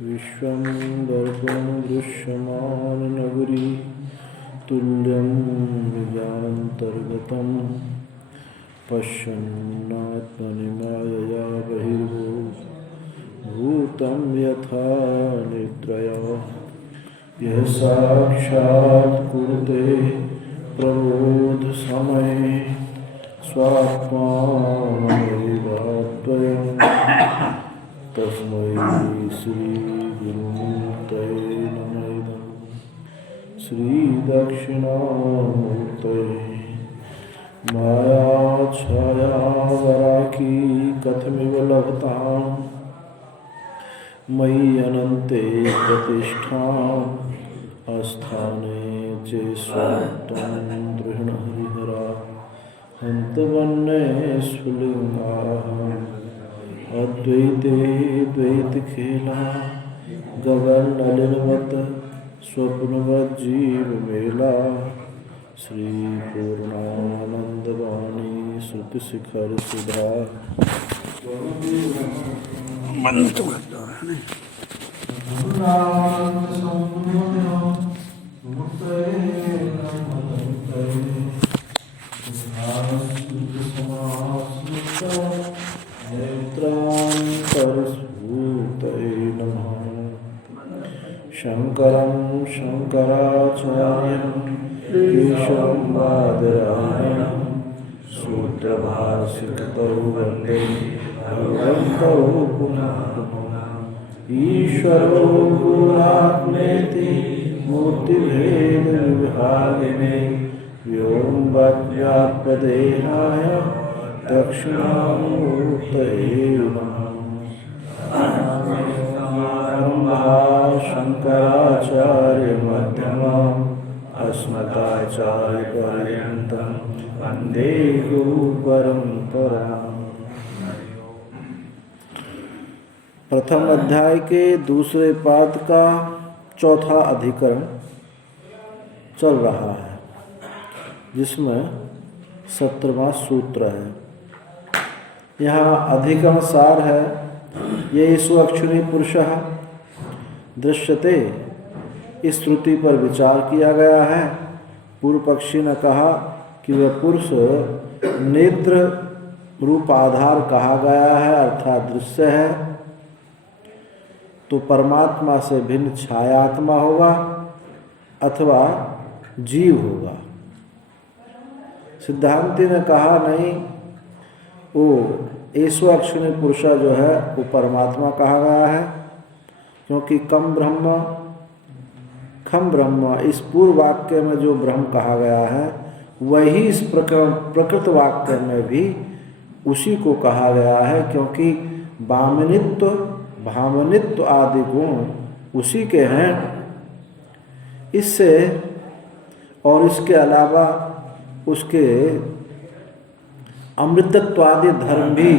विश्वं दर्पण दृश्यमाननगरी तुल्यं निजान्तर्गतं पश्यन्नात्मनि मायया बहिर्भूतं यथा निद्रया यः साक्षात् कुरुते प्रबोधसमये स्वात्मानमेवाद्वयम् तस्मै श्रीगुरुमूर्तये नमः। श्रीदक्षिणामूर्तये मायाछायावराकी कथमिव लभतां मयि अनन्ते प्रतिष्ठाम् आस्थाने च स्वात्तं दृढहरिहरा हन्तवन्ने स्फुलिङ्गाः अद्वैते द्वैत खेला गगन नलिनवत स्वप्नवत जीव मेला श्री पूर्णानंद वाणी श्रुति शिखर सुधा शंकरं शंकराचार्यं केशवं बादरायणं सूत्रभाष्यकृतौ वन्दे भगवन्तौ पुनः पुनः। ईश्वरो गुरुरात्मेति मूर्तिभेदविभागिने व्योमवद्व्याप्तदेहाय दक्षिणामूर्तये नमः। शंकराचार्य मध्यमाम् अस्मदाचार्यपर्यन्तं वन्दे गुरुपरम्पराम्। प्रथम अध्याय के दूसरे पाद का चौथा अधिकरण चल रहा है, जिसमें 17वां सूत्र है। यहाँ अधिकरण सार है, ये स्वक्षुणी पुरुषः दृश्यते, इस श्रुति पर विचार किया गया है। पूर्व पक्षी ने कहा कि वह पुरुष नेत्र रूप आधार कहा गया है, अर्थात दृश्य है, तो परमात्मा से भिन्न छायात्मा होगा अथवा जीव होगा। सिद्धांति ने कहा नहीं, वो ईश्वरक्षुणी पुरुष जो है वो परमात्मा कहा गया है, क्योंकि कम ब्रह्म खम ब्रह्म इस पूर्व वाक्य में जो ब्रह्म कहा गया है वही इस प्रकृत वाक्य में भी उसी को कहा गया है, क्योंकि वामनित्व भावनित्व आदि गुण उसी के हैं। इससे और इसके अलावा उसके अमृतत्व आदि धर्म भी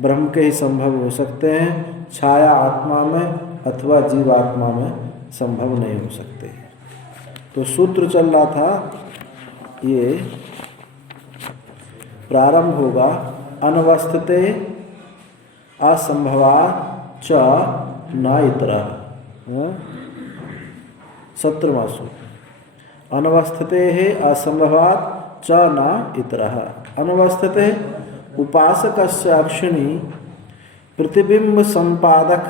ब्रह्म के ही संभव हो सकते हैं, छाया आत्मा में अथवा जीवात्मा में संभव नहीं हो सकते। तो सूत्र चल रहा था, ये प्रारंभ होगा अनवस्थिते असंभवात् च न इतरः। 17वां सूत्र अनवस्थिते असंभवात् च न इतरः। अनवस्थिते उपासकस्य अक्षिणी प्रतिबिंब संपादक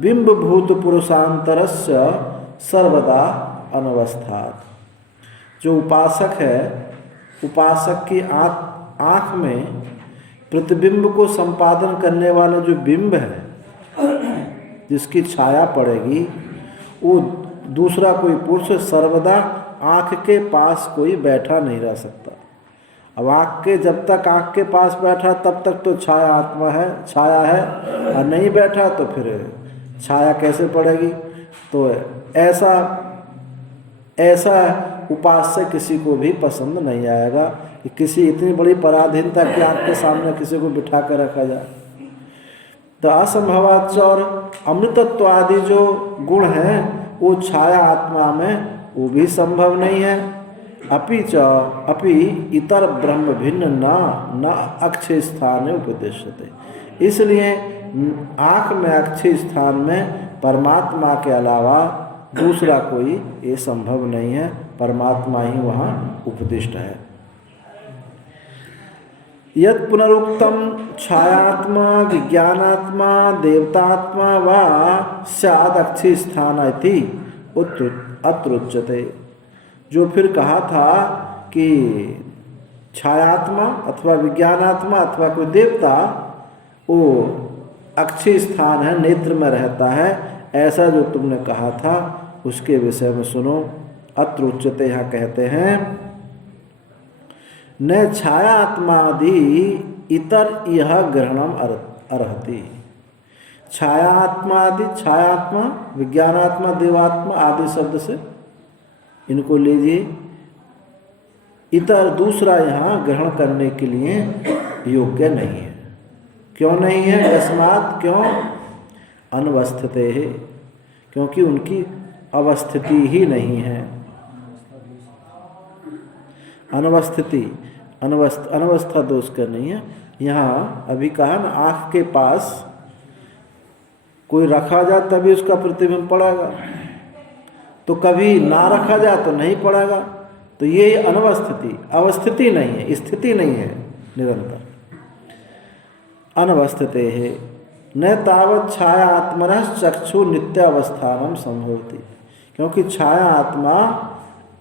बिंब भूत पुरुषांतरस्य सर्वदा अनवस्थात्। जो उपासक है, उपासक की आँख में प्रतिबिंब को संपादन करने वाला जो बिंब है, जिसकी छाया पड़ेगी, वो दूसरा कोई पुरुष सर्वदा आँख के पास कोई बैठा नहीं रह सकता। अब जब तक आँख के पास बैठा तब तक तो छाया आत्मा है, छाया है, और नहीं बैठा तो फिर छाया कैसे पड़ेगी। तो ऐसा ऐसा उपास्य किसी को भी पसंद नहीं आएगा कि किसी इतनी बड़ी पराधीनता की आँख के सामने किसी को बिठा कर रखा जाए। तो असंभवाच और अमृतत्व आदि जो गुण हैं वो छाया आत्मा में वो भी संभव नहीं है। अपि इतर ब्रह्म भिन्न न अक्षय स्थान उपदेश्यते, इसलिए आँख में अक्षय स्थान में परमात्मा के अलावा दूसरा कोई ये संभव नहीं है, परमात्मा ही वहाँ उपदिष्ट है। यत् पुनरुक्तम छायात्मा विज्ञानात्मा देवतात्मा व स्याद अक्षय स्थान इति अत्र उच्यते। जो फिर कहा था कि छायात्मा अथवा विज्ञानात्मा अथवा कोई देवता वो अक्षय स्थान है, नेत्र में रहता है, ऐसा जो तुमने कहा था उसके विषय में सुनो। अत्र उच्यते, यहाँ कहते हैं न छायात्मादि इतर यह ग्रहणम अर्हति। छायात्मादि, छायात्मा विज्ञानात्मा देवात्मा आदि शब्द से इनको लीजिए, इतर दूसरा यहाँ ग्रहण करने के लिए योग्य नहीं है। क्यों नहीं है? अस्मात्, क्यों? अनवस्थिते है, क्योंकि उनकी अवस्थिति ही नहीं है। अनवस्थिति, अनवस्था दोष का नहीं है। यहाँ अभी कहा ना, आँख के पास कोई रखा जाए तभी उसका प्रतिबिंब पड़ेगा, तो कभी ना रखा जाए तो नहीं पड़ेगा। तो ये अनवस्थिति, अवस्थिति नहीं है, स्थिति नहीं है, निरंतर अनवस्थिते है। न तावत छाया आत्मनः चक्षु नित्यावस्थानम संभवति, क्योंकि छाया आत्मा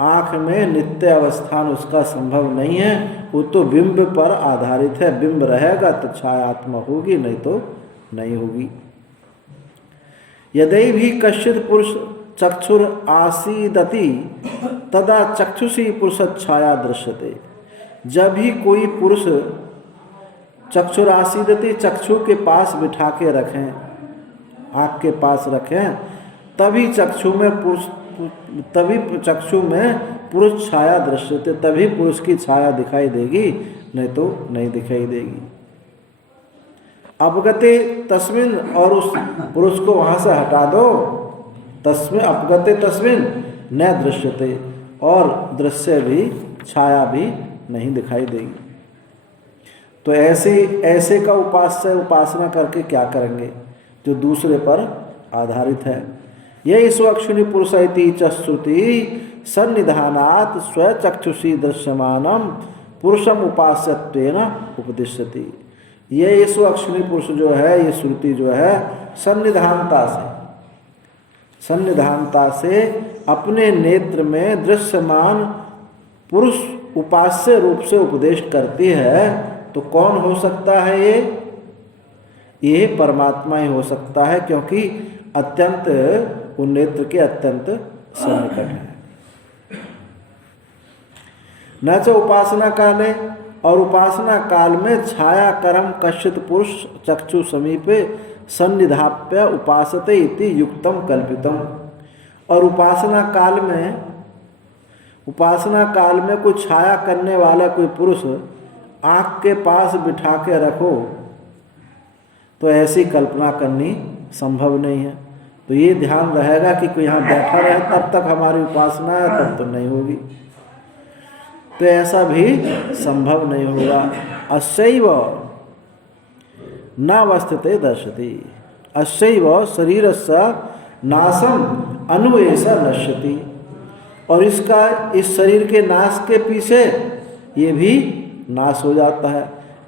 आँख में नित्य अवस्थान उसका संभव नहीं है, वो तो बिंब पर आधारित है। बिंब रहेगा तो छाया आत्मा होगी, नहीं तो नहीं होगी। यदि भी कश्चित पुरुष चक्षुर आसीदति तदा चक्षुषी पुरुष छाया दृश्यते। जब भी कोई पुरुष चक्षुर आसीदति, चक्षु के पास बिठा के रखें, आँख के पास रखें, तभी चक्षु में पुरुष छाया दृश्यते, तभी पुरुष की छाया दिखाई देगी, नहीं तो नहीं दिखाई देगी। अपगते तस्मिन, और उस पुरुष को वहाँ से हटा दो, तस्मिन अपगते तस्मिन न दृश्यते, और दृश्य भी, छाया भी नहीं दिखाई देगी। तो ऐसे का उपासना करके क्या करेंगे जो दूसरे पर आधारित है। यही स्वक्षुनि पुरुष इति च श्रुति सन्निधानात् स्वचक्षुषी दृश्यमानम पुरुषम उपास्यत्वेन उपदिश्यति। ये स्वक्षुनि पुरुष जो है, ये श्रुति जो है सन्निधानता से अपने नेत्र में दृश्यमान पुरुष उपास्य रूप से उपदेश करती है। तो कौन हो सकता है ये परमात्मा ही हो सकता है, क्योंकि अत्यंत उन नेत्र के अत्यंत सन्निकट है। न च उपासना काले, और उपासना काल में छाया कर्म कश्चित पुरुष चक्षु समीपे सन्निधाप्य उपासते इति युक्तम कल्पितम। और उपासना काल में कोई छाया करने वाला कोई पुरुष आँख के पास बिठा के रखो, तो ऐसी कल्पना करनी संभव नहीं है। तो ये ध्यान रहेगा कि कोई यहाँ बैठा रहे तब तक हमारी उपासना है, तब तो नहीं होगी। तो ऐसा भी संभव नहीं होगा। अस्यैव नावस्थिते दर्शति, अस्यैव शरीरस्य नाशम अनुएष नश्यति। और इसका, इस शरीर के नाश के पीछे ये भी नाश हो जाता है।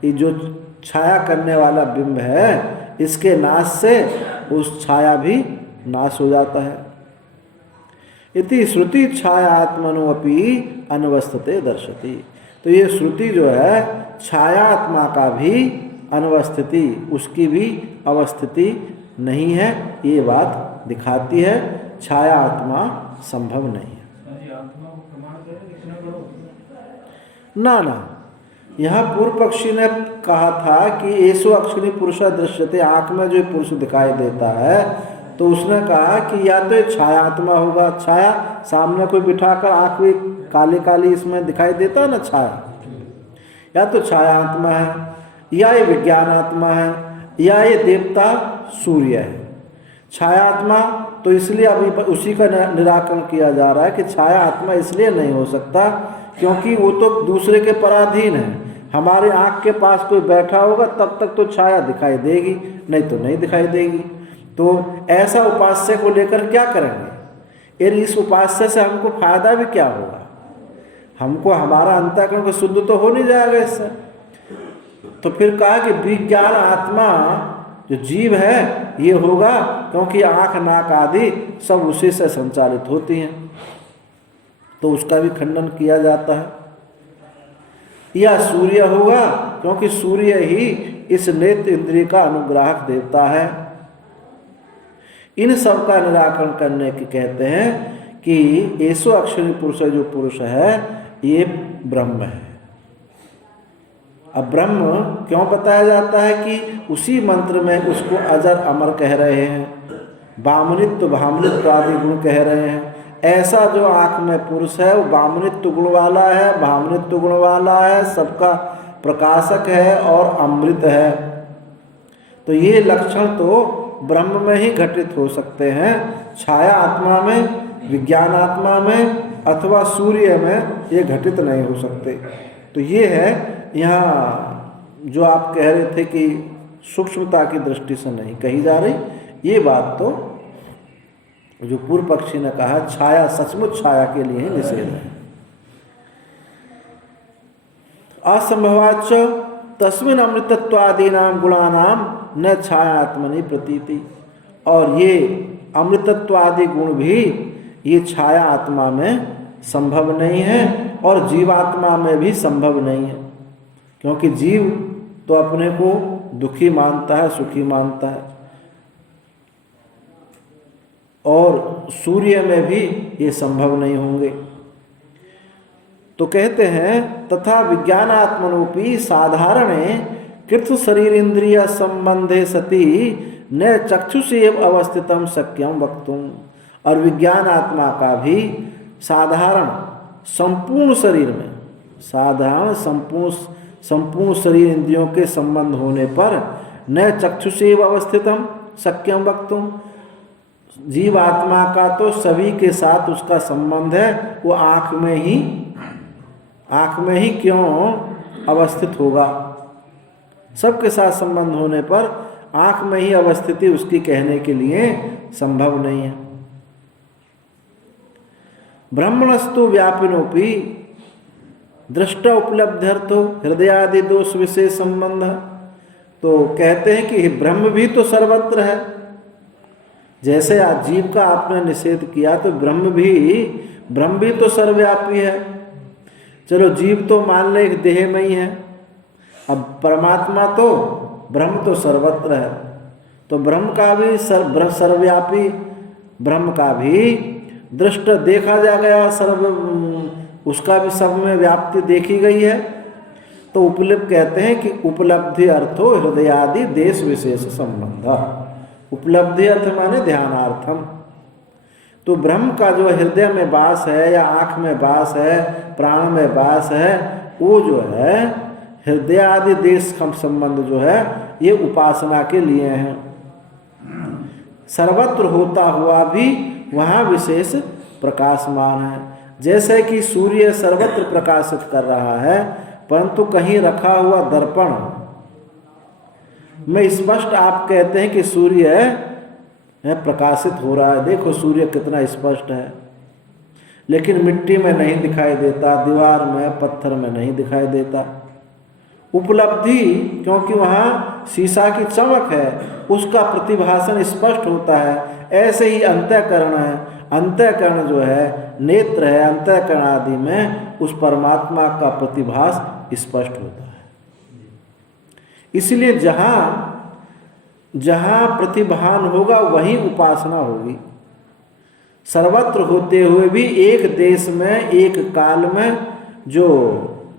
ये जो छाया करने वाला बिंब है, इसके नाश से उस छाया भी नाश हो जाता है। इति श्रुति छाया आत्मनो अपि अनवस्थिते दर्शति। तो ये श्रुति जो है छाया आत्मा का भी अनवस्थिति, उसकी भी अवस्थिति नहीं है, ये बात दिखाती है। छाया आत्मा संभव नहीं है। ना, यहाँ पूर्व पक्षी ने कहा था कि ऐसो अक्षुनि पुरुष दृश्यते, आँख में जो पुरुष दिखाई देता है तो उसने कहा कि या तो ये छायात्मा होगा, छाया सामने कोई बिठाकर आँख भी काली काली इसमें दिखाई देता है ना छाया, या तो छायात्मा है, या ये विज्ञानात्मा है, या ये देवता सूर्य है। छायात्मा तो इसलिए अभी उसी का निराकरण किया जा रहा है कि छाया आत्मा इसलिए नहीं हो सकता क्योंकि वो तो दूसरे के पराधीन है। हमारे आँख के पास कोई बैठा होगा तब तक तो छाया दिखाई देगी, नहीं तो नहीं दिखाई देगी। तो ऐसा उपास्य को लेकर क्या करेंगे? यदि इस उपास्य से हमको फायदा भी क्या होगा? हमको हमारा अंतःकरण को शुद्ध तो हो नहीं जाएगा इससे। तो फिर कहा कि विज्ञान आत्मा जो जीव है ये होगा क्योंकि आँख नाक आदि सब उसी से संचालित होती हैं, तो उसका भी खंडन किया जाता है। या सूर्य होगा क्योंकि सूर्य ही इस नेत्र इंद्रिय का अनुग्राहक देवता है। इन सब का निराकरण करने की कहते हैं कि ऐसो अक्षरी पुरुष जो पुरुष है ये ब्रह्म है। अब ब्रह्म क्यों बताया जाता है कि उसी मंत्र में उसको अजर अमर कह रहे हैं, वामनित्व भामनित्व आदि गुण कह रहे हैं। ऐसा जो आँख में पुरुष है वो वामनित्व गुण वाला है, भामनित्व गुण वाला है, सबका प्रकाशक है और अमृत है। तो ये लक्षण तो ब्रह्म में ही घटित हो सकते हैं, छाया आत्मा में, विज्ञान आत्मा में अथवा सूर्य में ये घटित नहीं हो सकते। तो ये है यहाँ जो आप कह रहे थे कि सूक्ष्मता की दृष्टि से नहीं कही जा रही, ये बात तो जो पूर्व पक्षी ने कहा छाया सचमुच छाया के लिए ही निषेध है। असंभवाच तस्मिन् अमृतत्वादीनां गुणानां न छायात्मनि प्रतीति। और ये अमृतत्वादि गुण भी ये छाया आत्मा में संभव नहीं है और जीवात्मा में भी संभव नहीं है, क्योंकि जीव तो अपने को दुखी मानता है, सुखी मानता है, और सूर्य में भी ये संभव नहीं होंगे। तो कहते हैं तथा विज्ञानात्मनोपि साधारणे कृत शरीर इंद्रिय संबंधे सति न चक्षुषेव अवस्थितम शक्यम वक्तुम। और विज्ञान आत्मा का भी साधारण संपूर्ण शरीर में, साधारण संपूर्ण शरीर इंद्रियों के संबंध होने पर न चक्षुषेव अवस्थितम शक्यम वक्तुम, जीव आत्मा का तो सभी के साथ उसका संबंध है, वो आँख में ही क्यों अवस्थित होगा? सबके साथ संबंध होने पर आँख में ही अवस्थिति उसकी कहने के लिए संभव नहीं है। ब्रह्मणस्तु व्यापिनोपि दृष्ट उपलब्ध्यर्थो हृदयादि दोष विशेष संबंध। तो कहते हैं कि ब्रह्म भी तो सर्वत्र है। जैसे आज जीव का आपने निषेध किया तो ब्रह्म भी तो सर्वव्यापी है। चलो जीव तो मान ले देह में ही है, अब परमात्मा तो ब्रह्म तो सर्वत्र है, तो ब्रह्म का भी सर्वव्यापी, ब्रह्म का भी दृष्ट देखा जा गया, उसका भी सब में व्याप्ति देखी गई है। तो उपलब्ध कहते हैं कि उपलब्धि अर्थो हृदयादि देश विशेष संबंध। उपलब्धि अर्थ माने ध्यानार्थम। तो ब्रह्म का जो हृदय में वास है या आँख में वास है, प्राण में वास है, वो जो है हृदय आदि देश का संबंध जो है ये उपासना के लिए है। सर्वत्र होता हुआ भी वहाँ विशेष प्रकाशमान है। जैसे कि सूर्य सर्वत्र प्रकाशित कर रहा है, परंतु कहीं रखा हुआ दर्पण में स्पष्ट आप कहते हैं कि सूर्य है प्रकाशित हो रहा है, देखो सूर्य कितना स्पष्ट है, लेकिन मिट्टी में नहीं दिखाई देता, दीवार में पत्थर में नहीं दिखाई देता। उपलब्धि क्योंकि वहाँ शीशा की चमक है, उसका प्रतिभासन स्पष्ट होता है। ऐसे ही अंतःकरण है, अंतःकरण जो है नेत्र है, अंतःकरण आदि में उस परमात्मा का प्रतिभास स्पष्ट होता है। इसलिए जहाँ प्रतिभान होगा वहीं उपासना होगी। सर्वत्र होते हुए भी एक देश में एक काल में जो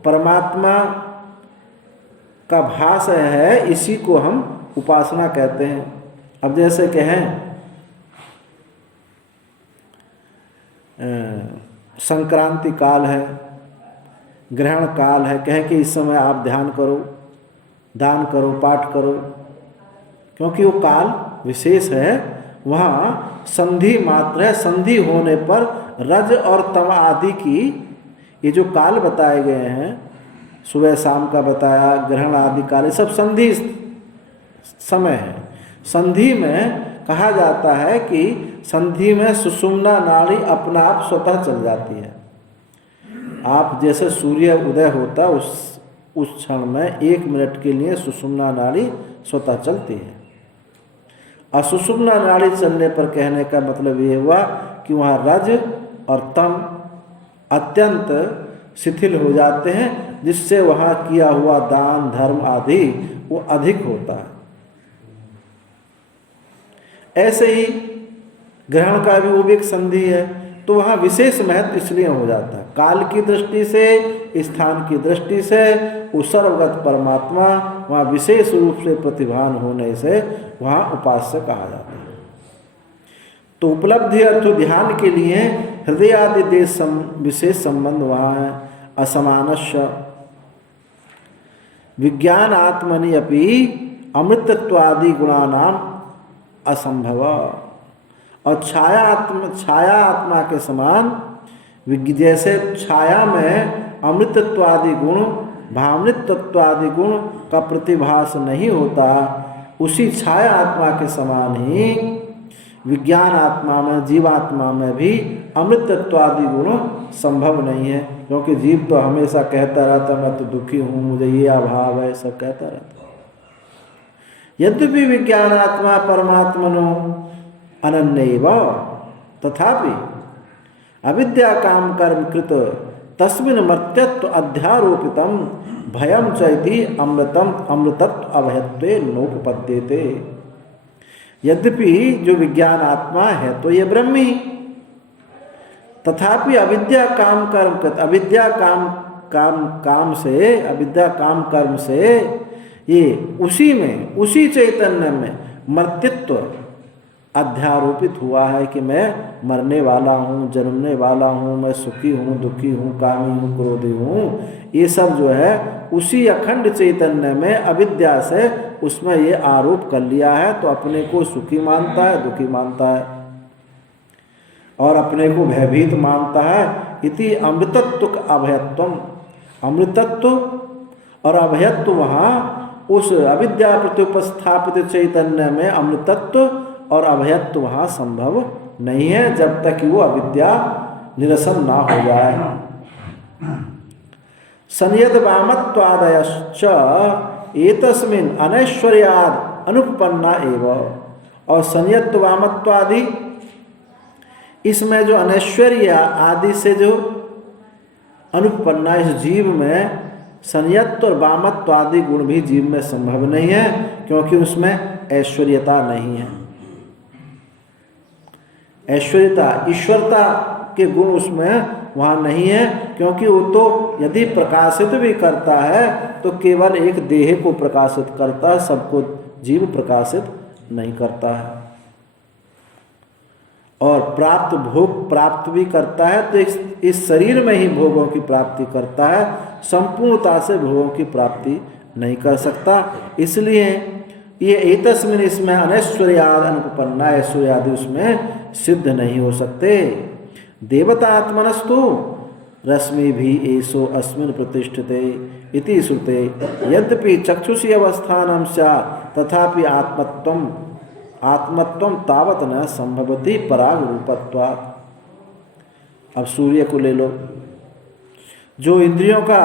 परमात्मा का भास है, इसी को हम उपासना कहते हैं। अब जैसे कहें संक्रांति काल है, ग्रहण काल है, कहें कि इस समय आप ध्यान करो, दान करो, पाठ करो, क्योंकि वो काल विशेष है। वहाँ संधि मात्र है। संधि होने पर रज और तम आदि की ये जो काल बताए गए हैं, सुबह शाम का बताया, ग्रहण आदि काल, ये सब संधि समय है। संधि में कहा जाता है कि संधि में सुषुम्ना नाड़ी अपना आप स्वतः चल जाती है। आप जैसे सूर्य उदय होता उस क्षण में 1 मिनट के लिए सुषुम्ना नाड़ी स्वतः चलती है। असुषुम्ना नाड़ी चलने पर कहने का मतलब ये हुआ कि वहाँ रज और तम अत्यंत शिथिल हो जाते हैं, जिससे वहाँ किया हुआ दान धर्म आदि वो अधिक होता है। ऐसे ही ग्रहण का भी वो भी एक संधि है, तो वहाँ विशेष महत्व इसलिए हो जाता है। काल की दृष्टि से, स्थान की दृष्टि से वो सर्वगत परमात्मा वहाँ विशेष रूप से प्रतिभान होने से वहाँ उपास्य कहा जाता है। तो उपलब्धि अर्थ ध्यान के लिए हृदय आदि देश विशेष संबंध वहाँ है। असमानस्य विज्ञान आत्मनि अपि अमृतत्वादि गुणानाम असंभव। और छाया आत्मा के समान, जैसे छाया में अमृतत्वादि गुण, भावनित्वादि गुण का प्रतिभास नहीं होता, उसी छाया आत्मा के समान ही विज्ञान आत्मा में, जीवात्मा में भी अमृतत्वादि गुण संभव नहीं है। क्योंकि जीव तो हमेशा कहता रहता मैं तो दुखी हूँ, मुझे ये अभाव है, सब कहता रहता। यद्यपि विज्ञानात्मा परमात्मनो अनन्यैव तथापि अविद्या काम कर्म कृत तस्मिन् मर्त्यत्व अध्यारोपितम भयम चैति अमृतत्व अभयत्वे नोपपद्यते। यद्यपि जो विज्ञान आत्मा है तो ये ब्रह्मी, तथापि अविद्या काम कर्म कृत, अविद्या काम से, अविद्या काम कर्म से ये उसी में, उसी चैतन्य में मर्तित्व अध्यारोपित हुआ है कि मैं मरने वाला हूँ, जन्मने वाला हूँ, मैं सुखी हूँ, दुखी हूँ, कामी हूँ, क्रोधी हूँ। ये सब जो है उसी अखंड चैतन्य में अविद्या से उसमें ये आरोप कर लिया है, तो अपने को सुखी मानता है, दुखी मानता है और अपने को भयभीत मानता है। इति अमृतत्व अभयत्वम, अमृतत्व और अभयत्व वहाँ उस अविद्या प्रति उपस्थापित चैतन्य में अमृतत्व और अभयत्व वहाँ संभव नहीं है, जब तक कि वो अविद्या निरसन ना हो जाए। संयद वामत्वादयश्च एतस्मिन् अनैश्वर्याद अनुपन्ना एव। और संयत वामत्वादि, इसमें जो अनैश्वर्य आदि से जो अनुपन्ना, इस जीव में संयत और वामत्व आदि गुण भी जीव में संभव नहीं है, क्योंकि उसमें ऐश्वर्यता नहीं है। ऐश्वर्यता, ईश्वरता के गुण उसमें वहाँ नहीं है, क्योंकि वो तो यदि प्रकाशित भी करता है तो केवल एक देह को प्रकाशित करता है, सबको जीव प्रकाशित नहीं करता है। और प्राप्त भोग प्राप्त भी करता है तो इस शरीर में ही भोगों की प्राप्ति करता है, संपूर्णता से भोगों की प्राप्ति नहीं कर सकता। इसलिए ये एतस्मिन्, इसमें अनैश्वर्याद अनुपन्ना, ऐश्वर्यादि उसमें सिद्ध नहीं हो सकते। देवतात्मनस्तु रश्मि भी एसो अस्मिन् प्रतिष्ठते इति श्रुते। यद्यपि चक्षुषी अवस्थानं स्यात् तथापि आत्मत्वम तावत न संभवति पराग रूपत्वात्। अब सूर्य को ले लो, जो इंद्रियों का,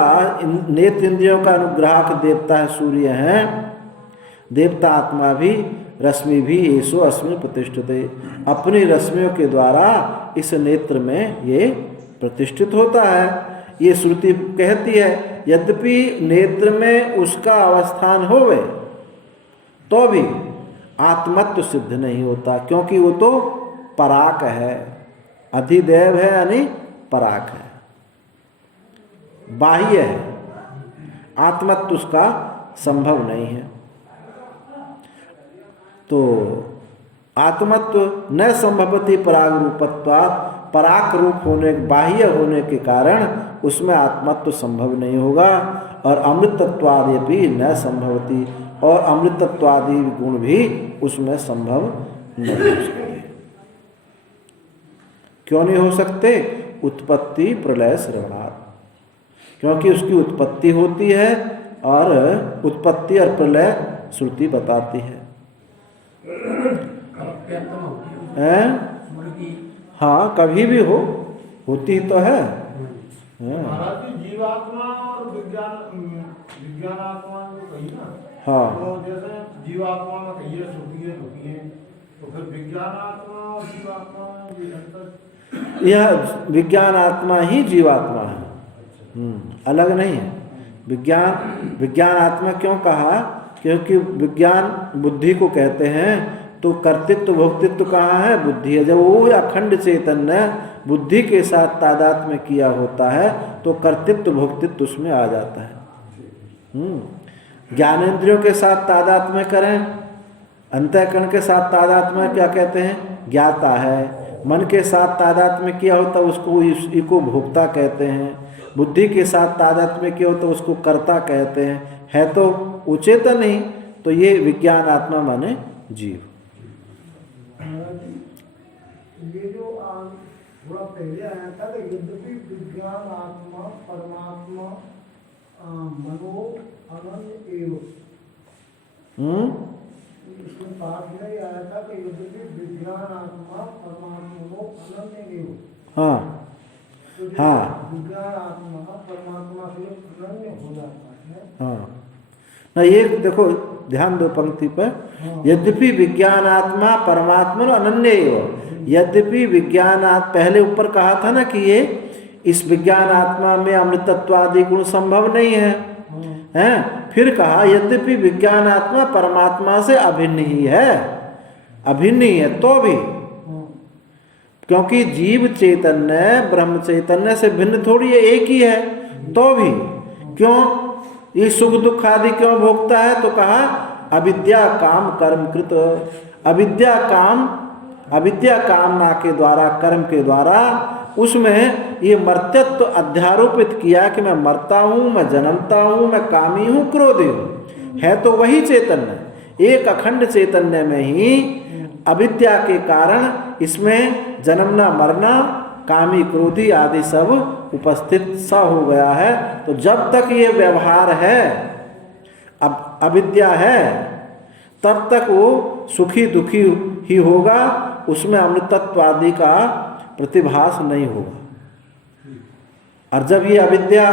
नेत्र इंद्रियों का अनुग्राहक देवता है सूर्य है, देवता आत्मा भी रश्मि भी एसो अस्मिन् प्रतिष्ठते, अपनी रश्मियों के द्वारा इस नेत्र में ये प्रतिष्ठित होता है। ये श्रुति कहती है यद्यपि नेत्र में उसका अवस्थान होवे तो भी आत्मत्व सिद्ध नहीं होता, क्योंकि वो तो पराक है, अधिदेव है यानी पराक है, बाह्य है, आत्मत्व उसका संभव नहीं है। तो आत्मत्व न संभवति पराग रूपत्वात्, पराक रूप होने, बाह्य होने के कारण उसमें आत्मत्व संभव नहीं होगा। और अमृतत्वादि भी न संभवती, और अमृतत्वादि गुण भी उसमें संभव नहीं हो सकते। क्यों नहीं हो सकते? उत्पत्ति प्रलय श्रवणात्, क्योंकि उसकी उत्पत्ति होती है और उत्पत्ति और प्रलय श्रुति बताती है। हाँ, कभी भी होती तो है। महाराज जी, जीवात्मा और विज्ञानात्मा जो कही ना, हाँ, तो जैसे जीवात्मा में कहिए सुखी है, तो फिर विज्ञानात्मा और जीवात्मा ये अंतर? यह विज्ञान आत्मा ही जीवात्मा है, अलग नहीं है। विज्ञान आत्मा क्यों कहा? क्योंकि विज्ञान बुद्धि को कहते हैं, तो कर्तृत्व भोक्तृत्व कहाँ है? बुद्धि है। जब वो अखंड चैतन्य बुद्धि के साथ तादात्म्य किया होता है तो कर्तृत्व भोक्तृत्व उसमें आ जाता है। ज्ञानेंद्रियों के साथ तादात्म्य करें, अंतःकरण के साथ तादात्म्य क्या कहते हैं? ज्ञाता है। मन के साथ तादात्म्य किया होता उसको इसको भोक्ता कहते हैं। बुद्धि के साथ तादात्म्य किया होता उसको कर्ता कहते हैं। है तो उचेतन ही, तो ये विज्ञान आत्मा माने जीव। ये जो थोड़ा पहले आया था कि यद्यपि विज्ञान आत्मा परमात्मा मनो अनंत एव, इसमें पाठ में आया था कि यद्यपि विज्ञान आत्मा परमात्मा अनंत एव। हाँ हाँ, विज्ञान आत्मा परमात्मा से अनन्य हो जाता है। हाँ ना, ये देखो ध्यान दो पंक्ति पर। यद्यपि विज्ञानात्मा परमात्मा अनन्य एव। यद्यपि पहले ऊपर कहा था ना कि ये इस विज्ञान आत्मा में अमृतत्वादि गुण संभव नहीं है, हैं? फिर कहा यद्यपि विज्ञान आत्मा परमात्मा से अभिन्न ही है। अभिन्न ही है तो भी, क्योंकि जीव चैतन्य ब्रह्म चैतन्य से भिन्न थोड़ी है, एक ही है। तो भी क्यों ये सुख दुख आदि क्यों भोगता है? तो कहा अविद्या काम कर्म कृत। अविद्या कामना के द्वारा, कर्म के द्वारा उसमें ये मर्त्यत्व अध्यारोपित किया कि मैं मरता हूँ, मैं जन्मता हूँ, मैं कामी हूँ, क्रोधी हूँ। है तो वही चैतन्य, एक अखंड चैतन्य में ही अविद्या के कारण इसमें जन्मना मरना, कामी क्रोधी आदि सब उपस्थित सा हो गया है। तो जब तक ये व्यवहार है, अब अविद्या है, तब तक वो सुखी दुखी ही होगा, उसमें अमृतत्व आदि का प्रतिभास नहीं होगा। और जब ये अविद्या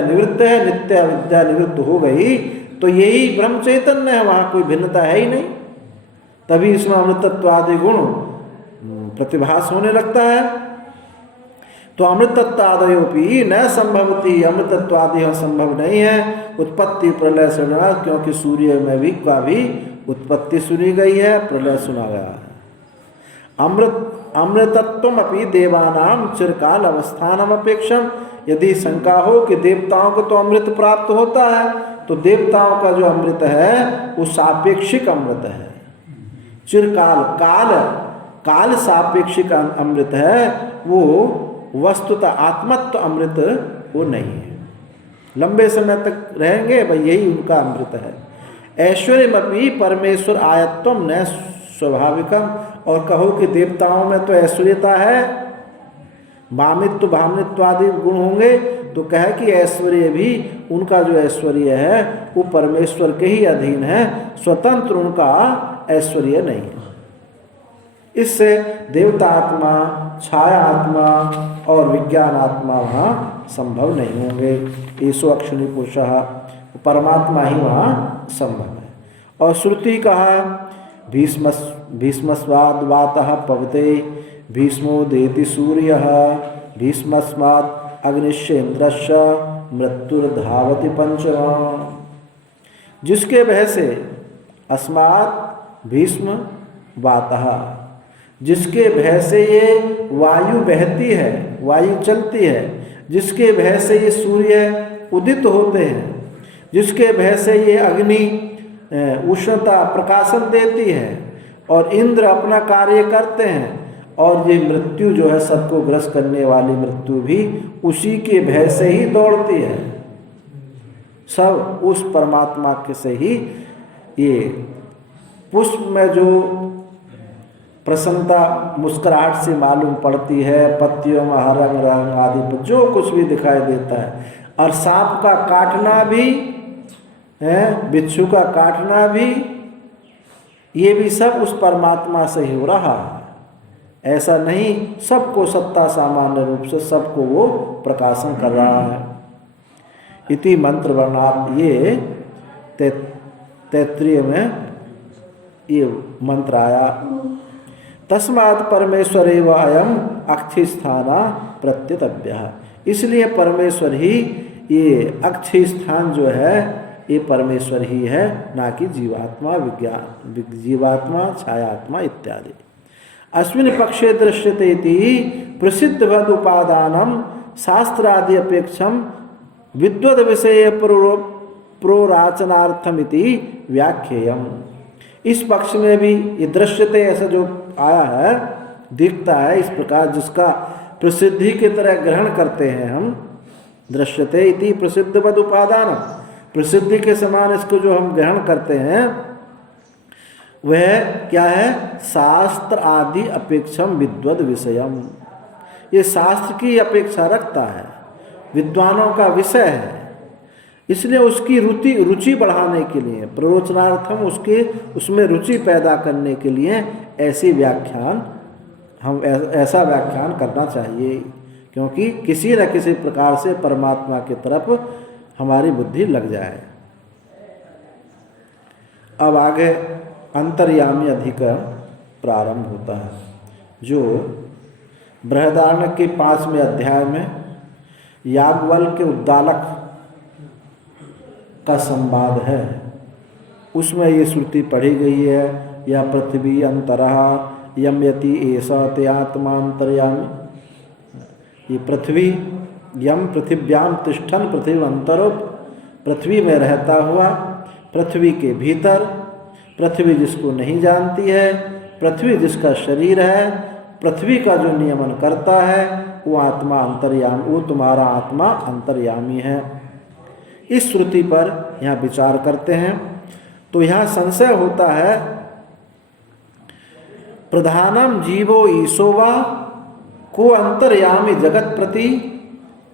निवृत्त है, नित्य अविद्या निवृत्त हो गई, तो यही ब्रह्म चैतन्य है, वहाँ कोई भिन्नता है ही नहीं। तभी इसमें अमृतत्व आदि गुण प्रतिभास होने लगता है। तो अमृतत्वादयोपि न संभवती, अमृतत्वादि संभव नहीं है। उत्पत्ति प्रलय सुना, क्योंकि सूर्य में भी का भी उत्पत्ति सुनी गई है, प्रलय सुना गया है। अमृतत्वम अपि देवानाम चिरकाल अवस्थानम अपेक्षम। यदि शंका हो कि देवताओं को तो अमृत प्राप्त होता है, तो देवताओं का जो अमृत है वो सापेक्षिक अमृत है। चिरकाल काल सापेक्षिक अमृत है, वो वस्तुतः आत्मत्व अमृत वो नहीं है। लंबे समय तक रहेंगे भाई, यही उनका अमृत है। ऐश्वर्यमपि परमेश्वर आयत्वम न स्वाभाविकम। और कहो कि देवताओं में तो ऐश्वर्यता है, भामित्व भामित्व आदि गुण होंगे, तो कहे कि ऐश्वर्य भी, उनका जो ऐश्वर्य है वो परमेश्वर के ही अधीन है, स्वतंत्र उनका ऐश्वर्य नहीं है। इससे देवता आत्मा, छाया आत्मा और विज्ञान आत्मा वहाँ संभव नहीं होंगे। ईशो अक्षुणी पुरुषः, परमात्मा ही वहाँ संभव है। और श्रुति कहा भीष्मस्वाद वातः पवते, भीष्मो देति सूर्यः, भीष्मस्मात् अग्निश्च इंद्रश्च, मृत्युर्धावति पंचमा। जिसके भय से अस्मात् भीष्म वातः, जिसके भय से ये वायु बहती है, वायु चलती है, जिसके भय से ये सूर्य उदित होते हैं, जिसके भय से ये अग्नि उष्णता प्रकाशन देती है, और इंद्र अपना कार्य करते हैं, और ये मृत्यु जो है सबको ग्रस्त करने वाली मृत्यु भी उसी के भय से ही दौड़ती है। सब उस परमात्मा के से ही, ये पुष्प में जो प्रसन्नता मुस्कुराहट से मालूम पड़ती है, पत्तियों में हरा रंग आदि जो कुछ भी दिखाई देता है, और सांप का काटना भी है, बिच्छू का काटना भी, ये भी सब उस परमात्मा से ही हो रहा है। ऐसा नहीं सबको सत्ता सामान्य रूप से सबको वो प्रकाशन कर रहा है। इति मंत्र वर्णात, ये 33 में ये मंत्र आया। तस्मात् परमेश्वरेव अयम अक्षी स्थाना प्रत्यतव्य, इसलिए परमेश्वर ही, ये अक्षी स्थान जो है ये परमेश्वर ही है, ना कि जीवात्मा, विज्ञान, जीवात्मा, छायात्मा इत्यादि। अस्मिन् पक्षे दृश्यते इति प्रसिद्धवद उपादानम शास्त्रादि अपेक्षम विद्वद विषय प्रोराचनार्थमिति व्याख्येयम। इस पक्ष में भी ये दृश्यते ऐसा जो आया है, दिखता है इस प्रकार, जिसका प्रसिद्धि की तरह ग्रहण करते हैं हम। दृश्यते इति प्रसिद्धवद उपादान, प्रसिद्धि के समान इसको जो हम ग्रहण करते हैं वह क्या है? शास्त्र आदि अपेक्षम विद्वद विषयम, ये शास्त्र की अपेक्षा रखता है, विद्वानों का विषय है, इसलिए उसकी रुचि बढ़ाने के लिए, प्ररोचनार्थम, उसमें रुचि पैदा करने के लिए ऐसी व्याख्यान, हम ऐसा व्याख्यान करना चाहिए, क्योंकि किसी न किसी प्रकार से परमात्मा की तरफ हमारी बुद्धि लग जाए। अब आगे अंतर्यामी अधिकरण प्रारंभ होता है, जो बृहदारण्यक के 5वें अध्याय में याज्ञवल्क्य के उद्दालक का संवाद है, उसमें ये श्रुति पढ़ी गई है, या पृथ्वी अंतरः यम्यति एषा ते आत्मांतर्यामी। ये पृथ्वी, यम पृथिव्याम तिष्ठन पृथ्वी अंतरो, पृथ्वी में रहता हुआ, पृथ्वी के भीतर, पृथ्वी जिसको नहीं जानती है, पृथ्वी जिसका शरीर है, पृथ्वी का जो नियमन करता है वो आत्मा अंतर्यामी, वो तुम्हारा आत्मा अंतर्यामी है। इस श्रुति पर यहाँ विचार करते हैं। तो यहाँ संशय होता है, प्रधानम जीवो ईशो वा को अंतर्यामी जगत प्रति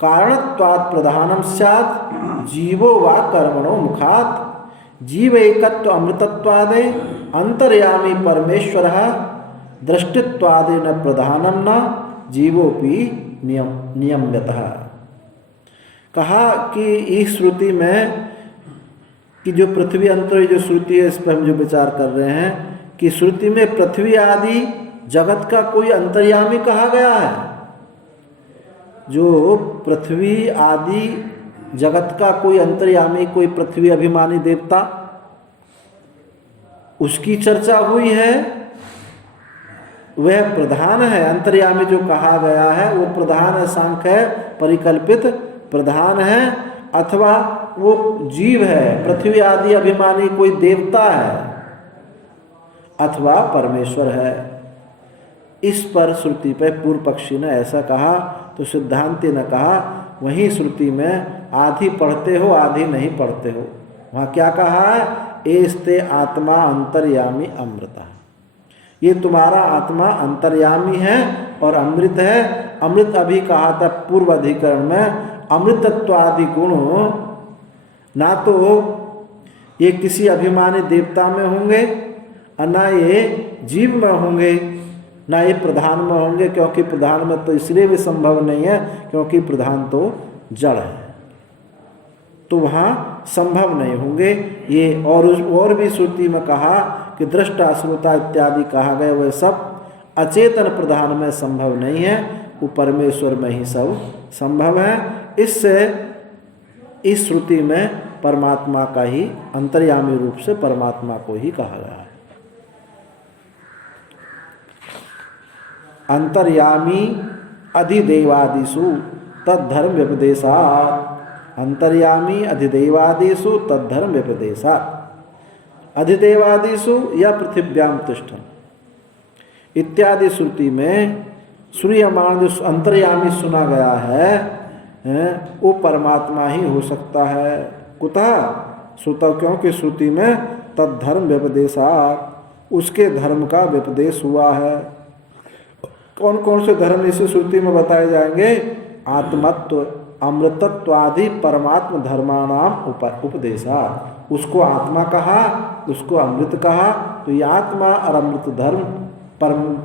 कारणत्वात् प्रधानम स्यात् जीवो वा कर्मणो मुखात् जीव एकत्व अमृतत्वादे अंतर्यामी परमेश्वरः दृष्टित्वादेन प्रधानम न जीवोपि नियम्यतः। कहा कि इस श्रुति में कि जो पृथ्वी अंतर जो श्रुति है, इस पर हम जो विचार कर रहे हैं कि श्रुति में पृथ्वी आदि जगत का कोई अंतर्यामी कहा गया है। जो पृथ्वी आदि जगत का कोई अंतर्यामी, कोई पृथ्वी अभिमानी देवता, उसकी चर्चा हुई है, वह प्रधान है। अंतर्यामी जो कहा गया है वो प्रधान है, सांख्य है, परिकल्पित प्रधान है, अथवा वो जीव है, पृथ्वी आदि अभिमानी कोई देवता है, अथवा परमेश्वर है। इस पर श्रुति पे पूर्व पक्षी ने ऐसा कहा, तो सिद्धांति ने कहा वहीं श्रुति में आधी पढ़ते हो आधी नहीं पढ़ते हो। वहाँ क्या कहा है? एस्ते आत्मा अंतर्यामी अमृता, ये तुम्हारा आत्मा अंतर्यामी है और अमृत है। अमृत अभी कहा था पूर्व अधिकरण में, अमृतत्वादि गुण ना तो ये किसी अभिमानी देवता में होंगे और ना ये जीव में होंगे, ना ये प्रधान में होंगे, क्योंकि प्रधान में तो इसलिए भी संभव नहीं है क्योंकि प्रधान तो जड़ है, तो वहाँ संभव नहीं होंगे ये। और भी श्रुति में कहा कि दृष्टा श्रोता इत्यादि कहा गया, वह सब अचेतन प्रधान में संभव नहीं है, वो परमेश्वर में ही सब संभव है। इससे इस श्रुति में परमात्मा का ही अंतर्यामी रूप से परमात्मा को ही कहा गया है। अंतर्यामी अधिदेवादिषु तद्धर्म व्यपदेशात्, अंतर्यामी अधिदेवादिषु तद्धर्म व्यपदेशात्, अधिदेवादिषु या पृथिव्याम तिष्ठन्, इत्यादि श्रुति में श्रूयमाण जो अंतर्यामी सुना गया है वो परमात्मा ही हो सकता है। कुतः श्रुतौ, क्योंकि श्रुति में तद्धर्म व्यपदेशात् उसके धर्म का व्यपदेश हुआ है। कौन कौन से धर्म इस श्रुति में बताए जाएंगे? आत्मत्व, अमृतत्व आदि परमात्म धर्माणाम उपदेशात्। उसको आत्मा कहा, उसको अमृत कहा, तो ये आत्मा और अमृत धर्म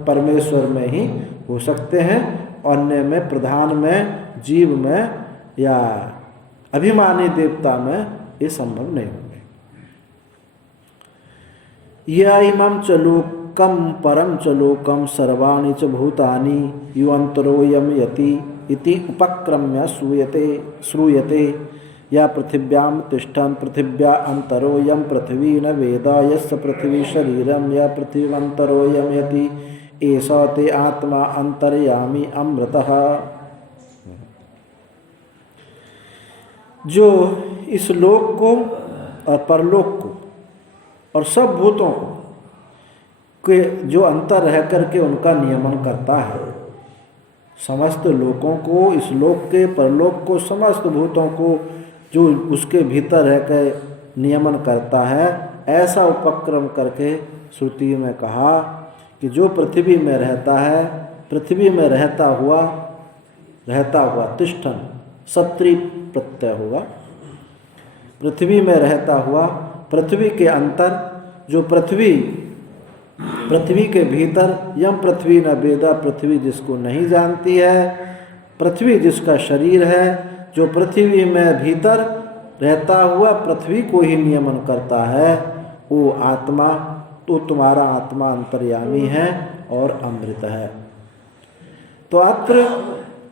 परमेश्वर में ही हो सकते हैं। अन्य में, प्रधान में, जीव में या अभिमानी देवता में ये संभव नहीं होंगे। या इमं च लोकम परम च लोकम सर्वाणि च भूतानि युवंतरोयम यति इति उपक्रम्य श्रूयते। या पृथिव्यां तिष्ठन् पृथिव्या अंतरोयम पृथ्वी न वेद यस्य पृथ्वी शरीरम या पृथ्वीवंतरोयम यति एषा ते आत्मा अंतर्यामी अमृतः। जो इस लोक को और परलोक को और सब भूतों को के जो अंतर रह करके उनका नियमन करता है, समस्त लोकों को, इस लोक के परलोक को, समस्त भूतों को जो उसके भीतर रह कर नियमन करता है, ऐसा उपक्रम करके श्रुति में कहा कि जो पृथ्वी में रहता है, पृथ्वी में रहता हुआ तिष्ठन सत्री प्रत्यय होगा। पृथ्वी में रहता हुआ, पृथ्वी के अंतर, जो पृथ्वी के भीतर, यम पृथ्वी न वेदा, पृथ्वी जिसको नहीं जानती है, पृथ्वी जिसका शरीर है, जो पृथ्वी में भीतर रहता हुआ पृथ्वी को ही नियमन करता है, वो आत्मा, तो तुम्हारा आत्मा अंतर्यामी है और अमृत है। तो अत्र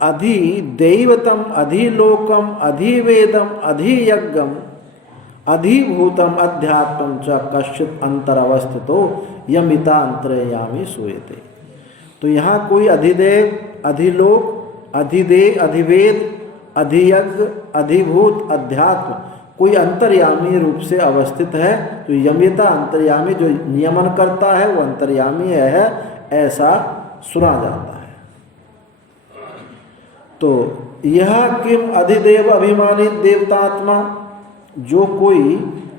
अधिदैवतम अधिलोकम अधिवेदम अधियज्ञम अधिभूतम अध्यात्मम च कश्चित अंतरवस्थितो यमिता अंतर्यामी सूयते। तो यहाँ कोई अधिदेव, अधिलोक, अधिवेद, अधियज्ञ, अधिभूत, अध्यात्म कोई अंतर्यामी रूप से अवस्थित है। तो यमिता अंतर्यामी जो नियमन करता है वो अंतर्यामी है, ऐसा सुना जाता है। तो यह किम अधिदेव अभिमानी देवतात्मा, जो कोई,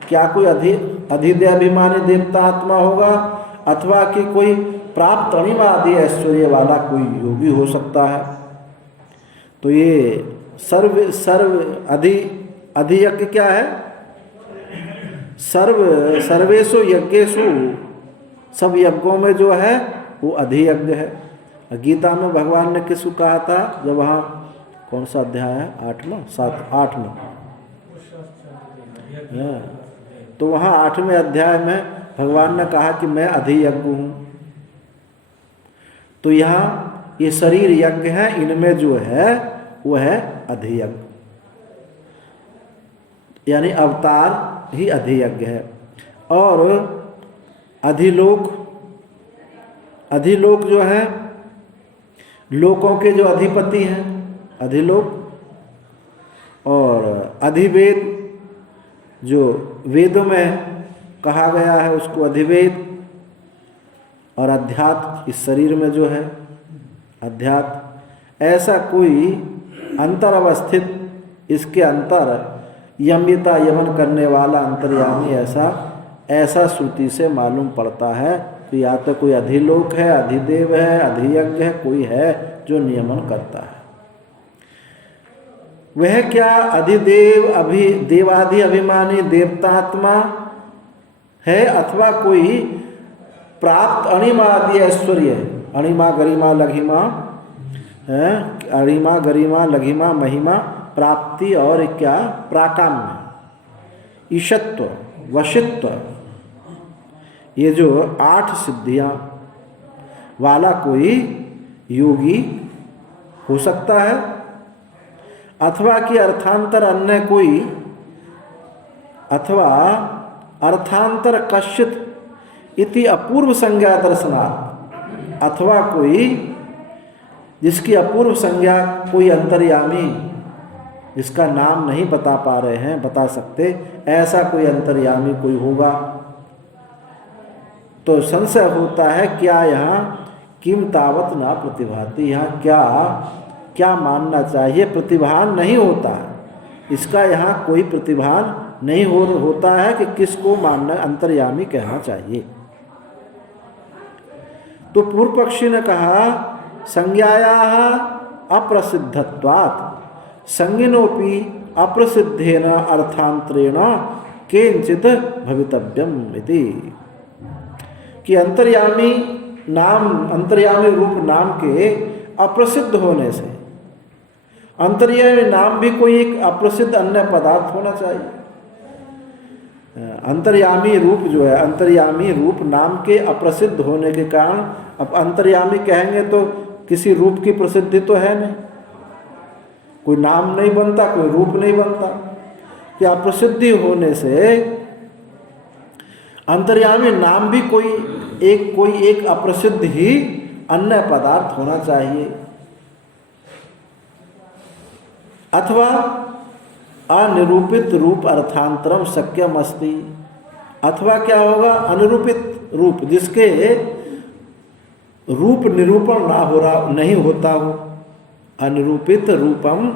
क्या कोई अधिदेव अभिमानी देवतात्मा होगा, अथवा कि कोई प्राप्त अणिमादि ऐश्वर्य वाला कोई योगी हो सकता है। तो ये सर्व अधियज्ञ क्या है? सर्वेषु यज्ञेषु, सब यज्ञों में जो है वो अधियज्ञ है। गीता में भगवान ने किसको कहा था? जब वहाँ कौन सा अध्याय है? 8वां तो वहाँ 8वें अध्याय में भगवान ने कहा कि मैं अधियज्ञ हूँ। तो यहाँ ये शरीर यज्ञ है, इनमें जो है वो है अधियज्ञ, यानी अवतार ही अधियज्ञ है। और अधिलोक जो है, लोकों के जो अधिपति हैं, अधिलोक। और अधिवेद, जो वेदों में कहा गया है उसको अधिवेद। और अध्यात्म, इस शरीर में जो है अध्यात्म। ऐसा कोई अंतर अवस्थित, इसके अंतर यम्यता, यमन करने वाला अंतर्यामी, ऐसा श्रुति से मालूम पड़ता है। तो या तो कोई अधिलोक है, अधिदेव है, अधियज्ञ है, कोई है जो नियमन करता है। वह क्या अधिदेव, देवादि अभिमानी देवतात्मा है, अथवा कोई प्राप्त अणिमादि ऐश्वर्य, अणिमा गरिमा लघिमा है, अणिमा गरिमा लघिमा महिमा प्राप्ति, और क्या प्राकाम्य, ईशत्व, वशित्व, ये जो 8 सिद्धियां वाला कोई योगी हो सकता है। अथवा कि अर्थांतर अन्य कोई, अथवा अर्थांतर कश्चित इति अपूर्व संज्ञा दर्शनात्, अथवा कोई जिसकी अपूर्व संज्ञा, कोई अंतर्यामी जिसका नाम नहीं बता पा रहे हैं, बता सकते, ऐसा कोई अंतर्यामी कोई होगा। तो संशय होता है क्या यहाँ किम तावत ना प्रतिभाति, यहाँ क्या क्या मानना चाहिए, प्रतिभान नहीं होता, इसका यहाँ कोई प्रतिभान नहीं होता है कि किसको मानना अंतर्यामी कहना चाहिए। तो पूर्व पक्षी ने कहा संज्ञायाः अप्रसिद्धत्वात् संज्ञिनोपि अप्रसिद्धेन अर्थांतरेण केंचित भवितव्यम इति, कि अंतर्यामी नाम, अंतर्यामी रूप नाम के अप्रसिद्ध होने से, अंतर्यामी नाम भी कोई एक अप्रसिद्ध अन्य पदार्थ होना चाहिए। अंतर्यामी रूप जो है, अंतर्यामी रूप नाम के अप्रसिद्ध होने के कारण, अब अंतर्यामी कहेंगे तो किसी रूप की प्रसिद्धि तो है नहीं, कोई नाम नहीं बनता, कोई रूप नहीं बनता, कि अप्रसिद्धि होने से अंतर्यामी नाम भी कोई एक अप्रसिद्ध ही अन्य पदार्थ होना चाहिए। अथवा अनिरूपित रूप अर्थांतरम शक्यम अस्ति, अथवा क्या होगा, अनुरूपित रूप जिसके रूप निरूपण ना हो रहा, नहीं होता हो, अनिरूपित रूपम,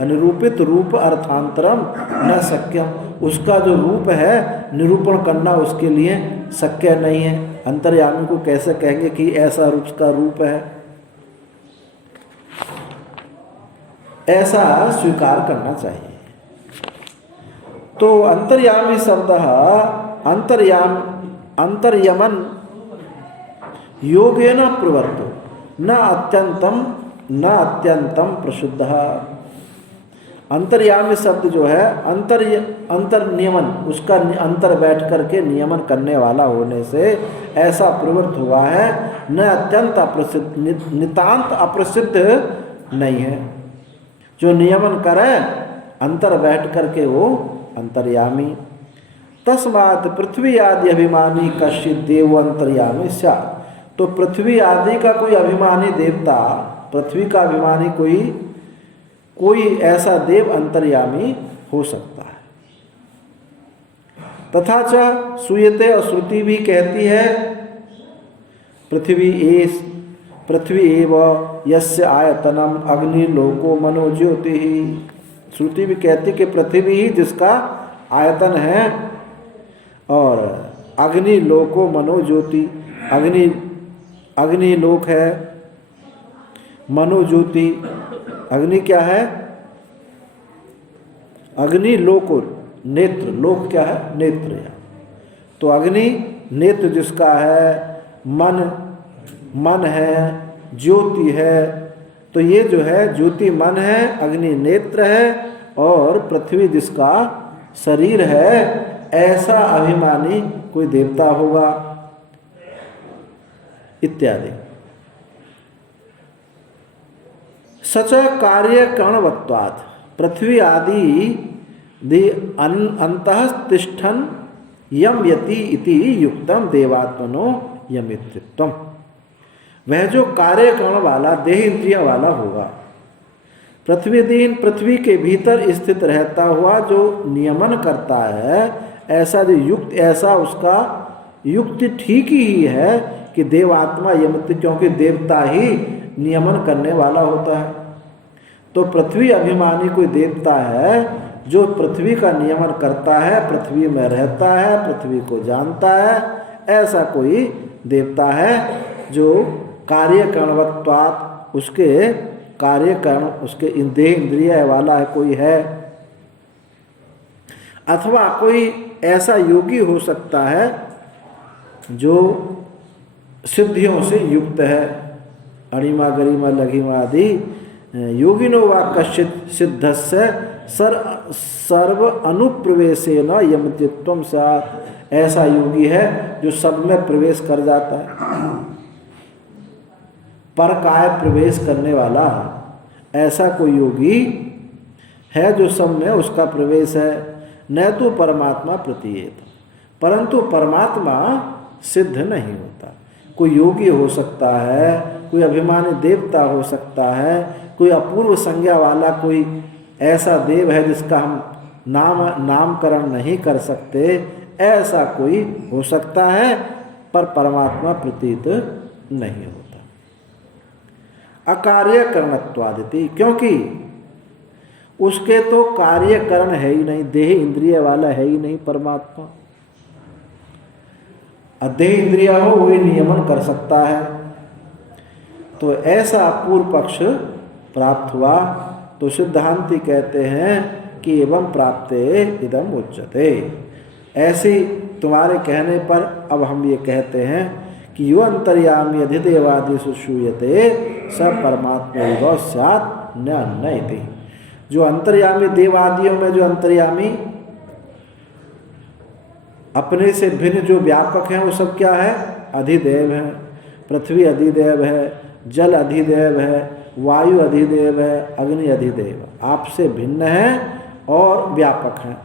अनिरूपित रूप अर्थांतरम न शक्यम, उसका जो रूप है निरूपण करना उसके लिए शक्य नहीं है। अंतर्यामी को कैसे कहेंगे कि ऐसा उसका रूप है, ऐसा स्वीकार करना चाहिए। तो अंतर्यामी शब्द अंतर्यमन योगेन प्रवर्तो न अत्यंतम प्रसिद्ध। अंतर्यामी शब्द जो है अंतर नियमन, उसका अंतर बैठ करके नियमन करने वाला होने से ऐसा प्रवृत्त हुआ है, न अत्यंत अप्रसिद्ध, नितांत अप्रसिद्ध नहीं है। जो नियमन करे अंतर बैठ करके वो अंतर्यामी। तस्मात् पृथ्वी आदि अभिमानी कश्चित् देव अंतर्यामी स्यात्, तो पृथ्वी आदि का कोई अभिमानी देवता, पृथ्वी का अभिमानी कोई ऐसा देव अंतर्यामी हो सकता है। तथा च सूयते, और श्रुति भी कहती है पृथ्वी एव यस्य आयतनम अग्नि लोको मनो ज्योति, श्रुति भी कहती कि पृथ्वी ही जिसका आयतन है, और अग्नि लोको मनो ज्योति, अग्नि लोक है, मनो ज्योति, अग्नि क्या है, अग्नि लोको, नेत्र, लोक क्या है, नेत्र। तो अग्नि नेत्र जिसका है, मन है, ज्योति है, तो ये जो है ज्योति मन है, अग्नि नेत्र है, और पृथ्वी जिसका शरीर है, ऐसा अभिमानी कोई देवता होगा इत्यादि। सच कार्य करणवत्वात् पृथ्वी आदि अंतः तिष्ठन् यम यति इति युक्तम देवात्मनो यमित्वम, वह जो कार्य करण वाला देह इंद्रिय वाला होगा, पृथ्वी के भीतर स्थित रहता हुआ जो नियमन करता है, ऐसा जो युक्त, ऐसा उसका युक्ति ठीक ही है कि देवात्मा यमित, क्योंकि देवता ही नियमन करने वाला होता है। तो पृथ्वी अभिमानी कोई देवता है जो पृथ्वी का नियमन करता है, पृथ्वी में रहता है, पृथ्वी को जानता है, ऐसा कोई देवता है जो कार्यकरणवत्वात्, उसके कार्यकरण, उसके देह इंद्रिय वाला है, कोई है। अथवा कोई ऐसा योगी हो सकता है जो सिद्धियों से युक्त है, अणिमा गरिमा लघिमा आदि योगिनो वा कश्चित् सिद्धस्य सर्व अनुप्रवेशेन यमतित्वम स्यात्, ऐसा योगी है जो सब में प्रवेश कर जाता है, पर काय प्रवेश करने वाला, ऐसा कोई योगी है जो सब में उसका प्रवेश है। न तो परमात्मा प्रतीयेत, परंतु परमात्मा सिद्ध नहीं होता। कोई योगी हो सकता है, कोई अभिमानी देवता हो सकता है, कोई अपूर्व संज्ञा वाला कोई ऐसा देव है जिसका हम नामकरण नहीं कर सकते, ऐसा कोई हो सकता है, पर परमात्मा प्रतीत नहीं होता। अकार्य करणत्वादिति, क्योंकि उसके तो कार्यकरण है ही नहीं, देह इंद्रिय वाला है ही नहीं परमात्मा। देह इंद्रिय हो वही नियमन कर सकता है। तो ऐसा पूर्व पक्ष प्राप्त हुआ तो सिद्धांती कहते हैं कि एवं प्राप्ते इदम उच्यते। ऐसे तुम्हारे कहने पर अब हम ये कहते हैं कि यो अंतर्यामी अधिदेवादि सुश्रूयते स परमात्मा एव स्यात् न अन्य इति। जो अंतर्यामी देवादियों में जो अंतर्यामी अपने से भिन्न जो व्यापक हैं वो सब क्या है? अधिदेव है। पृथ्वी अधिदेव है, जल अधिदेव है, वायु अधिदेव है, अग्नि अधिदेव, आपसे भिन्न है और व्यापक हैं।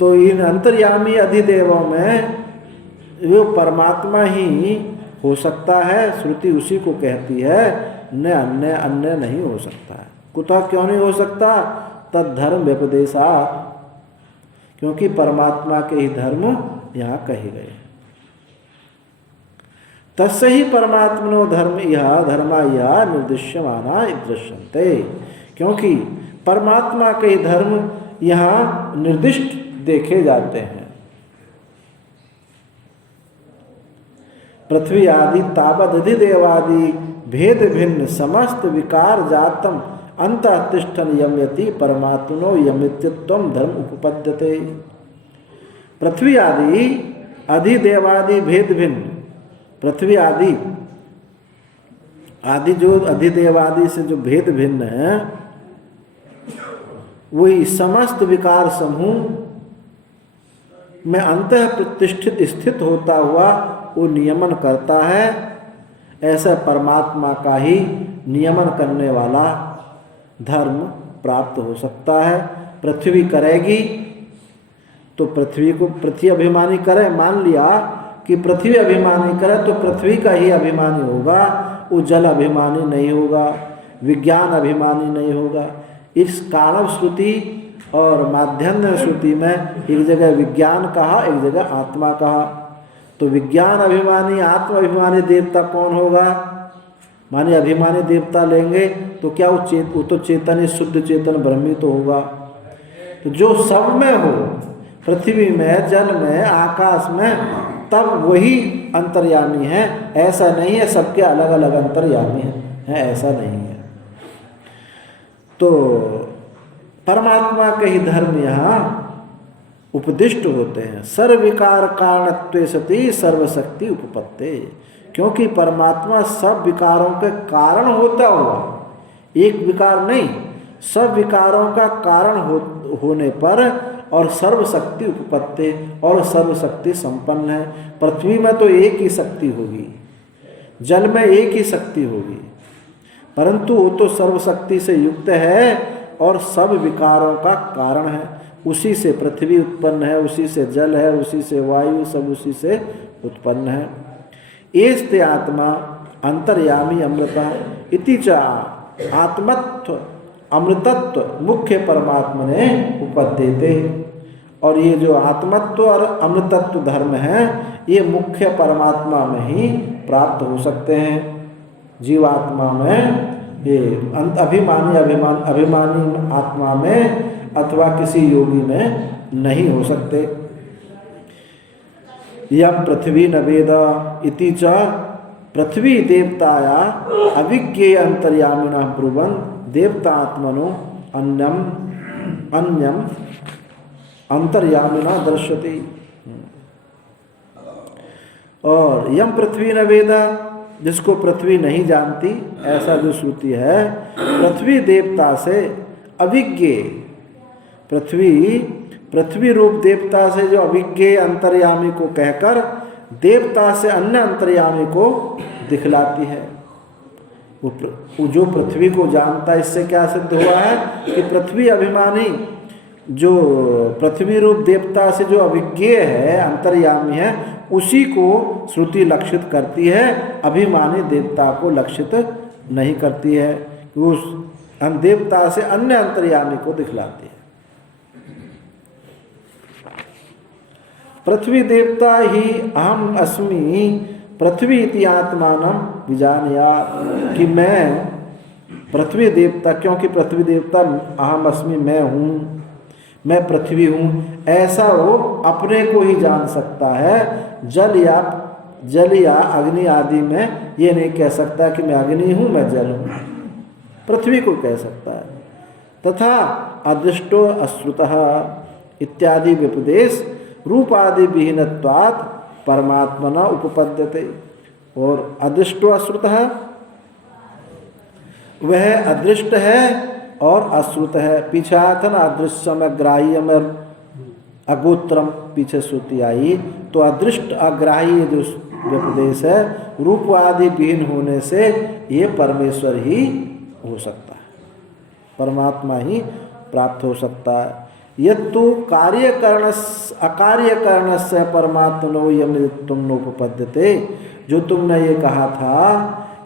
तो इन अंतर्यामी अधिदेवों में वो परमात्मा ही हो सकता है। श्रुति उसी को कहती है, न अन्य, अन्य नहीं हो सकता है। कुतः क्यों नहीं हो सकता? तद्धर्म व्यपदेशात्, क्योंकि परमात्मा के ही धर्म यहाँ कहे गए। तस्य ही परमात्मनो धर्म यह धर्मा यह निर्दिश्यमाना दृश्यन्ते, क्योंकि परमात्मा के ही धर्म यहाँ निर्दिष्ट देखे जाते हैं। पृथ्वी आदि तावदधिदेवादि भेद भिन्न समस्त विकार जातम अंतःतिष्ठन यम्यति परमात्मनो यमित्यत्वम धर्म उपपद्यते। पृथ्वी आदि अधिदेवादि भेद भिन्न, पृथ्वी आदि आदि जो अधिदेवादि से जो भेद भिन्न है वही समस्त विकार समूह में अंतः प्रतिष्ठित स्थित होता हुआ वो नियमन करता है। ऐसा परमात्मा का ही नियमन करने वाला धर्म प्राप्त हो सकता है। पृथ्वी करेगी तो पृथ्वी को पृथ्वी अभिमानी करे, मान लिया कि पृथ्वी अभिमानी करे तो पृथ्वी का ही अभिमानी होगा, वो जल अभिमानी नहीं होगा, विज्ञान अभिमानी नहीं होगा। इस काणव श्रुति और माध्यान्ह श्रुति में एक जगह विज्ञान कहा, एक जगह आत्मा कहा। तो विज्ञान अभिमानी आत्मा अभिमानी देवता कौन होगा? माने अभिमानी देवता लेंगे तो क्या वो तो चेतन, शुद्ध चेतन ब्रह्मी तो होगा। तो जो सब में हो, पृथ्वी में, जल में, आकाश में, तब वही अंतर्यामी है। ऐसा नहीं है सबके अलग अलग अंतर्यामी है, ऐसा नहीं है। तो परमात्मा के ही धर्म यहाँ उपदिष्ट होते हैं। सर्वविकार कारणत्वे सति सर्वशक्ति उपपत्ते, क्योंकि परमात्मा सब विकारों के कारण होता हुआ, एक विकार नहीं, सब विकारों का कारण होने पर और सर्वशक्ति उपपत्ते, और सर्वशक्ति संपन्न है। पृथ्वी में तो एक ही शक्ति होगी, जल में एक ही शक्ति होगी, परंतु वो तो सर्वशक्ति से युक्त है और सब विकारों का कारण है। उसी से पृथ्वी उत्पन्न है, उसी से जल है, उसी से वायु, सब उसी से उत्पन्न है। एस्ते आत्मा अंतर्यामी अमृता इति च आत्मत्व अमृतत्व मुख्य परमात्मा ने उपद्यते। और ये जो आत्मत्व और अमृतत्व धर्म है ये मुख्य परमात्मा में ही प्राप्त हो सकते हैं। जीवात्मा में ये अभिमानी आत्मा में अथवा किसी योगी में नहीं हो सकते। यम पृथ्वी न वेद इति च पृथ्वी देवताया अविज्ञेय अंतर्यामिना ब्रुवन् देवतात्मनो अन्यम अंतर्यामिना दर्शति। और यम पृथ्वी न वेद, जिसको पृथ्वी नहीं जानती, ऐसा जो श्रुति है, पृथ्वी देवता से अविज्ञ, पृथ्वी रूप देवता से जो अविज्ञ अंतर्यामी को कहकर देवता से अन्य अंतर्यामी को दिखलाती है। वो जो पृथ्वी को जानता है, इससे क्या सिद्ध हुआ है कि पृथ्वी अभिमानी जो पृथ्वी रूप देवता से जो अविज्ञ है, अंतर्यामी है, उसी को श्रुति लक्षित करती है, अभिमानी देवता को लक्षित नहीं करती है। उस देवता से अन्य अंतर्यामी को दिखलाती है। पृथ्वी देवता ही अहम अस्मि पृथ्वी इति आत्मानं विजानया, कि मैं पृथ्वी देवता, क्योंकि पृथ्वी देवता अहम अस्मि, मैं हूँ, मैं पृथ्वी हूँ, ऐसा वो अपने को ही जान सकता है। जल या अग्नि आदि में ये नहीं कह सकता कि मैं अग्नि हूँ, मैं जल हूँ, पृथ्वी को कह सकता है। तथा अदृष्टो अश्रुतः इत्यादि व्यपदेश रूपादि विहीनत्वात् परमात्मना उपपद्यते। और अदृष्टो अश्रुतः, वह अदृष्ट है और अश्रुत है। पीछे आया था ना, अदृश्यम अग्राह्यम अगोत्रम, पीछे श्रुति आई। तो अदृष्ट अग्राह्य जो व्यपदेश है, रूप आदि विहीन होने से ये परमेश्वर ही हो सकता है, परमात्मा ही प्राप्त हो सकता है। यत्तु अकार्य कर्ण से परमात्मनो यमित्वं नोपपद्यते, जो तुमने ये कहा था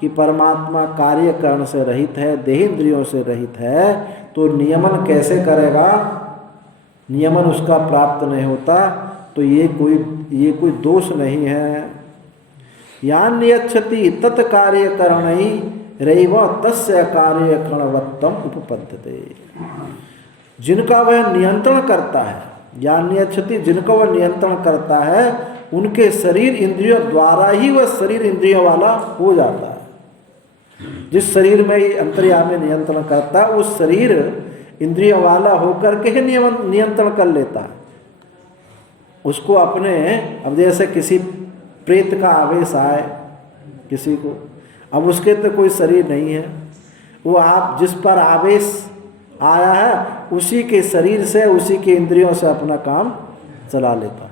कि परमात्मा कार्य कर्ण से रहित है, देहेंद्रियों से रहित है, तो नियमन कैसे करेगा, नियमन उसका प्राप्त नहीं होता, तो ये कोई दोष नहीं है। यान्यच्छति तत्कार्य करणै रैव तस्य कार्य करणवत्तम उपपद्यते, जिनका वह नियंत्रण करता है, यान्यच्छति, जिनका वह नियंत्रण करता है, उनके शरीर इंद्रियों द्वारा ही वह शरीर इंद्रियों वाला हो जाता है। जिस शरीर में अंतर्यामी नियंत्रण करता है, उस शरीर इंद्रियों वाला होकर के नियंत्रण कर लेता है उसको अपने। अब जैसे किसी प्रेत का आवेश आए किसी को, अब उसके तो कोई शरीर नहीं है, वो आप जिस पर आवेश आया है उसी के शरीर से, उसी के इंद्रियों से अपना काम चला लेता है।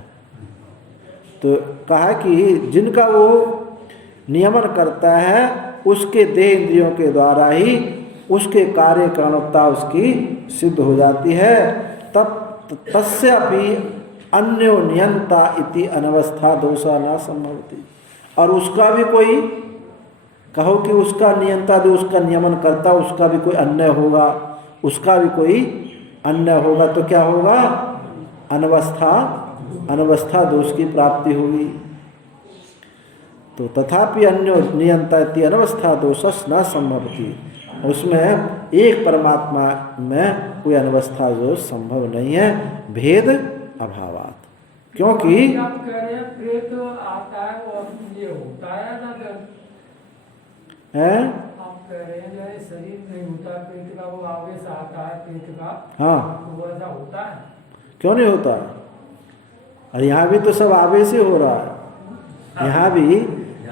तो कहा कि जिनका वो नियमन करता है, उसके देह इंद्रियों के द्वारा ही उसके कार्य कारणता उसकी सिद्ध हो जाती है। तब तस्य अपि अन्यो नियंता इति अनवस्था दोषा न संभवति, और उसका भी कोई, कहो कि उसका नियंता जो उसका नियमन करता, उसका भी कोई अन्य होगा, उसका भी कोई अन्य होगा, तो क्या होगा, अनवस्था दोष की प्राप्ति होगी। तो तथापि अन्यो नियंता इति अनवस्था दोषस् न संभवति, उसमें एक परमात्मा में कोई अनवस्था दोष संभव नहीं है, भेद अभावात। क्योंकि आप कह रहे हैं प्रेत आता है वो ये होता है ना, हैं, आप कह रहे हैं जो शरीर नहीं होता प्रेत का, वो आवेश आता है प्रेत का, हाँ, तो वो ऐसा होता है, क्यों नहीं होता। और यहाँ भी तो सब आवेश ही हो रहा है, यहाँ भी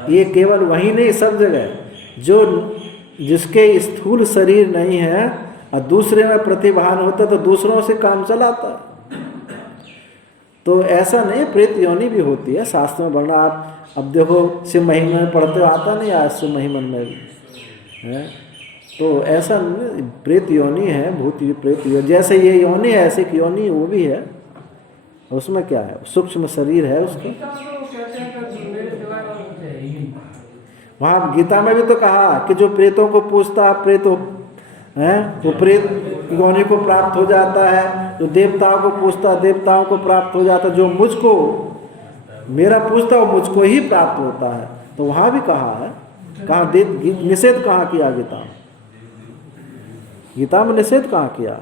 ये केवल वही नहीं, सब जगह जो जिसके स्थूल शरीर नहीं है और दूसरे में प्रतिभान होता तो दूसरों से काम चलाता। तो ऐसा नहीं, प्रेत योनि भी होती है, शास्त्र में वर्णना। आप अब देखो शिव महिमा में पढ़ते हो, आता नहीं आज शिव महिमा में भी है, तो ऐसा नहीं, प्रेत योनि है, भूत प्रेत योनि, जैसे ये योनि है ऐसे की योनि वो भी है। उसमें क्या है, सूक्ष्म शरीर है उसका। वहाँ गीता में भी तो कहा कि जो प्रेतों को पूछता प्रेत है तो प्रेत योनि को प्राप्त हो जाता है, जो देवताओं को पूछता देवताओं को प्राप्त हो जाता, जो मुझको मेरा पूछता वो मुझको ही प्राप्त होता है। तो वहाँ भी कहा है, कहाँ निषेध कहाँ किया, गीता में निषेध कहाँ किया।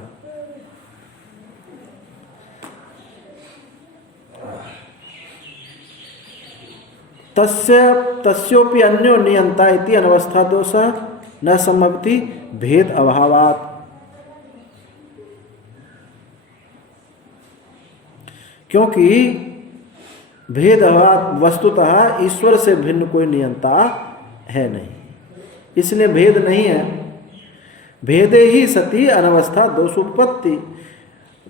तस्योपि अन्यो नियंता इति अनवस्था दोष न संभवति भेद अभावात्। क्योंकि भेद अभाव वस्तुतः ईश्वर से भिन्न कोई नियंता है नहीं, इसलिए भेद नहीं है। भेदे ही सती अनवस्था दोष उत्पत्ति।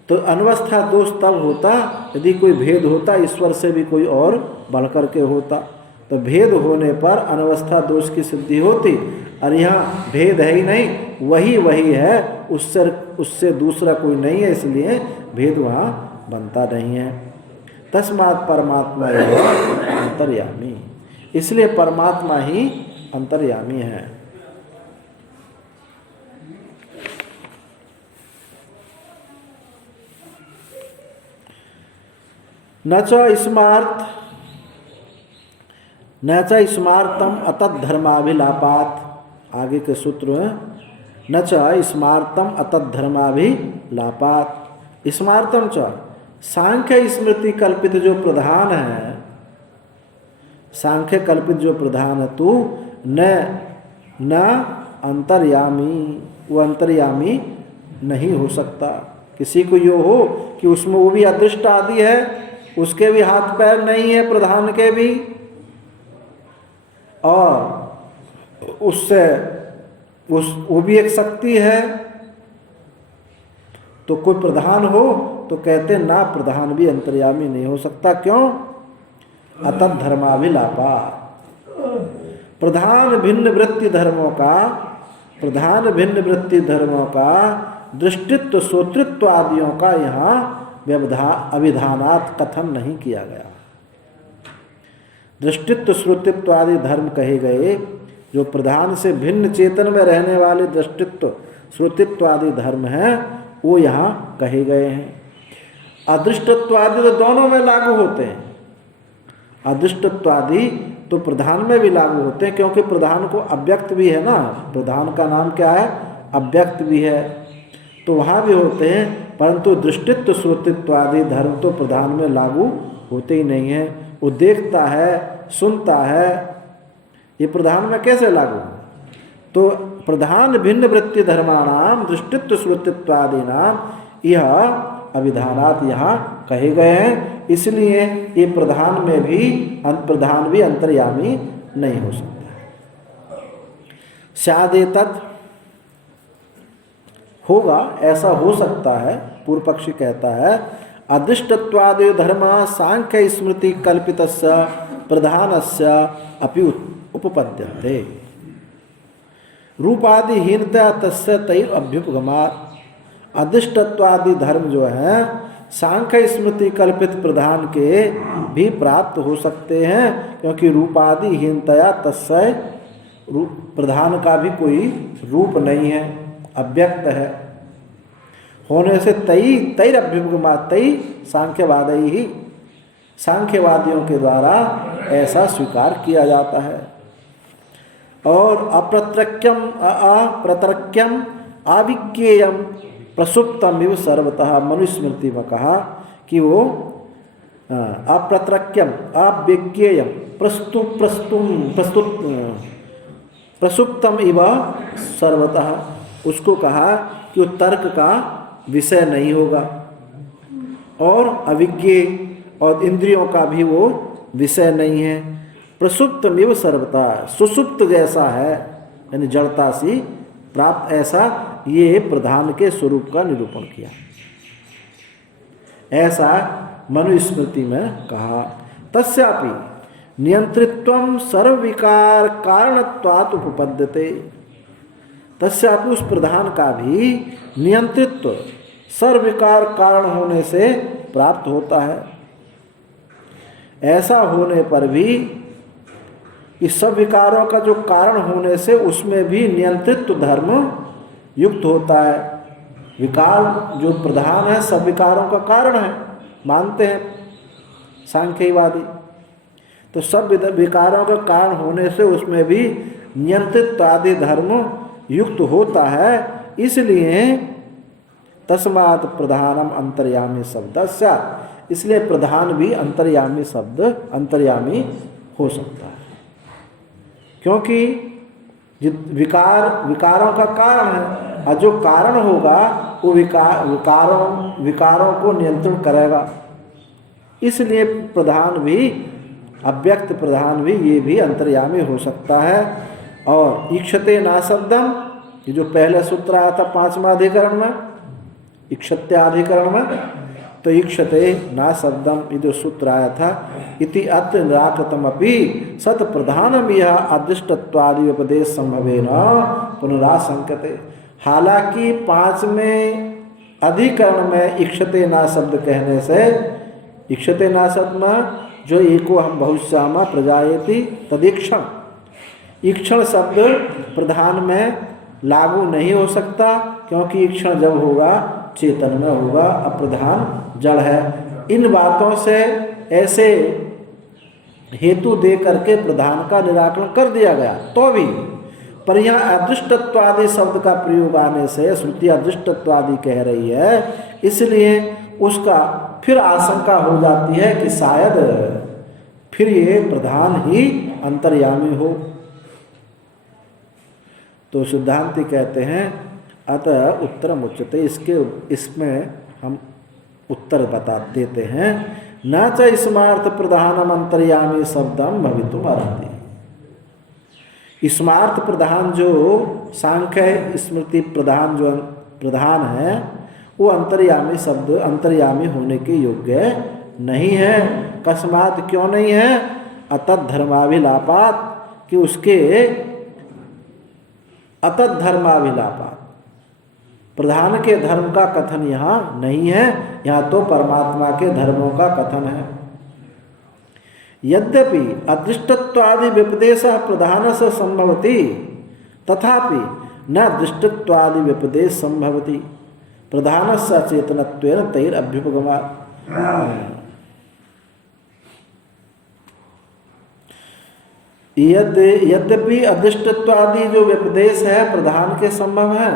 तो अनवस्था दोष तब होता यदि कोई भेद होता, ईश्वर से भी कोई और बढ़कर के होता, तो भेद होने पर अनवस्था दोष की सिद्धि होती। और यहाँ भेद है ही नहीं, वही है, उससे दूसरा कोई नहीं है, इसलिए भेद वहाँ बनता नहीं है। तस्मात् परमात्मा अंतर्यामी, इसलिए परमात्मा ही अंतर्यामी है। न च स्मार्थ न च स्मार्तम अतद्धर्माभिलापात, आगे के सूत्र हैं, न च स्मार्तम अतद्धर्माभिलापात। स्मार्तम च, सांख्य स्मृति कल्पित जो प्रधान है, सांख्य कल्पित जो प्रधान है, तू न अंतर्यामी, वो अंतर्यामी नहीं हो सकता। किसी को यो हो कि उसमें वो भी अदृष्ट आदि है, उसके भी हाथ पैर नहीं है प्रधान के भी, और उससे वो भी एक शक्ति है, तो कोई प्रधान हो तो कहते ना प्रधान भी अंतर्यामी नहीं हो सकता। क्यों? अतः धर्माभिलापा, प्रधान भिन्न वृत्ति धर्मों का दृष्टित्व श्रोतृत्व आदियों का यहाँ अभिधानात कथन नहीं किया गया। दृष्टित्व श्रोतृत्व आदि धर्म कहे गए, जो प्रधान से भिन्न चेतन में रहने वाले दृष्टित्व श्रोतृत्व आदि धर्म हैं, वो यहाँ कहे गए हैं। अदृष्टत्व आदि तो दोनों में लागू होते हैं। अदृष्टत्व आदि तो प्रधान में भी लागू होते हैं, क्योंकि प्रधान को अव्यक्त भी है ना, प्रधान का नाम क्या है? अव्यक्त भी है, तो वहाँ भी होते हैं। परंतु दृष्टित्व श्रोतृत्व आदि धर्म तो प्रधान में लागू होते ही नहीं है। वो देखता है, सुनता है, ये प्रधान में कैसे लागू? तो प्रधान भिन्न वृत्ति धर्माणाम दृष्टित्व श्रोतृत्व आदि नाम यह अभिधानात यहाँ कहे गए हैं। इसलिए ये प्रधान में भी प्रधान भी अंतर्यामी नहीं हो सकता। स्यादेतत्, होगा, ऐसा हो सकता है। पूर्व पक्षी कहता है अदृष्टत्वादि धर्म सांख्य स्मृति कल्पितस्य प्रधानस्य अपि उपपद्यन्ते, रूपादिहीनता तस्य तैर अभ्युपगमात्। अदृष्टत्वादि धर्म जो है सांख्य स्मृति कल्पित प्रधान के भी प्राप्त हो सकते हैं, क्योंकि रूपादिहीनतया तस्य, प्रधान का भी कोई रूप नहीं है, अव्यक्त है होने से तैर अभ्युपगमात्, तई सांख्यवादी ही, सांख्यवादियों के द्वारा ऐसा स्वीकार किया जाता है। और अप्रतर्क्यम आविज्ञेयम प्रसुप्तम इव सर्वतः, मनुस्मृति में कहा कि वो अप्रतर्क्यम अविज्ञेयम प्रसुप्तम इव सर्वतः, उसको कहा कि वो तर्क का विषय नहीं होगा, और अविज्ञेय और इंद्रियों का भी वो विषय नहीं है। प्रसुप्तमिव सर्वता, सुसुप्त जैसा है, यानी जड़ता सी प्राप्त, ऐसा ये प्रधान के स्वरूप का निरूपण किया, ऐसा मनुस्मृति में कहा। तस्यापि नियंत्रित्वम सर्वविकार कारणत्वात् उपपद्यते, तस्यापि उस प्रधान का भी नियंत्रित्व सर्वविकार कारण होने से प्राप्त होता है। ऐसा होने पर भी इस सब विकारों का जो कारण होने से उसमें भी नियंत्रित्व धर्म युक्त होता है। विकार जो प्रधान है सब विकारों का कारण है, मानते हैं सांख्यवादी, तो सब विकारों का कारण होने से उसमें भी नियंत्रित्व आदि धर्म युक्त होता है। इसलिए तस्मात् प्रधानम अंतर्यामी शब्दस्य, इसलिए प्रधान भी अंतर्यामी शब्द अंतर्यामी हो सकता है, क्योंकि विकारों का कारण है, और जो कारण होगा वो विकारों को नियंत्रण करेगा। इसलिए प्रधान भी, अव्यक्त प्रधान भी, ये भी अंतर्यामी हो सकता है। और ईक्षते ना शब्दम, ये जो पहले सूत्र आया था 5वां अधिकरण में, ईक्षत्याधिकरण में, तो ईक्षते ना शब्दम ये जो सूत्र आया था, इति अत्र निराकृतमपि सत प्रधानम यह अदृष्टत्वादि उपदेश संभवेन पुनराशंकते। हालांकि 5वें अधिकरण में ईक्षते ना शब्द कहने से, ईक्षते ना शब्द में जो एको हम बहुश्यामा प्रजायति तदीक्षण, ईक्षण शब्द प्रधान में लागू नहीं हो सकता, क्योंकि ईक्षण जब होगा चेतन में होगा, अप्रधान जड़ है। इन बातों से ऐसे हेतु दे करके प्रधान का निराकरण कर दिया गया तो भी, पर यहाँ अदृष्टत्वादि शब्द का प्रयोग आने से श्रुति अदृष्टत्वादि कह रही है, इसलिए उसका फिर आशंका हो जाती है कि शायद फिर ये प्रधान ही अंतर्यामी हो। तो सिद्धांति कहते हैं अतः उत्तरम उच्यते, इसमें हम उत्तर बता देते हैं, न च स्मार्थ प्रधानम अंतर्यामी शब्दम भवितुम अर्हति। स्मार्थ प्रधान जो सांख्य स्मृति प्रधान जो प्रधान है वो अंतर्यामी शब्द अंतर्यामी होने के योग्य नहीं है। कस्मात क्यों नहीं है? अतत धर्माभिलापात, कि उसके अतत धर्माभिलापात, प्रधान के धर्म का कथन यहाँ नहीं है, यहाँ तो परमात्मा के धर्मों का कथन है। यद्यपि अदृष्टत्वादि व्यपदेशः प्रधानस्य संभवति तथापि न दृष्टत्वादि व्यपदेश संभवति प्रधानस्य अचेतनत्वेन तैरभ्युपगमात्। यद्यपि अदृष्टत्वादि जो व्यपदेश है प्रधान के संभव है,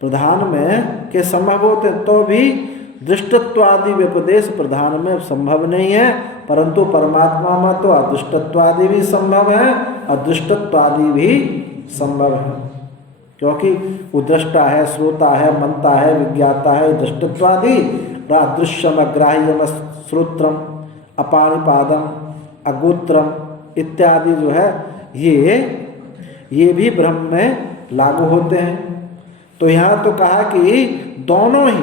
प्रधान में के संभव होते तो भी दृष्टत्वादि व्यपदेश प्रधान में संभव नहीं है, परंतु परमात्मा में तो अदृष्टत्वादि भी संभव है, अदृष्टत्वादि भी संभव है, क्योंकि वो दृष्टा है, श्रोता है, मनता है, विज्ञाता है। दृष्टत्वादि अदृश्यम अग्राह्यम श्रोत्रम अपाणिपादम अगोत्रम इत्यादि जो है ये भी ब्रह्म में लागू होते हैं। तो यहाँ तो कहा कि दोनों ही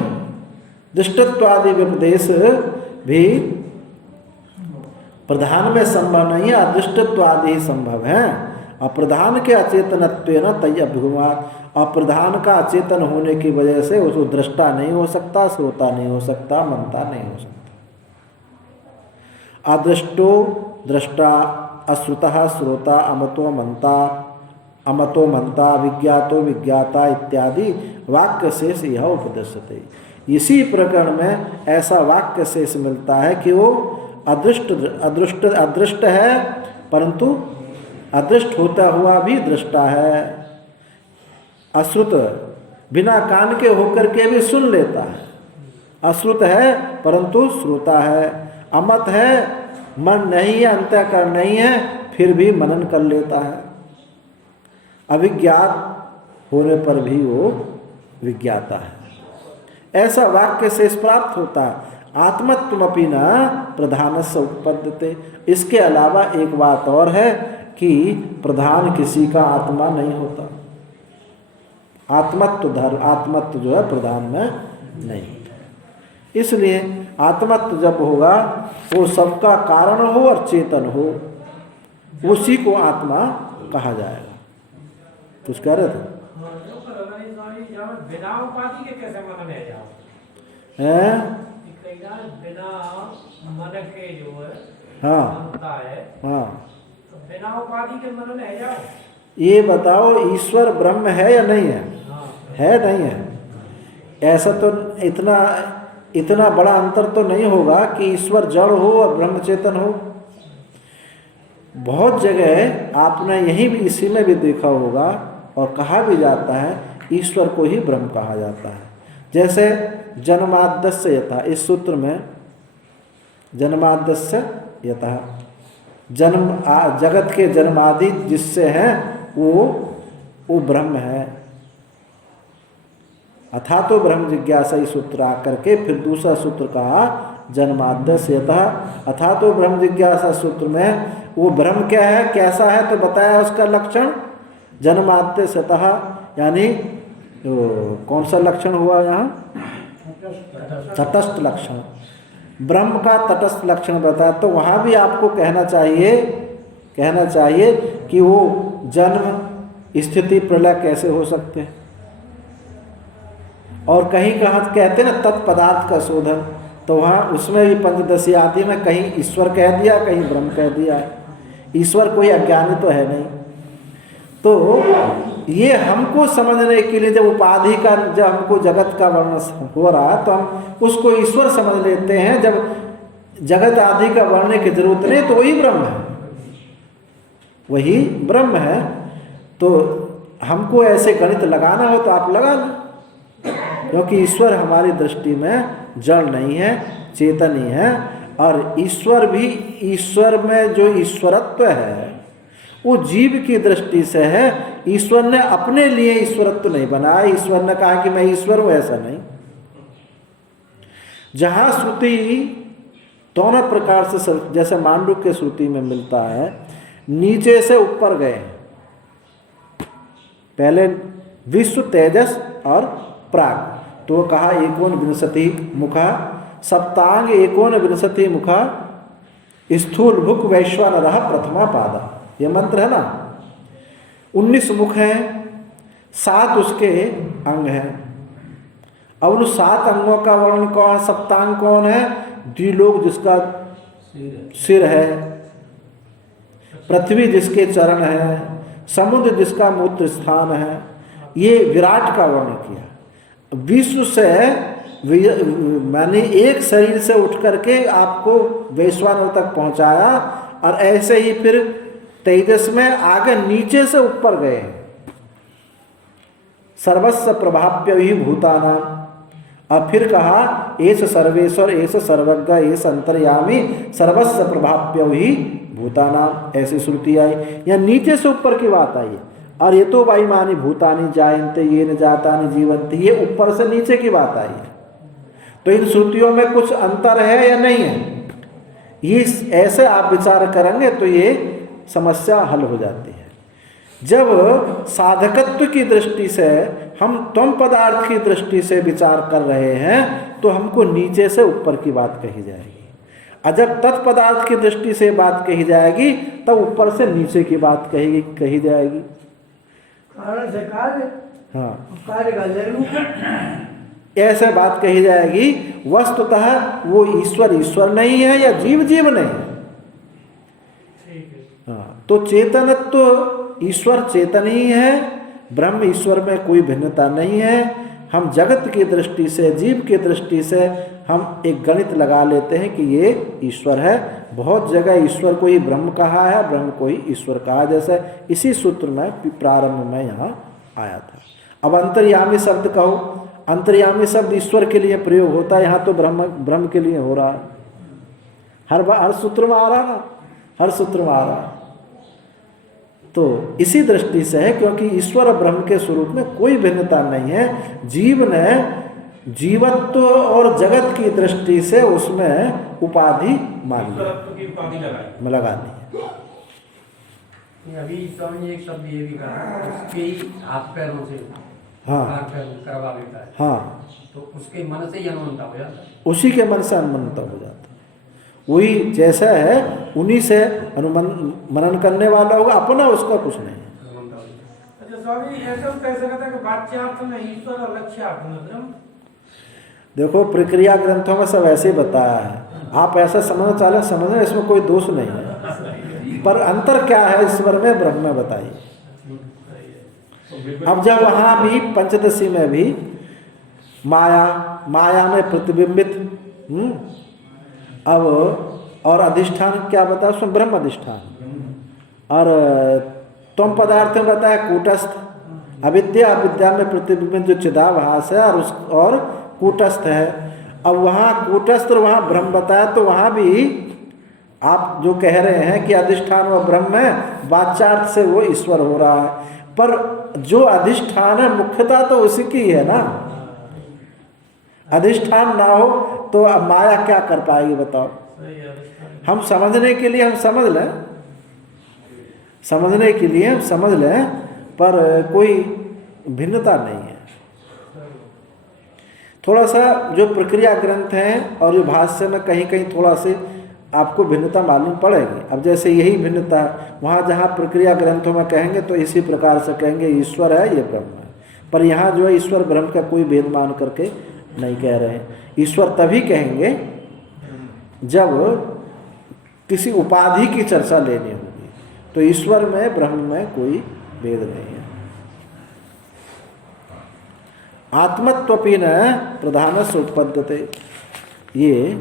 दृष्टत्वादि व्यपदेश भी प्रधान में संभव नहीं है, अदृष्टत्वादि ही संभव है। अप्रधान के अचेतनत्वेन तैरभ्युपगमात्, अप्रधान का अचेतन होने की वजह से उसको दृष्टा नहीं हो सकता, श्रोता नहीं हो सकता, मनता नहीं हो सकता। अदृष्टो दृष्टा, अश्रुतः श्रोता, अमतो मनता, विज्ञातो विज्ञाता इत्यादि वाक्य शेष यह उपदेशते। इसी प्रकरण में ऐसा वाक्य शेष मिलता है कि वो अदृष्ट है, परंतु अदृष्ट होता हुआ भी दृष्टा है। अश्रुत बिना कान के होकर के भी सुन लेता है, अश्रुत है परंतु श्रोता है। अमत है, मन नहीं है, अंतःकरण नहीं है, फिर भी मनन कर लेता है। अविज्ञात होने पर भी वो विज्ञाता है। ऐसा वाक्य शेष प्राप्त होता है। आत्मत्वमपि न प्रधानस्य उत्पद्यते। इसके अलावा एक बात और है कि प्रधान किसी का आत्मा नहीं होता। आत्मत्व जो है प्रधान में नहीं। इसलिए आत्मत्व जब होगा वो सबका कारण हो और चेतन हो, उसी को आत्मा कहा जाएगा। कुछ कह रहे थे? बिना उपाधि के कैसे मनन है जाओ? बिना मन के जो है, हाँ है, हाँ, तो बिना उपाधि के मनन है जाओ। ये बताओ ईश्वर ब्रह्म है या नहीं है? हाँ। है नहीं है? ऐसा तो इतना बड़ा अंतर तो नहीं होगा कि ईश्वर जड़ हो और ब्रह्म चेतन हो। बहुत जगह आपने यही भी इसी में भी देखा होगा और कहा भी जाता है ईश्वर को ही ब्रह्म कहा जाता है। जैसे जन्माद्यस्य यथा, इस सूत्र में जन्माद्यस्य यथा, जन्म जगत के जन्मादि जिससे हैं वो ब्रह्म है। अथा तो ब्रह्म जिज्ञासा ही सूत्र आकर के फिर दूसरा सूत्र कहा जन्माद्यस्य यथा। अथा तो ब्रह्म जिज्ञासा सूत्र में वो ब्रह्म क्या है, कैसा है, तो बताया उसका लक्षण जन्माद्यस्य यथा, यानी कौन सा लक्षण हुआ यहाँ? तटस्थ लक्षण। ब्रह्म का तटस्थ लक्षण बताया। तो वहाँ भी आपको कहना चाहिए कि वो जन्म स्थिति प्रलय कैसे हो सकते हैं। और कहीं कहाँ कहते हैं ना तत्पदार्थ का शोधन, तो वहाँ उसमें भी पंचदशी आदि में कहीं ईश्वर कह दिया, कहीं ब्रह्म कह दिया। ईश्वर कोई अज्ञानी तो है नहीं। तो ये हमको समझने के लिए जब उपाधि का, जब हमको जगत का वर्णन हो रहा है तो हम उसको ईश्वर समझ लेते हैं। जब जगत आदि का वर्णने की जरूरत नहीं, तो वही ब्रह्म है, वही ब्रह्म है। तो हमको ऐसे गणित लगाना हो तो आप लगा लो, क्योंकि ईश्वर हमारी दृष्टि में जड़ नहीं है, चेतन ही है। और ईश्वर भी, ईश्वर में जो ईश्वरत्व है वो जीव की दृष्टि से है। ईश्वर ने अपने लिए ईश्वरत्व नहीं बनाया, ईश्वर ने कहा कि मैं ईश्वर हूं, ऐसा नहीं। जहां श्रुति दोनों प्रकार से, जैसे मांडुक्य श्रुति में मिलता है, नीचे से ऊपर गए, पहले विश्व, तेजस और प्राग, तो कहा एकोन विंशति मुखा सप्तांग एकोन विंशति मुखा स्थूल भुक वैश्वानरः प्रथमा पादा। ये मंत्र है ना, 19 मुख हैं, 7 उसके अंग हैं। अब उन 7 अंगों का वर्णन कौन, सप्तांग कौन है? द्विलोक जिसका सिर है, पृथ्वी जिसके चरण है, समुद्र जिसका मूत्र स्थान है, ये विराट का वर्णन किया। विश्व से मैंने एक शरीर से उठ करके आपको वैश्वानर तक पहुंचाया, और ऐसे ही फिर तेजस में आगे नीचे से ऊपर गए। सर्वस्व प्रभाप्य ही भूतानाम, और फिर कहा एस सर्वेश्वर एस सर्वज्ञ एस अंतर्यामी सर्वस्व प्रभाप्य ही भूतानाम, ऐसी श्रुति आई। या नीचे से ऊपर की बात आई। और ये तो वायुमानी भूतानी जायन्ते ये न जातानि जीवन्ति, ये ऊपर से नीचे की बात आई है। तो इन श्रुतियों में कुछ अंतर है या नहीं है, ये ऐसे आप विचार करेंगे तो ये समस्या हल हो जाती है। जब साधकत्व की दृष्टि से हम त्वम पदार्थ की दृष्टि से विचार कर रहे हैं तो हमको नीचे से ऊपर की बात कही जाएगी, और जब तत्पदार्थ की दृष्टि से बात कही जाएगी तब ऊपर से नीचे की बात कही जाएगी। कारण से कार्य, हाँ, कार्य का जरूर ऐसे बात कही जाएगी। वस्तुतः वो ईश्वर नहीं है या जीव नहीं है। हाँ, तो चेतनत्व ईश्वर चेतन ही है, ब्रह्म ईश्वर में कोई भिन्नता नहीं है। हम जगत की दृष्टि से, जीव की दृष्टि से हम एक गणित लगा लेते हैं कि ये ईश्वर है। बहुत जगह ईश्वर को ही ब्रह्म कहा है, ब्रह्म को ही ईश्वर कहा, जैसे इसी सूत्र में प्रारंभ में यहाँ आया था। अब अंतर्यामी शब्द कहो, अंतर्यामी शब्द ईश्वर के लिए प्रयोग होता है, यहाँ तो ब्रह्म के लिए हो रहा है। हर सूत्र में आ रहा ना, हर सूत्र में आ रहा। तो इसी दृष्टि से है, क्योंकि ईश्वर और ब्रह्म के स्वरूप में कोई भिन्नता नहीं है। जीव ने जीवत्व और जगत की दृष्टि से उसमें उपाधि मान ली, लगा दी। अभी स्वामी एक शब्द ये भी कहा, उसके ही हाथ पैरों से, हाँ, करवा देता है, हाँ, तो उसके मन से ही अनुमंता हो जाता है, उसी के मन से अनुमंता हो जाता है। वही जैसा है उन्हीं से मनन करने वाला होगा, अपना उसका कुछ नहीं है। अच्छा स्वामी, ऐसा कैसे कहता है कि वाच्यार्थ में ईश्वर और लक्ष्यार्थ में ब्रह्म? देखो, प्रक्रिया ग्रंथों में सब ऐसे ही बताया है। आप ऐसा समझना चाहे समझना, इसमें कोई दोष नहीं है, पर अंतर क्या है ईश्वर में ब्रह्म में बताइए। अब जब वहाँ भी पंचदशी में भी माया में प्रतिबिंबित, अब और अधिष्ठान क्या बताया उसमें? ब्रह्म अधिष्ठान। और त्वम पदार्थ में बताया कूटस्थ, अविद्या में प्रतिबिंबित जो चिदाभास है और कूटस्थ है। अब वहाँ कूटस्थ और वहाँ ब्रह्म बताया, तो वहाँ भी आप जो कह रहे हैं कि अधिष्ठान व ब्रह्म है, वाच्यार्थ से वो ईश्वर हो रहा है, पर जो अधिष्ठान है मुख्यता तो उसी की है ना। अधिष्ठान ना हो तो अब माया क्या कर पाएगी बताओ? हम समझने के लिए हम समझ लें, समझने के लिए हम समझ लें, पर कोई भिन्नता नहीं है। थोड़ा सा जो प्रक्रिया ग्रंथ हैं और जो भाष्य में कहीं कहीं थोड़ा से आपको भिन्नता मालूम पड़ेगी। अब जैसे यही भिन्नता वहाँ जहाँ प्रक्रिया ग्रंथों में कहेंगे तो इसी प्रकार से कहेंगे ईश्वर है, ये ब्रह्म है, पर यहाँ जो है ईश्वर ब्रह्म का कोई भेद मान करके नहीं कह रहे हैं। ईश्वर तभी कहेंगे जब किसी उपाधि की चर्चा लेनी होगी, तो ईश्वर में ब्रह्म में कोई भेद नहीं है। आत्मत्वपि न प्रधान से उत्पद्यते, ये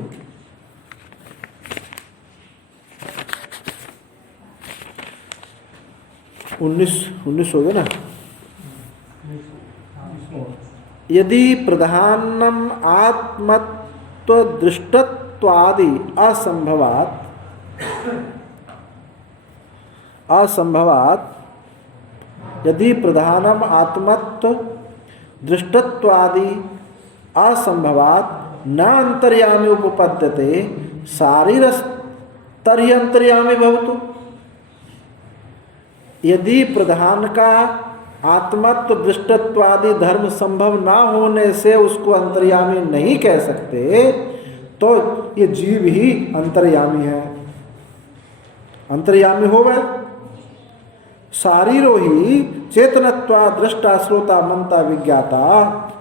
19 हो गए ना। यदि प्रधानम आत्मत्व दृष्टत्वादि असंभवात यदि प्रधानम आत्मत्व दृष्टत्वादि असंभवात न अंतर्यामी उपपद्यते शारीरस्तर्यंतर्यामी भवतु। यदि प्रधान का आत्मत्व दृष्टत्वादि धर्म संभव ना होने से उसको अंतर्यामी नहीं कह सकते, तो ये जीव ही अंतर्यामी है। अंतर्यामी हो गए। शारीरो ही चेतनत्वा दृष्टा श्रोता मनता विज्ञाता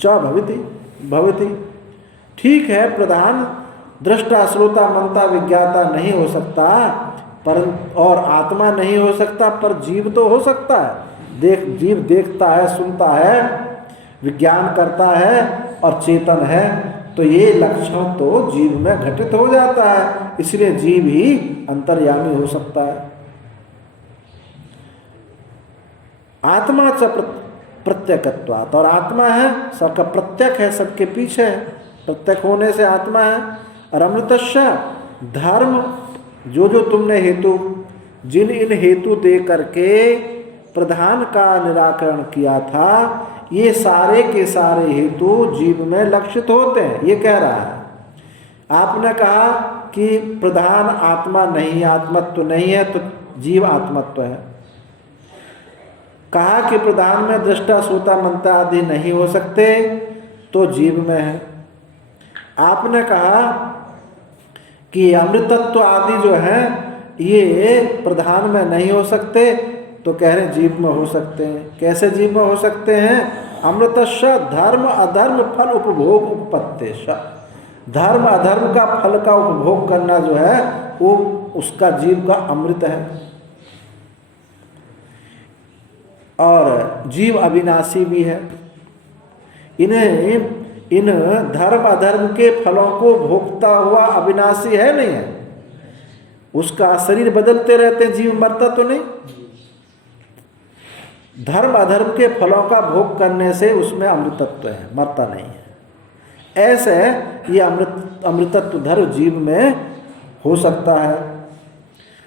च भवति। ठीक है, प्रधान दृष्टा श्रोता मनता विज्ञाता नहीं हो सकता, पर और आत्मा नहीं हो सकता, पर जीव तो हो सकता है। जीव देखता है, सुनता है, विज्ञान करता है और चेतन है, तो ये लक्षण तो जीव में घटित हो जाता है। इसलिए जीव ही अंतर्यामी हो सकता है। आत्मा च प्रत्यकत्वात्, और आत्मा है, सबका प्रत्यक है, सबके पीछे है, प्रत्यक होने से आत्मा है। और अमृतस्य धर्म, जो तुमने हेतु, जिन इन हेतु दे करके प्रधान का निराकरण किया था, ये सारे के सारे हेतु जीव में लक्षित होते हैं, ये कह रहा है। आपने कहा कि प्रधान आत्मा नहीं, आत्मत्व नहीं है, तो जीव आत्मत्व है। कहा कि प्रधान में दृष्टा श्रोता मनता आदि नहीं हो सकते, तो जीव में है। आपने कहा कि अमृतत्व आदि जो है ये प्रधान में नहीं हो सकते, तो कह रहे हैं जीव में हो सकते हैं। कैसे जीव में हो सकते हैं? अमृतस्य धर्म अधर्म फल उपभोग उपपत्तेश। धर्म अधर्म का फल का उपभोग करना जो है वो उसका जीव का अमृत है। और जीव अविनाशी भी है। इन धर्म अधर्म के फलों को भोगता हुआ अविनाशी है नहीं है, उसका शरीर बदलते रहते हैं, जीव मरता तो नहीं। धर्म अधर्म के फलों का भोग करने से उसमें अमृतत्व है, मरता नहीं है। ऐसे ये अमृतत्व धर्म जीव में हो सकता है।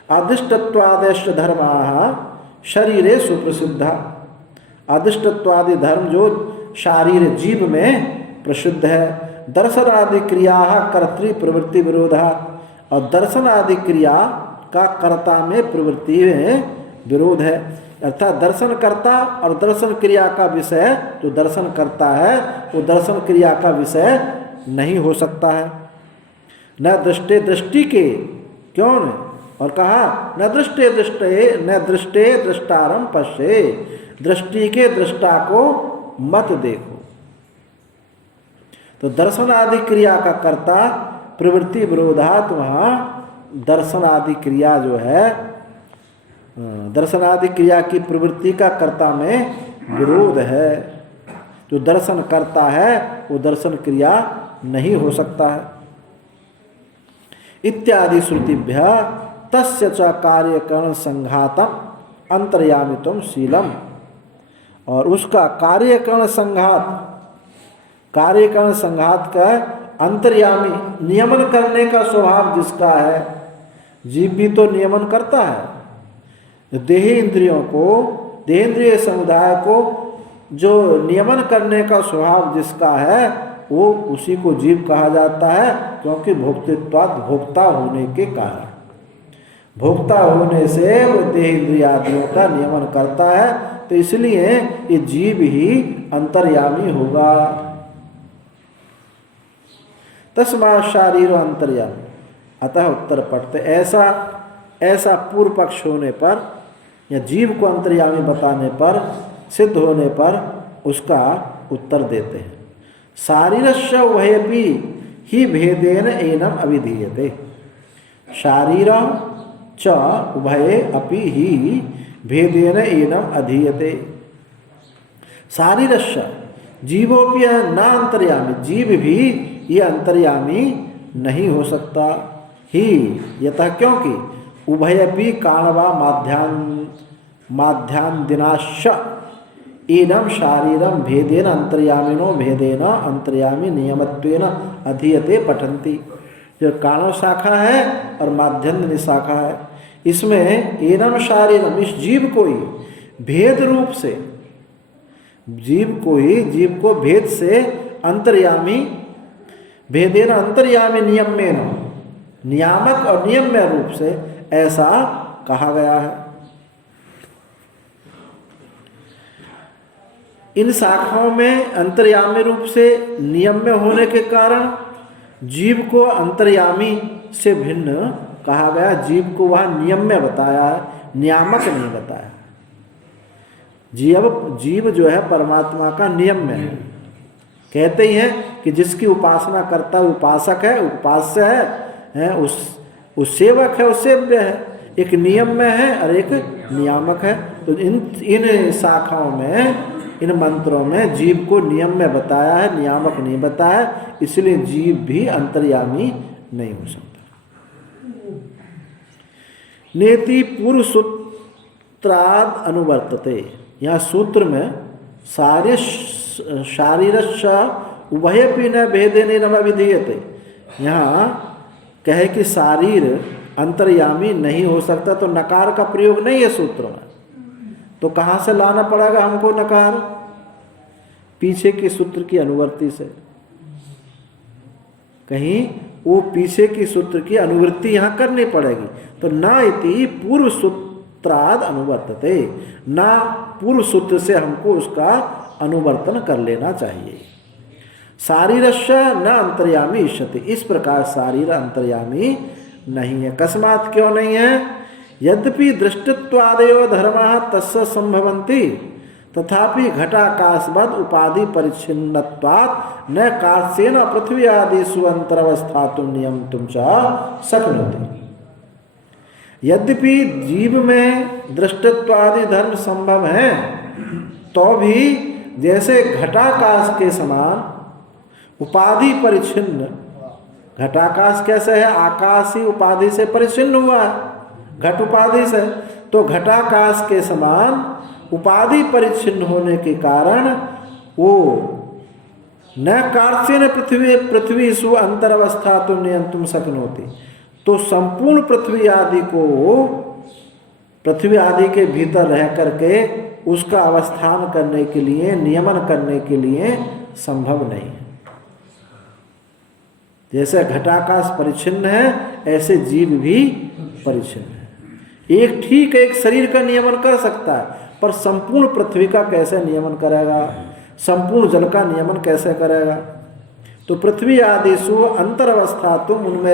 अधिष्ठत्वादेश धर्मा शरीरे सुप्रसिद्धा। अधिष्ठत्वादि धर्म जो शारीर जीव में प्रसिद्ध है। दर्शन आदि क्रिया कर्तृ प्रवृत्ति विरोधा, और दर्शन आदि क्रिया का कर्ता में प्रवृत्ति में विरोध है। अर्थात दर्शन करता और दर्शन क्रिया का विषय जो दर्शन करता है वो दर्शन क्रिया का विषय नहीं हो सकता है। न दृष्टे दृष्टि के, क्यों न, और कहा न दृष्टे दृष्टे न दृष्टे दृष्टारम पश्ये, दृष्टि के दृष्टा को मत देखो। तो दर्शन आदि क्रिया का कर्ता प्रवृत्ति विरोधात, वहाँ दर्शन आदि क्रिया जो है, दर्शन आदि क्रिया की प्रवृत्ति का कर्ता में विरोध है। जो दर्शन करता है वो दर्शन क्रिया नहीं हो सकता है। इत्यादि श्रुतिभ्य तस्य च कार्यकरण संघातम अंतर्यामित्वम शीलम, और उसका कार्यकरण संघात का अंतर्यामी, नियमन करने का स्वभाव जिसका है। जीव भी तो नियमन करता है। देहेंद्रिय समुदाय को जो नियमन करने का स्वभाव जिसका है वो उसी को जीव कहा जाता है, क्योंकि भोक्तृत्वात्, भोक्ता होने के कारण, भोक्ता होने से वो देहेंद्रियादियों का नियमन करता है, तो इसलिए ये जीव ही अंतर्यामी होगा। तस्मात् शारीरो अंतर्यामी। अतः उत्तर पढ़ते ऐसा पूर्व पक्ष होने पर या जीव को अंतर्यामी बताने पर, सिद्ध होने पर उसका उत्तर देते हैं। शारीरस्य उभयपि ही भेदेन एनम अभिधीयते। शारीर च उभये अपि ही भेदेन एनम अधीयते। शारीरस्य जीवोपि न अंतर्यामी, जीव भी ये अंतर्यामी नहीं हो सकता ही, यतः क्योंकि उभयपि कारणवा माध्यान्दिनाश्च एनम शारीरम भेदेन अंतर्यामिनो भेदेन अंतर्यामी नियमत्वेन अधीयते पठन्ति। जो काणव शाखा है और माध्यन्दिनी शाखा है, इसमें एनम शारीरम, इस जीव को ही भेद रूप से, जीव को भेद से अंतर्यामी, भेदेन अंतर्यामी नियमेन, नियामक और नियम्य रूप से ऐसा कहा गया है। इन शाखाओं में अंतर्यामी रूप से नियम्य होने के कारण जीव को अंतर्यामी से भिन्न कहा गया। जीव को वह नियम्य बताया है, नियामक नहीं बताया। जीव जो है परमात्मा का नियम्य है। कहते ही हैं कि जिसकी उपासना करता है उपासक है, उपास्य है, उस सेवक है, उस सेव्य है। एक नियम्य है और एक नियामक है। तो इन शाखाओं में, इन मंत्रों में जीव को नियम्य बताया है, नियामक नहीं बताया, इसलिए जीव भी अंतर्यामी नहीं हो सकता। नेति पूर्व सूत्राद अनुवर्तते, यहाँ सूत्र में सारे शारीरश्च उभयपि न भेदेन न विधीयते, यहाँ कहे कि शारीर अंतर्यामी नहीं हो सकता, तो नकार का प्रयोग नहीं है सूत्र में। तो कहाँ से लाना पड़ेगा हमको नकार? पीछे के सूत्र की अनुवर्ती से। कहीं वो पीछे की सूत्र की अनुवृत्ति यहाँ करनी पड़ेगी। तो न इति पूर्व सूत्राद अनुवर्तते, ना पूर्व सूत्र से हमको उसका अनुवर्तन कर लेना चाहिए। शारीरस्य न अंतर्यामी इष्यते, इस प्रकार शारीर अंतर्यामी नहीं है। कस्मात् क्यों नहीं है? यद्यपि दृष्टित्वादयो धर्मः तस्य संभवन्ति तथापि घटाकाशवद उपाधि परिच्छिन्नत्वात् न कार्सेन पृथ्वी आदिषु अंतरवस्थातुं नियमतुं च शक्नोति। यद्यपि जीव में दृष्टित्वादि धर्म संभव है, तो भी जैसे घटाकाश के समान उपाधि परिच्छिन्न, घटाकाश कैसे है? आकाश ही उपाधि से परिच्छिन्न हुआ है, घट उपाधि से। तो घटाकाश के समान उपाधि परिच्छिन्न होने के कारण वो न कार्सेन पृथ्वी सु अंतरवस्था तो नियंत्रण शक्नोति, तो संपूर्ण पृथ्वी आदि को, पृथ्वी आदि के भीतर रह करके उसका अवस्थान करने के लिए, नियमन करने के लिए संभव नहीं है। जैसे घटाकाश परिच्छिन्न है, ऐसे जीव भी परिच्छिन्न है। एक ठीक एक शरीर का नियमन कर सकता है, पर संपूर्ण पृथ्वी का कैसे नियमन करेगा? संपूर्ण जल का नियमन कैसे करेगा? तो पृथ्वी आदिषु अंतरवस्था तुम उनमें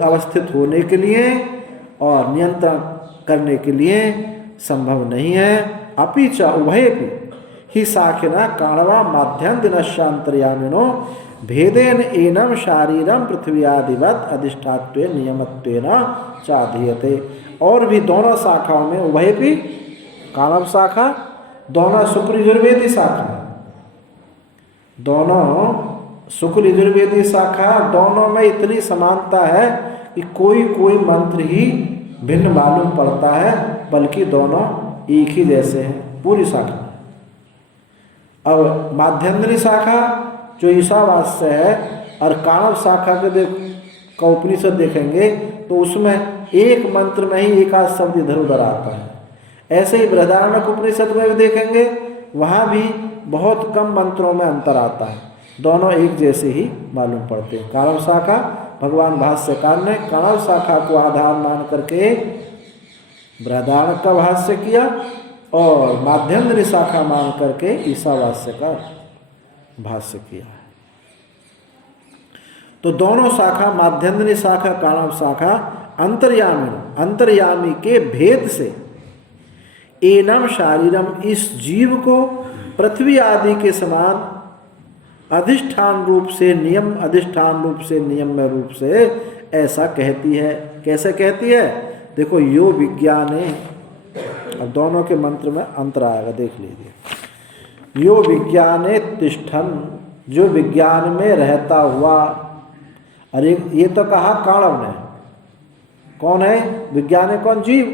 अवस्थित होने के लिए और नियंत्रण करने के लिए संभव नहीं है। अपि च उभयपि ही साखिना काणवा माध्यान्दिनश्चान्तर्यामिनो भेदेन एनम शारीरम पृथ्वी आदिवत अधिष्ठात्वे नियमत्वेन चाधीयते। और भी दोनों शाखाओं में उभयपि काणव शाखा, दोनों शुक्ल यजुर्वेदी शाखा, दोनों शुक्ल यजुर्वेदी शाखा, दोनों में इतनी समानता है कि कोई कोई मंत्र ही भिन्न मालूम पड़ता है, बल्कि दोनों एक ही जैसे हैं पूरी शाखा। अब माध्यान्दिनी शाखा जो ईशावास्य है और काणव शाखा का उपनिषद देखेंगे तो उसमें एक मंत्र में ही एक आध शब्द इधर उधर आता है। ऐसे ही बृहदारण्यक उपनिषद में भी देखेंगे, वहाँ भी बहुत कम मंत्रों में अंतर आता है, दोनों एक जैसे ही मालूम पड़ते हैं। काणव शाखा भगवान भाष्यकार ने काणव शाखा को आधार मान करके बृहदारण्यक का भाष्य किया और माध्यान्दिनी शाखा मान करके ईशावास्य का भाष्य किया है। तो दोनों शाखा, माध्यान्दिनी शाखा, काणव शाखा, अंतर्यामी के भेद से एनम शारीरम, इस जीव को पृथ्वी आदि के समान अधिष्ठान रूप से, नियम्य रूप से ऐसा कहती है। कैसे कहती है? देखो, यो विज्ञाने, अब दोनों के मंत्र में अंतर आएगा, देख लीजिए। यो विज्ञाने तिष्ठन, जो विज्ञान में रहता हुआ। अरे ये तो कहा काणव ने, कौन है विज्ञान है? कौन? जीव।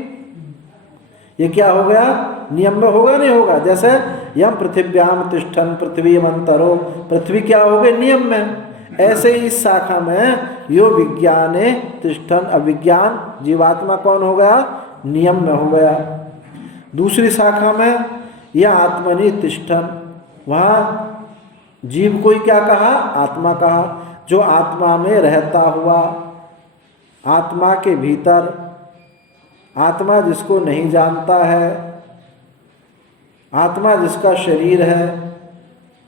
ये क्या हो गया? नियम में होगा नहीं होगा? जैसे यम पृथिव्याम तिष्ठन पृथ्वी मंतरो, पृथ्वी क्या हो गई? नियम में। ऐसे ही इस शाखा में यो विज्ञाने तिष्ठन, अविज्ञान जीवात्मा कौन हो गया? नियम में हो गया। दूसरी शाखा में यह आत्मनि तिष्ठन, वहाँ जीव को ही क्या कहा? आत्मा कहा। जो आत्मा में रहता हुआ, आत्मा के भीतर, आत्मा जिसको नहीं जानता है, आत्मा जिसका शरीर है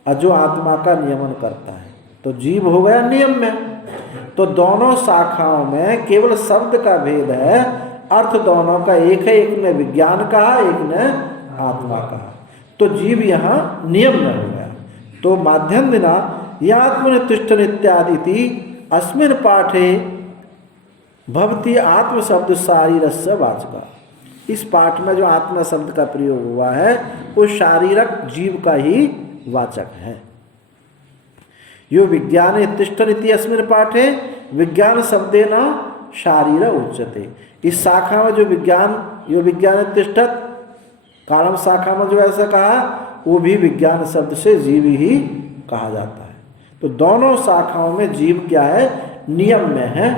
और जो आत्मा का नियमन करता है, तो जीव हो गया नियम में। तो दोनों शाखाओं में केवल शब्द का भेद है, अर्थ दोनों का एक है। एक ने विज्ञान कहा, एक ने आत्मा कहा। तो जीव यहाँ नियम में हो गया। तो माध्यम दिना या आत्मनितिष्ठन इत्यादि थी अस्मिन पाठे भवती आत्म शब्द शारीरस्य वाचका। इस पाठ में जो आत्मा शब्द का प्रयोग हुआ है वो शारीरक जीव का ही वाचक है। यो विज्ञाने तिष्ठन इति अस्मिन पाठे विज्ञान शब्देन शारीर उच्यते। इस शाखा में जो विज्ञान, यो विज्ञान तिष्ठत, कालम शाखा में जो ऐसा कहा वो भी विज्ञान शब्द से जीव ही कहा जाता है। तो दोनों शाखाओं में जीव क्या है? नियम में है।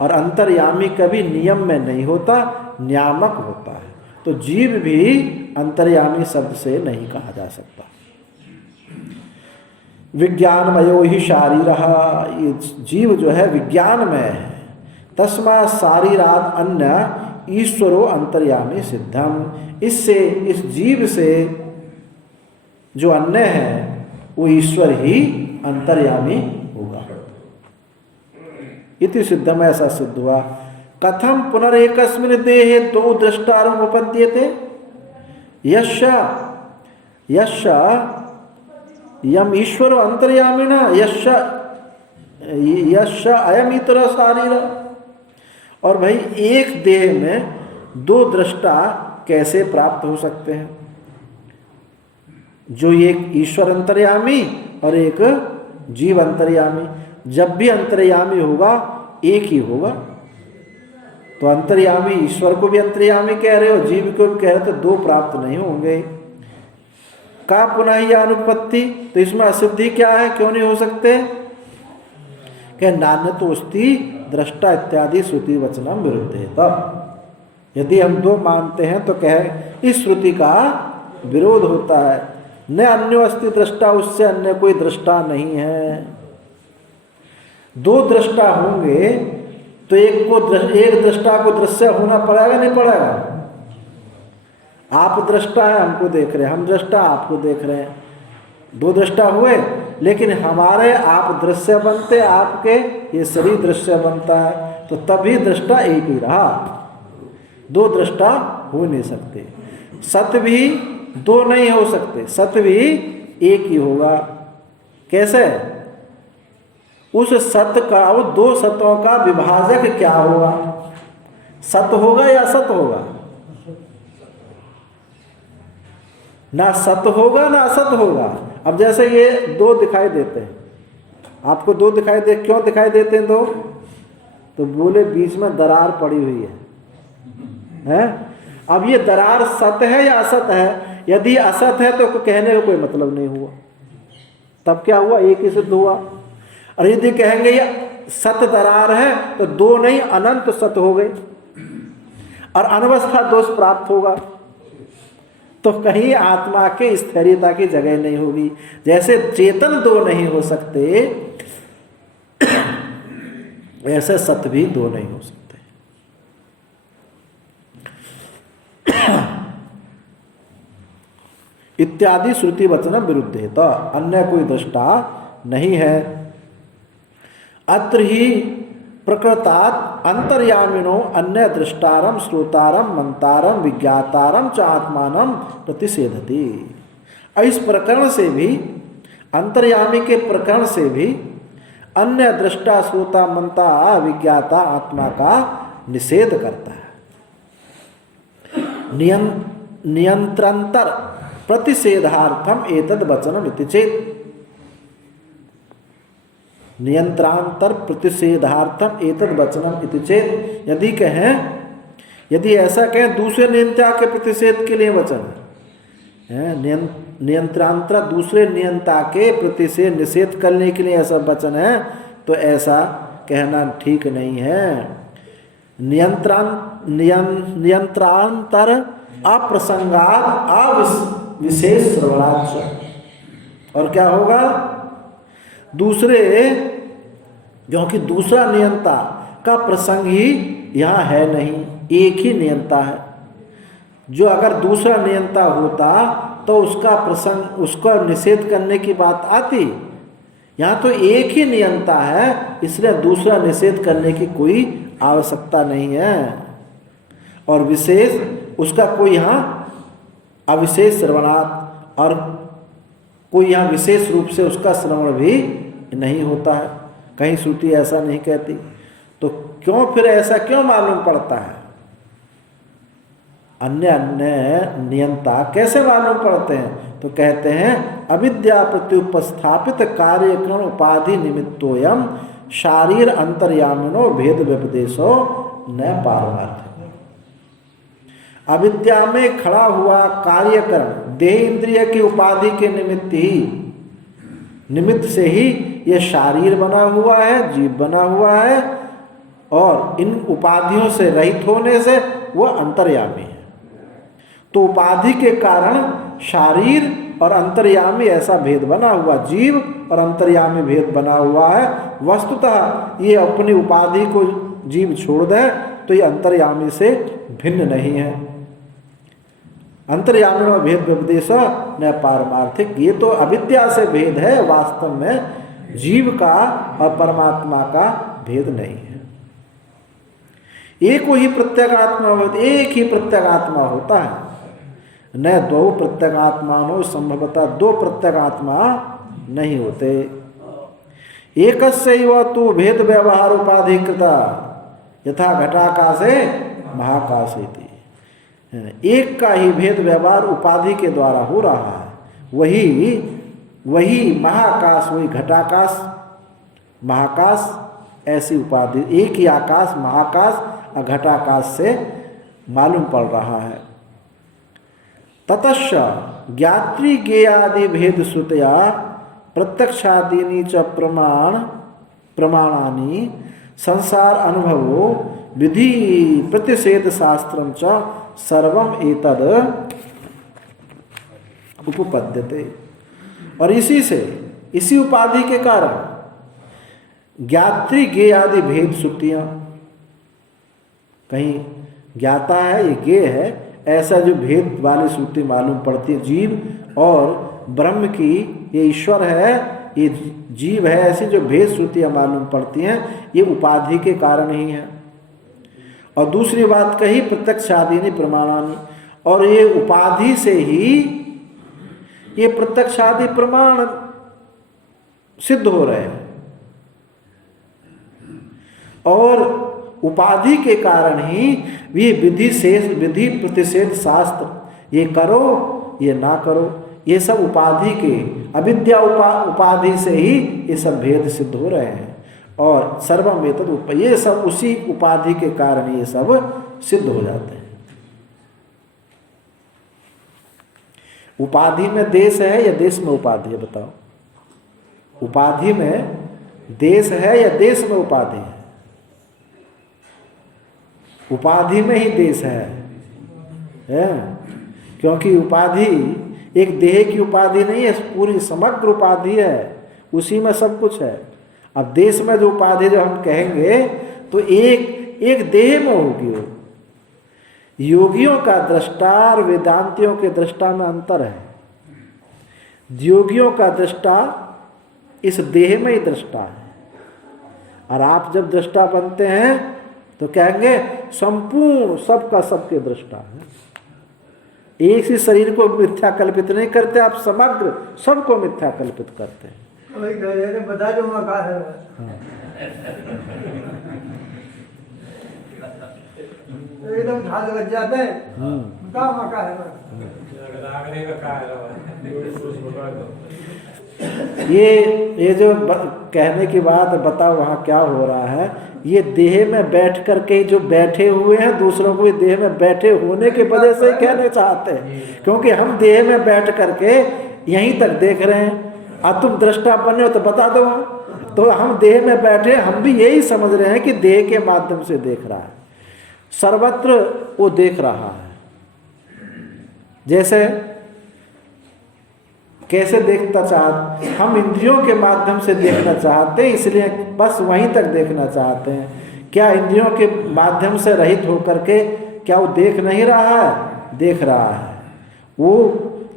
और अंतर्यामी कभी नियम में नहीं होता, नियामक होता है। तो जीव भी अंतर्यामी शब्द से नहीं कहा जा सकता। विज्ञानमयो ही शारीरः, ये जीव जो है विज्ञान में है। तस्मा शारीराद अन्य ईश्वरो अंतर्यामी सिद्धम, इससे, इस जीव से जो अन्य है वो ईश्वर ही अंतर्यामी होगा। इति सिद्धम, ऐसा सिद्ध हुआ। कथम पुनरेकस्मिन् देहे दो दृष्टारम् उपपद्यते? यश यम ईश्वर अंतर्यामिना यश अयम इतर शारीर। और भाई एक देह में दो दृष्टा कैसे प्राप्त हो सकते हैं? जो एक ईश्वर अंतर्यामी और एक जीव अंतर्यामी। जब भी अंतर्यामी होगा एक ही होगा। तो अंतर्यामी ईश्वर को भी अंतर्यामी कह रहे हो, जीव को भी कह रहे हो, तो दो प्राप्त नहीं होंगे। का पुनः यह अनुपत्ति, तो इसमें असिद्धि क्या है? क्यों नहीं हो सकते? क्या नान्य तो अस्ति दृष्टा इत्यादि श्रुति वचनम विरुद्ध है। तब यदि हम दो मानते हैं तो कहे इस श्रुति का विरोध होता है। न अन्यो अस्ति दृष्टा, उससे अन्य कोई दृष्टा नहीं है। दो दृष्टा होंगे तो एक दृष्टा को दृश्य होना पड़ेगा नहीं पड़ेगा? आप दृष्टा है, हमको देख रहे हैं, हम दृष्टा आपको देख रहे हैं, दो दृष्टा हुए। लेकिन हमारे आप दृश्य बनते, आपके ये शरीर दृश्य बनता है, तो तभी दृष्टा एक ही रहा। दो दृष्टा हो नहीं सकते। सत्य भी दो नहीं हो सकते, सत्य भी एक ही होगा। कैसे? उस सत्य का, वो दो सत्यों का विभाजक क्या होगा? सत्य होगा या असत होगा? ना सत्य होगा ना असत होगा। अब जैसे ये दो दिखाई देते हैं, आपको दो दिखाई दे, क्यों दिखाई देते हैं दो? तो बोले बीच में दरार पड़ी हुई है? अब ये दरार सत्य है या असत है? यदि असत है तो कहने का कोई मतलब नहीं हुआ, तब क्या हुआ? एक ही सिद्ध हुआ। और यदि कहेंगे ये सत्य दरार है तो दो नहीं अनंत सत्य हो गए और अनवस्था दोष प्राप्त होगा। तो कहीं आत्मा के स्थिरता की जगह नहीं होगी। जैसे चेतन दो नहीं हो सकते, ऐसे सत्य भी दो नहीं हो सकते। इत्यादि श्रुति वचन विरुद्ध है, तो अन्य कोई दृष्टा नहीं है। अत्र ही प्रकृतात् अंतर्यामिनो अन्य दृष्टारम श्रोतारम मंतारम विज्ञातारम च आत्मानम प्रतिषेधति। इस प्रकरण से भी, अंतर्यामी के प्रकरण से भी अन्य दृष्टा श्रोता मंता विज्ञाता आत्मा का निषेध करता है। नियंत्रंतर प्रतिषेधार्थम एतद वचनम इति चेत, नियंत्रांतर प्रतिषेधार्थम एतद वचनम इति चेत, यदि कहें यदि ऐसा कहें दूसरे नियंता के प्रतिषेध के लिए वचन है, नियंत्रांतरा दूसरे नियंता के प्रतिषेध निषेध करने के लिए ऐसा वचन है, तो ऐसा कहना ठीक नहीं है। नियंत्रांतर अप्रसंगात अविशेष श्रवणाच। और क्या होगा? दूसरे, क्योंकि दूसरा नियंता का प्रसंग ही यहाँ है नहीं, एक ही नियंता है। जो अगर दूसरा नियंता होता तो उसका प्रसंग, उसका निषेध करने की बात आती। यहाँ तो एक ही नियंता है, इसलिए दूसरा निषेध करने की कोई आवश्यकता नहीं है। और विशेष उसका कोई यहाँ अविशेष श्रवणात्, और कोई यहाँ विशेष रूप से उसका श्रवण भी नहीं होता है। कहीं श्रुति ऐसा नहीं कहती, तो क्यों फिर ऐसा क्यों मालूम पड़ता है? अन्य अन्य नियंता कैसे मालूम पड़ते हैं? तो कहते हैं अविद्या प्रत्युपस्थापित कार्यक्रम उपाधि निमित्तोयम शारीर अंतर्यामिनो भेद व्यपदेशो न पारमार्थ। अविद्या में खड़ा हुआ कार्यक्रम देह इंद्रिय की उपाधि के निमित्त से ही यह शारीर बना हुआ है, जीव बना हुआ है, और इन उपाधियों से रहित होने से वह अंतर्यामी है। तो उपाधि के कारण शारीर और अंतर्यामी ऐसा भेद बना हुआ, जीव और अंतर्यामी भेद बना हुआ है। वस्तुतः ये अपनी उपाधि को जीव छोड़ दे तो ये अंतर्यामी से भिन्न नहीं है। अंतर्यामी में भेद व्यपदेश न पारमार्थिक, ये तो अविद्या से भेद है, वास्तव में जीव का और परमात्मा का भेद नहीं है। एक ही प्रत्यगात्मा होता, एक ही प्रत्यगात्मा होता है, न दो प्रत्यगात्मानो संभवतः दो प्रत्यगात्मा नहीं होते। एकस्यैव तु भेद व्यवहार उपाधिकृता यथा घटाकाशे महाकाशेति। एक का ही भेद व्यवहार उपाधि के द्वारा हो रहा है, वही महाकाश, वही घटाकाश, महाकाश, ऐसी उपाधि एक ही आकाश महाकाश और घटाकाश से मालूम पड़ रहा है। ततश्च ज्ञात्री ज्ञेयादि भेद श्रुतया प्रत्यक्षादीनि च प्रमाणानि संसार अनुभवो विधि प्रतिषेध शास्त्रम च सर्वम एतद उपपद्यते। और इसी उपाधि के कारण ज्ञात्री ज्ञेयादि भेद श्रुतियां, कहीं ज्ञाता है ये ज्ञेय है, ऐसा जो भेद वाली श्रुति मालूम पड़ती है, जीव और ब्रह्म की, ये ईश्वर है ये जीव है, ऐसी जो भेद श्रुतियां मालूम पड़ती हैं ये उपाधि के कारण ही है। और दूसरी बात कही प्रत्यक्षादीनि प्रमाणानि, और ये उपाधि से ही ये प्रत्यक्षादि प्रमाण सिद्ध हो रहे हैं, और उपाधि के कारण ही ये विधि प्रतिषेध शास्त्र, ये करो ये ना करो, ये सब उपाधि के, अविद्या उपाधि से ही ये सब भेद सिद्ध हो रहे हैं। और सर्वमेतद, ये सब उसी उपाधि के कारण ये सब सिद्ध हो जाते हैं। उपाधि में देश है या देश में उपाधि है? बताओ, उपाधि में देश है या देश में उपाधि है? उपाधि में ही देश है, क्योंकि उपाधि एक देह की उपाधि नहीं है, पूरी समग्र उपाधि है, उसी में सब कुछ है। अब देश में जो उपाधि जो हम कहेंगे तो एक देह में होगी वो। योगियों का दृष्टा और वेदांतियों के दृष्टा में अंतर है। योगियों का दृष्टा इस देह में ही दृष्टा है, और आप जब दृष्टा बनते हैं तो कहेंगे संपूर्ण सबका सबके दृष्टा है। एक ही शरीर को मिथ्या कल्पित नहीं करते, आप समग्र सबको मिथ्या कल्पित करते हैं। बता दो मका है। एकदम ढाल लग जाते हैं, मका है। ये जो कहने की बात बताओ वहाँ क्या हो रहा है, ये देह में बैठ करके जो बैठे हुए हैं दूसरों को देह में बैठे होने की वजह से कहने चाहते हैं, क्योंकि हम देह में बैठ करके यहीं तक देख रहे हैं। अब तुम दृष्टा बने हो तो बता दो, तो हम देह में बैठे हम भी यही समझ रहे हैं कि देह के माध्यम से देख रहा है, सर्वत्र वो देख रहा है। जैसे कैसे देखता चाहते, हम इंद्रियों के माध्यम से देखना चाहते हैं, इसलिए बस वहीं तक देखना चाहते हैं। क्या इंद्रियों के माध्यम से रहित होकर के क्या वो देख नहीं रहा है? देख रहा है। वो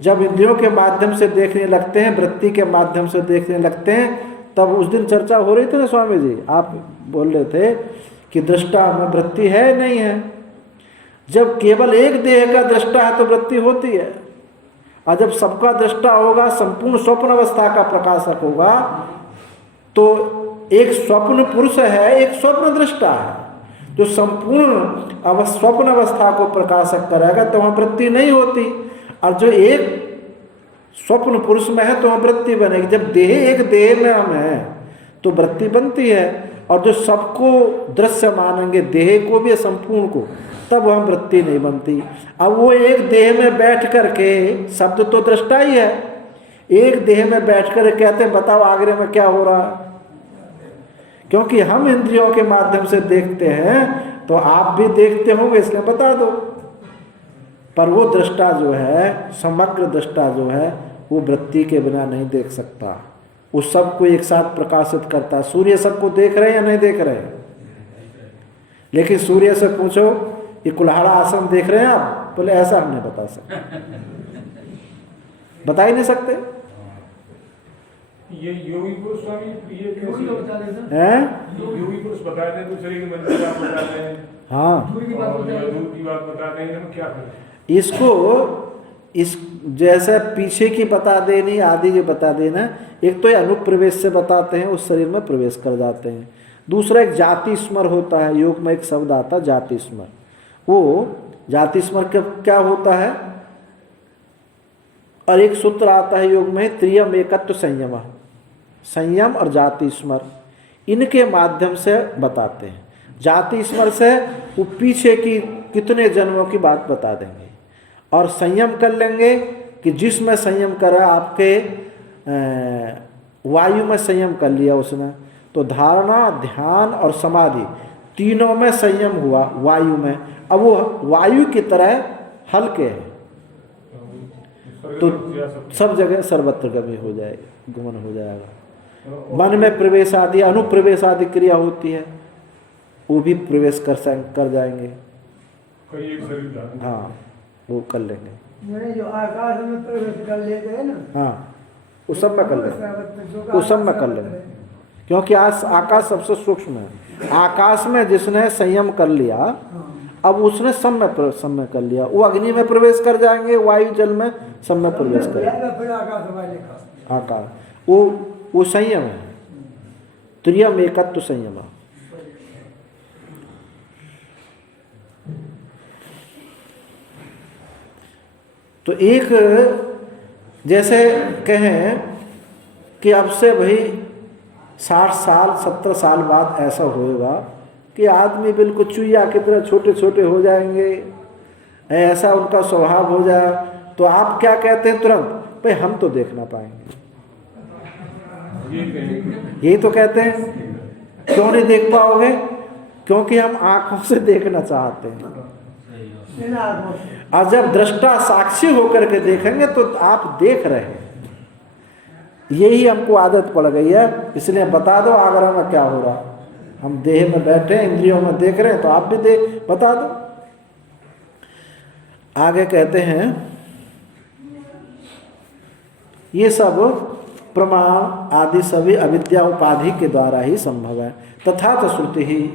जब इंद्रियों के माध्यम से देखने लगते हैं, वृत्ति के माध्यम से देखने लगते हैं, तब उस दिन चर्चा हो रही थी ना स्वामी जी, आप बोल रहे थे कि दृष्टा में वृत्ति है नहीं है। जब केवल एक देह का दृष्टा है तो वृत्ति होती है, और जब सबका दृष्टा होगा, संपूर्ण स्वप्न अवस्था का प्रकाशक होगा, तो एक स्वप्न पुरुष है, एक स्वप्न दृष्टा है जो संपूर्ण स्वप्न अवस्था को प्रकाशक करेगा, तो वहाँ वृत्ति नहीं होती। और जो एक स्वप्न पुरुष में है तो वहाँ वृत्ति बनेगी। जब देह एक देह में हम हैं तो वृत्ति बनती है, और जो सबको दृश्य मानेंगे, देह को भी संपूर्ण को, तब वहाँ वृत्ति नहीं बनती। अब वो एक देह में बैठ करके, शब्द तो दृष्टा ही है, एक देह में बैठ कर कहते हैं बताओ आगरे में क्या हो रहा है। क्योंकि हम इंद्रियों के माध्यम से देखते हैं तो आप भी देखते होंगे, इसलिए बता दो। पर वो दृष्टा जो है, समग्र दृष्टा जो है, वो वृत्ति के बिना नहीं देख सकता, वो सबको एक साथ प्रकाशित करता है। सूर्य सबको देख रहे हैं या नहीं देख रहे हैं? लेकिन सूर्य से पूछो ये कुल्हाड़ा आसन देख रहे हैं आप? बोले ऐसा हम नहीं बता सकते, बता ही नहीं सकते। ये योगी पुरुष स्वामी, ये कैसे बता देते हैं? योगी पुरुष बता रहे हैं, दूसरे के मन की बात बता रहे हैं, हाँ, दूर की बात बता रहे हैं, हम क्या करें? इसको इस जैसे पीछे की बता देनी, आदि जो बता देना, एक तो अनुप्रवेश से बताते हैं, उस शरीर में प्रवेश कर जाते हैं। दूसरा एक जाति स्मर होता है, योग में एक शब्द आता है जाति स्मर। वो जाति स्मर क्या होता है? और एक सूत्र आता है योग में, त्रियम एकत्व संयम, संयम और जाति स्मर, इनके माध्यम से बताते हैं। जाति स्मर से वो पीछे की कितने जन्मों की बात बता देंगे, और संयम कर लेंगे कि जिसमें संयम करा, आपके वायु में संयम कर लिया उसने, तो धारणा, ध्यान और समाधि तीनों में संयम हुआ वायु में। अब वो वायु की तरह हल्के है, तो सब जगह सर्वत्र गमन हो जाएगा, गमन हो जाएगा। मन में प्रवेश आदि, अनुप्रवेश आदि क्रिया होती है, वो भी प्रवेश कर जाएंगे। हाँ, वो कर लेंगे। जो आकाश में प्रवेश कर लेते हैं ना, हाँ, उस सब में कर लेंगे, उस सब में कर लेंगे, क्योंकि आज आकाश सबसे सूक्ष्म है। आकाश में जिसने संयम कर लिया, अब उसने सब में कर लिया, वो अग्नि में प्रवेश कर जाएंगे, वायु जल में सब में प्रवेश करेंगे। आकाश वो संयम है, त्रियम एकत्व संयम। तो एक जैसे कहें कि अब से भाई 60 साल 70 साल बाद ऐसा होएगा कि आदमी बिल्कुल चुईया की तरह छोटे छोटे हो जाएंगे, ऐसा उनका स्वभाव हो जाए, तो आप क्या कहते हैं तुरंत? भाई हम तो देख ना पाएंगे, यही तो कहते हैं। क्यों नहीं देख पाओगे? क्योंकि हम आंखों से देखना चाहते हैं, और जब दृष्टा साक्षी होकर के देखेंगे तो आप देख रहे हैं। यही हमको आदत पड़ गई है, इसलिए बता दो आगरा में क्या हो रहा। हम देह में बैठे इंद्रियों में देख रहे हैं, तो आप भी बता दो। आगे कहते हैं ये सब प्रमाण आदि सभी अविद्या उपाधि के द्वारा ही संभव है। तथा तो श्रुति ही,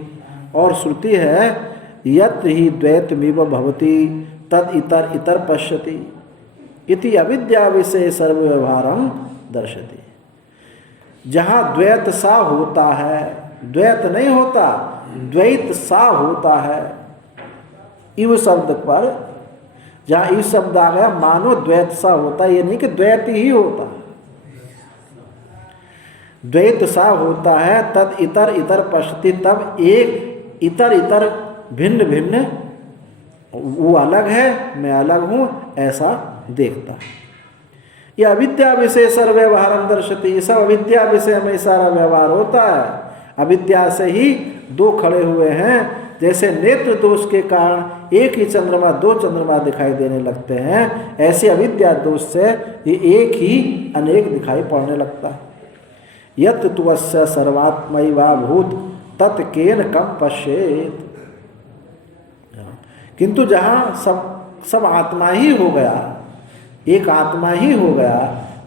और श्रुति है यत् ही द्वैतमिव भवति तद इतर इतर पश्यति इति अविद्या विषय सर्वव्यवहारम दर्शति। जहाँ द्वैत सा होता है, द्वैत नहीं होता, द्वैत सा होता है, इव शब्द पर जहाँ इव शब्द आ गया, मानो द्वैत सा होता है, ये नहीं कि द्वैत ही होता। द्वैत सा होता है, तद इतर इतर पश्यति, तब एक इतर इतर भिन्न भिन्न, वो अलग है मैं अलग हूँ ऐसा देखता है। ये अविद्या विषय सर्वव्यवहारम दर्शति, ये सब अविद्या विषय में सारा व्यवहार होता है। अविद्या से ही दो खड़े हुए हैं। जैसे नेत्र दोष के कारण एक ही चंद्रमा दो चंद्रमा दिखाई देने लगते हैं, ऐसे अविद्या दोष से ये एक ही अनेक दिखाई पड़ने लगता है। यत् तुवस्य सर्वात्मैवा भूत तत् केन कम पश्येत, किंतु जहाँ सब आत्मा ही हो गया, एक आत्मा ही हो गया,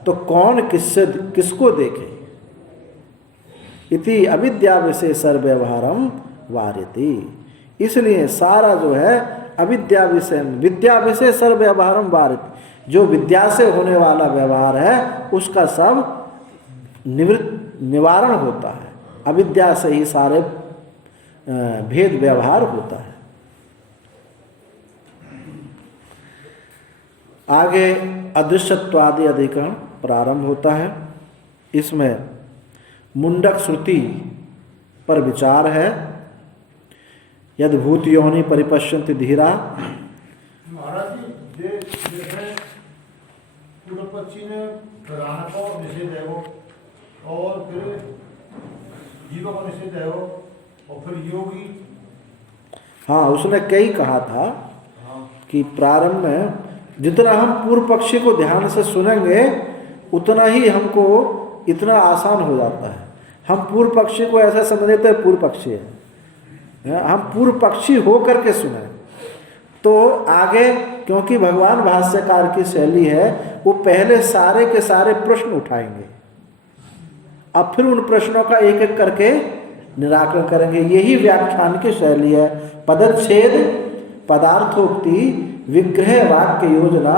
तो कौन किसको देखे। इति अविद्या विषय सर्वव्यवहारम वारिति, इसलिए सारा जो है अविद्या विषय विद्या विषय सर्वव्यवहारम वारित, जो विद्या से होने वाला व्यवहार है उसका सब निवारण होता है। अविद्या से ही सारे भेद व्यवहार होता है। आगे अदृश्यत्वादि अधिकरण प्रारंभ होता है। इसमें मुंडक श्रुति पर विचार है। यद भूत योनि परिपश्यन्ति धीरा, महाराज जी जैसे पूर्व पक्षी ने राणा को निषेध है वो, और फिर जीवों को निषेध है वो, और फिर योगी। हाँ, उसने कई कहा था कि प्रारंभ में जितना हम पूर्व पक्षी को ध्यान से सुनेंगे उतना ही हमको इतना आसान हो जाता है। हम पूर्व पक्षी को ऐसा समझ लेते हैं पूर्व पक्षी है, हम पूर्व पक्षी हो करके सुने तो आगे, क्योंकि भगवान भाष्यकार की शैली है, वो पहले सारे के सारे प्रश्न उठाएंगे, अब फिर उन प्रश्नों का एक एक करके निराकरण करेंगे। यही व्याख्यान की शैली है। पदच्छेद, पदार्थोक्ति, विग्रह वाक्य योजना,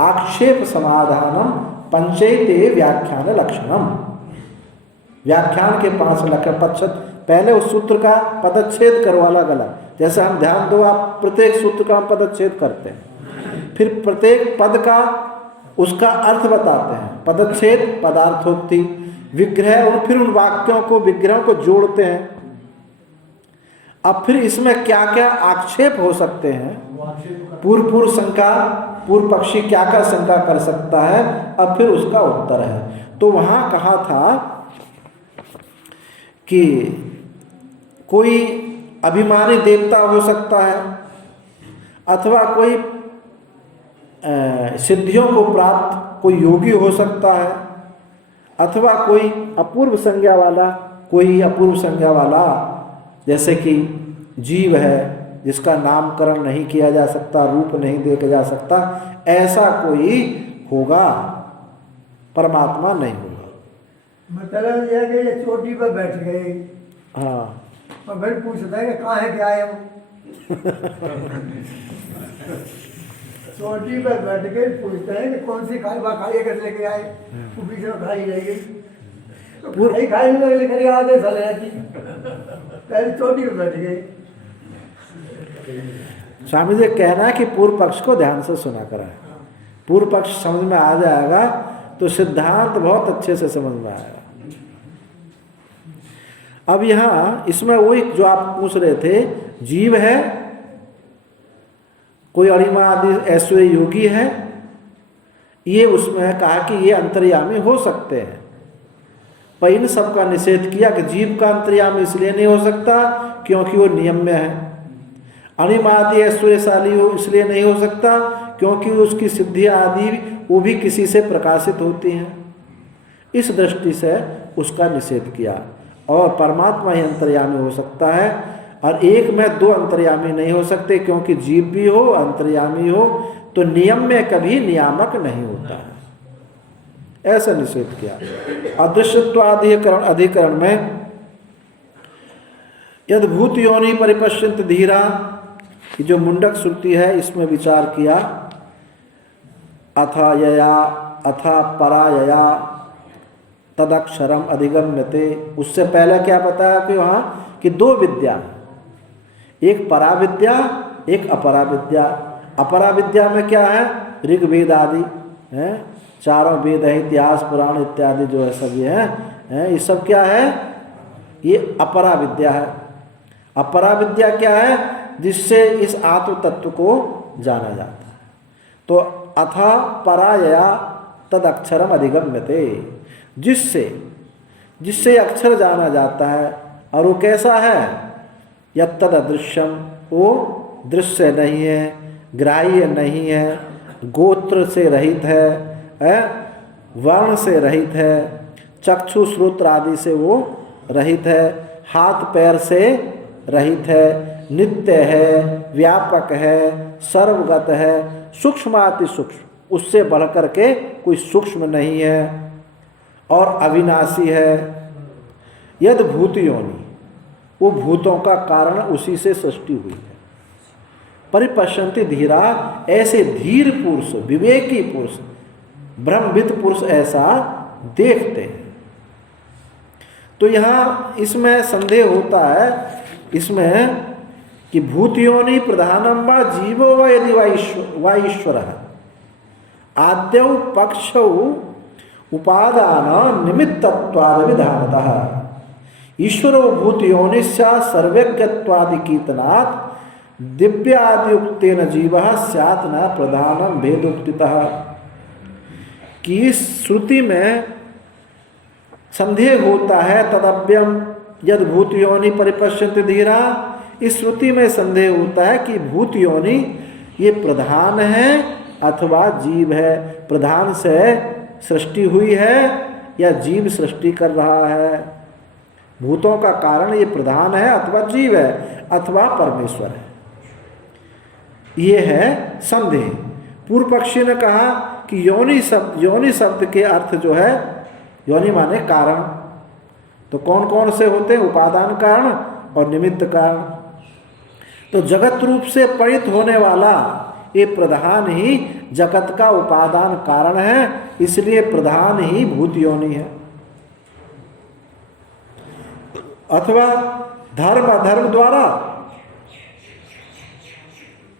आक्षेप समाधानम, पंचैते व्याख्यान लक्षणम। व्याख्यान के 5 लक्षण, पहले उस सूत्र का पदच्छेद करो अलग अलग, जैसे हम ध्यान दो आप प्रत्येक सूत्र का हम पदच्छेद करते हैं, फिर प्रत्येक पद का उसका अर्थ बताते हैं, पदच्छेद, पदार्थोक्ति, विग्रह, और फिर उन वाक्यों को विग्रहों को जोड़ते हैं। अब फिर इसमें क्या क्या आक्षेप हो सकते हैं, पूर्व शंका, पूर्व पक्षी क्या क्या शंका कर सकता है, अब फिर उसका उत्तर है। तो वहाँ कहा था कि कोई अभिमानी देवता हो सकता है, अथवा कोई सिद्धियों को प्राप्त कोई योगी हो सकता है, अथवा कोई अपूर्व संज्ञा वाला, कोई अपूर्व संज्ञा वाला जैसे कि जीव है जिसका नामकरण नहीं किया जा सकता, रूप नहीं देखा जा सकता, ऐसा कोई होगा, परमात्मा नहीं होगा। मतलब यह कि ये चोटी पर बैठ गए, हाँ, और फिर पूछता है कि कहाँ है क्या है वो। चोटी पर बैठ के पूछते हैं कि कौन सी खाई कर लेके आए, वो बीच में खाई रहेगी, तो खाई में लेकर आधे साल रहती, पहले चोटी पर बैठ गए। स्वामी जी कहना है कि पूर्व पक्ष को ध्यान से सुना करा है, पूर्व पक्ष समझ में आ जाएगा तो सिद्धांत बहुत अच्छे से समझ में आएगा। अब यहाँ इसमें वही जो आप पूछ रहे थे, जीव है, कोई अणिमा आदि ऐश्वर्य योगी है, ये उसमें कहा कि ये अंतर्यामी हो सकते हैं, पर इन सब का निषेध किया कि जीव का अंतर्यामी इसलिए नहीं हो सकता क्योंकि वो नियम में है, अणिमा आदि ऐश्वर्यशाली हो इसलिए नहीं हो सकता क्योंकि उसकी सिद्धि आदि वो भी किसी से प्रकाशित होती हैं, इस दृष्टि से उसका निषेध किया। और परमात्मा ही अंतर्यामी हो सकता है, और एक में दो अंतर्यामी नहीं हो सकते, क्योंकि जीव भी हो अंतर्यामी हो तो नियम में कभी नियामक नहीं होता है, ऐसा निषेध किया। अदृश्यत्वाधिकरण अधिकरण में यद भूत योनि परिपश्यन्ति धीरा, जो मुंडक श्रुति है इसमें विचार किया। अथा यया अथा परायया तदक्षरम अधिगम्यते, उससे पहले क्या बताया कि वहाँ कि दो विद्या, एक पराविद्या एक अपराविद्या। अपराविद्या में क्या है, ऋग्वेद आदि हैं, चारों वेद है, इतिहास पुराण इत्यादि जो है सब ये हैं, ये सब क्या है? ये अपरा विद्या है। अपरा विद्या क्या है? जिससे इस आत्म तत्व को जाना जाता है। तो अथा पराया तद अक्षरम अधिगम्यते, जिससे अक्षर जाना जाता है। और वो कैसा है? यत्तद अदृश्यम, वो दृश्य नहीं है, ग्राह्य नहीं है, गोत्र से रहित है, वर्ण से रहित है, चक्षु श्रोत्र आदि से वो रहित है, हाथ पैर से रहित है, नित्य है, व्यापक है, सर्वगत है, सूक्ष्माति सूक्ष्म, उससे बढ़कर के कोई सूक्ष्म नहीं है, और अविनाशी है। यद भूत योनि, वो भूतों का कारण, उसी से सृष्टि हुई है। परिपश्यन्ति धीरा, ऐसे धीर पुरुष, विवेकी पुरुष, ब्रह्मविद पुरुष ऐसा देखते हैं। तो यहाँ इसमें संदेह होता है इसमें कि भूत योनि प्रधानम व जीवो व यदि वा ईश्वर आद्यौ पक्षौ उपादान निमित्तत्वाद विधानतः ईश्वरो भूत योनिस्या सर्वज्ञत्वादि कीर्तनात् दिव्यादियुक्तेन जीवः स्यात् न प्रधानम भेदोक्तितः। कि इस श्रुति में संदेह होता है, तदव्यम यद भूत योनि परिपश्यन्ति धीरा, इस श्रुति में संदेह होता है कि भूत योनि ये प्रधान है अथवा जीव है, प्रधान से सृष्टि हुई है या जीव सृष्टि कर रहा है। भूतों का कारण ये प्रधान है अथवा जीव है अथवा परमेश्वर है, ये है संदेह। पूर्व पक्षी ने कहा कि योनि शब्द के अर्थ जो है, योनि माने कारण, तो कौन कौन से होते हैं? उपादान कारण और निमित्त कारण। तो जगत रूप से परित होने वाला ये प्रधान ही जगत का उपादान कारण है, इसलिए प्रधान ही भूत योनि है। अथवा धर्म अधर्म द्वारा,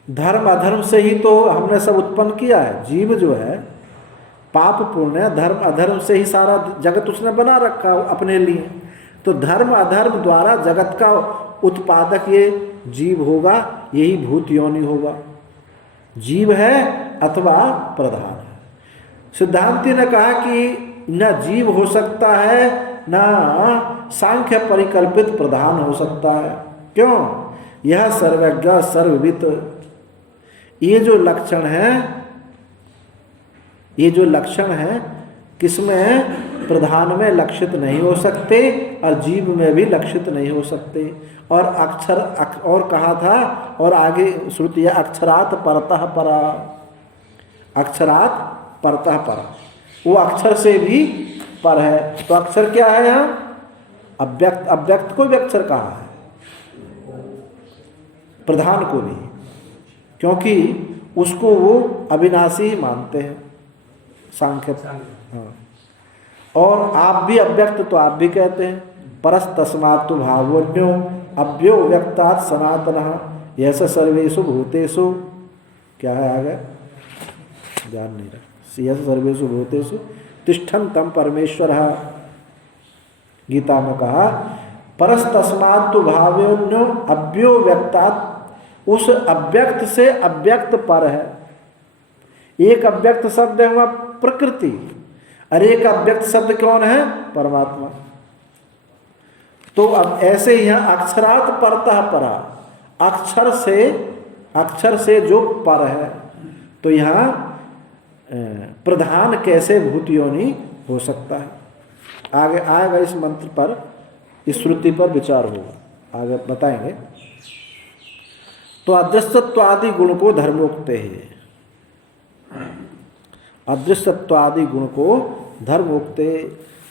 धर्म अधर्म से ही तो हमने सब उत्पन्न किया है। जीव जो है पाप पुण्य धर्म अधर्म से ही सारा जगत उसने बना रखा अपने लिए। तो धर्म अधर्म द्वारा जगत का उत्पादक ये जीव होगा, यही भूत योनि होगा। जीव है अथवा प्रधान है। सिद्धांति ने कहा कि न जीव हो सकता है न सांख्य परिकल्पित प्रधान हो सकता है। क्यों? यह सर्वज्ञ सर्वविद, ये जो लक्षण है किसमें? प्रधान में लक्षित नहीं हो सकते और जीव में भी लक्षित नहीं हो सकते। और और कहा था, और आगे श्रुति है अक्षरात् परतः परा, अक्षरात् परतः परा, वो अक्षर से भी पर है। तो अक्षर क्या है यहाँ? अव्यक्त, अव्यक्त को भी अक्षर कहा है, प्रधान को भी, क्योंकि उसको वो अविनाशी ही मानते हैं सांख्य। हाँ। और आप भी अव्यक्त तो आप भी कहते हैं, परस तस्मात् भावोन्यो अव्यो व्यक्तात् सनातनः यस सर्वेषु भूतेषु, क्या है आगे ध्यान नहीं रहा, यस सर्वेषु भूतेषु तिष्ठन्तं परमेश्वरः। गीता में कहा परस तस्मात् भावोन्यो अव्यो व्यक्तात्, उस अव्यक्त से अव्यक्त पर है। एक अव्यक्त शब्द है हुआ प्रकृति, और एक अव्यक्त शब्द कौन है? परमात्मा। तो अब ऐसे ही यहाँ अक्षरात् परतः परा, अक्षर से जो पर है, तो यहाँ प्रधान कैसे भूत योनि हो सकता है? आगे आएगा इस मंत्र पर, इस श्रुति पर विचार होगा, आगे बताएंगे। तो अदृश्यत्वादि गुण को धर्मोक्ते है, अदृश्यत्वादि गुण को धर्मोक्ते,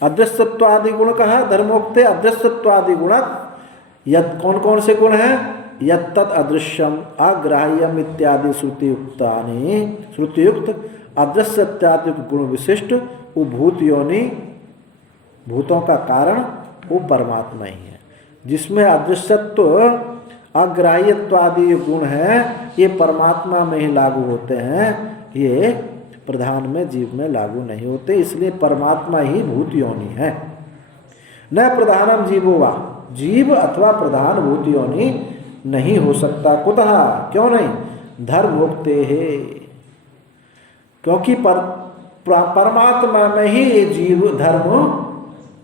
अदृश्यत्वादि गुण कहा धर्मोक्ते। अदृश्यत्वादि गुण यद कौन कौन से गुण हैं? यत्तत् अदृश्यम अग्राह्यम इत्यादि श्रुतियुक्तानि, श्रुतियुक्त अदृश्यत्यादि गुण विशिष्ट वो भूत योनि, भूतों का कारण वो परमात्मा ही है। जिसमें अदृश्यत्व अग्राह्यत्वादि गुण है, ये परमात्मा में ही लागू होते हैं, ये प्रधान में जीव में लागू नहीं होते, इसलिए परमात्मा ही भूत योनि है। न प्रधानम जीवो वा, जीव अथवा प्रधान भूत योनि नहीं हो सकता। कुतः, क्यों नहीं? धर्मोक्ते है, क्योंकि परमात्मा में ही ये जीव धर्म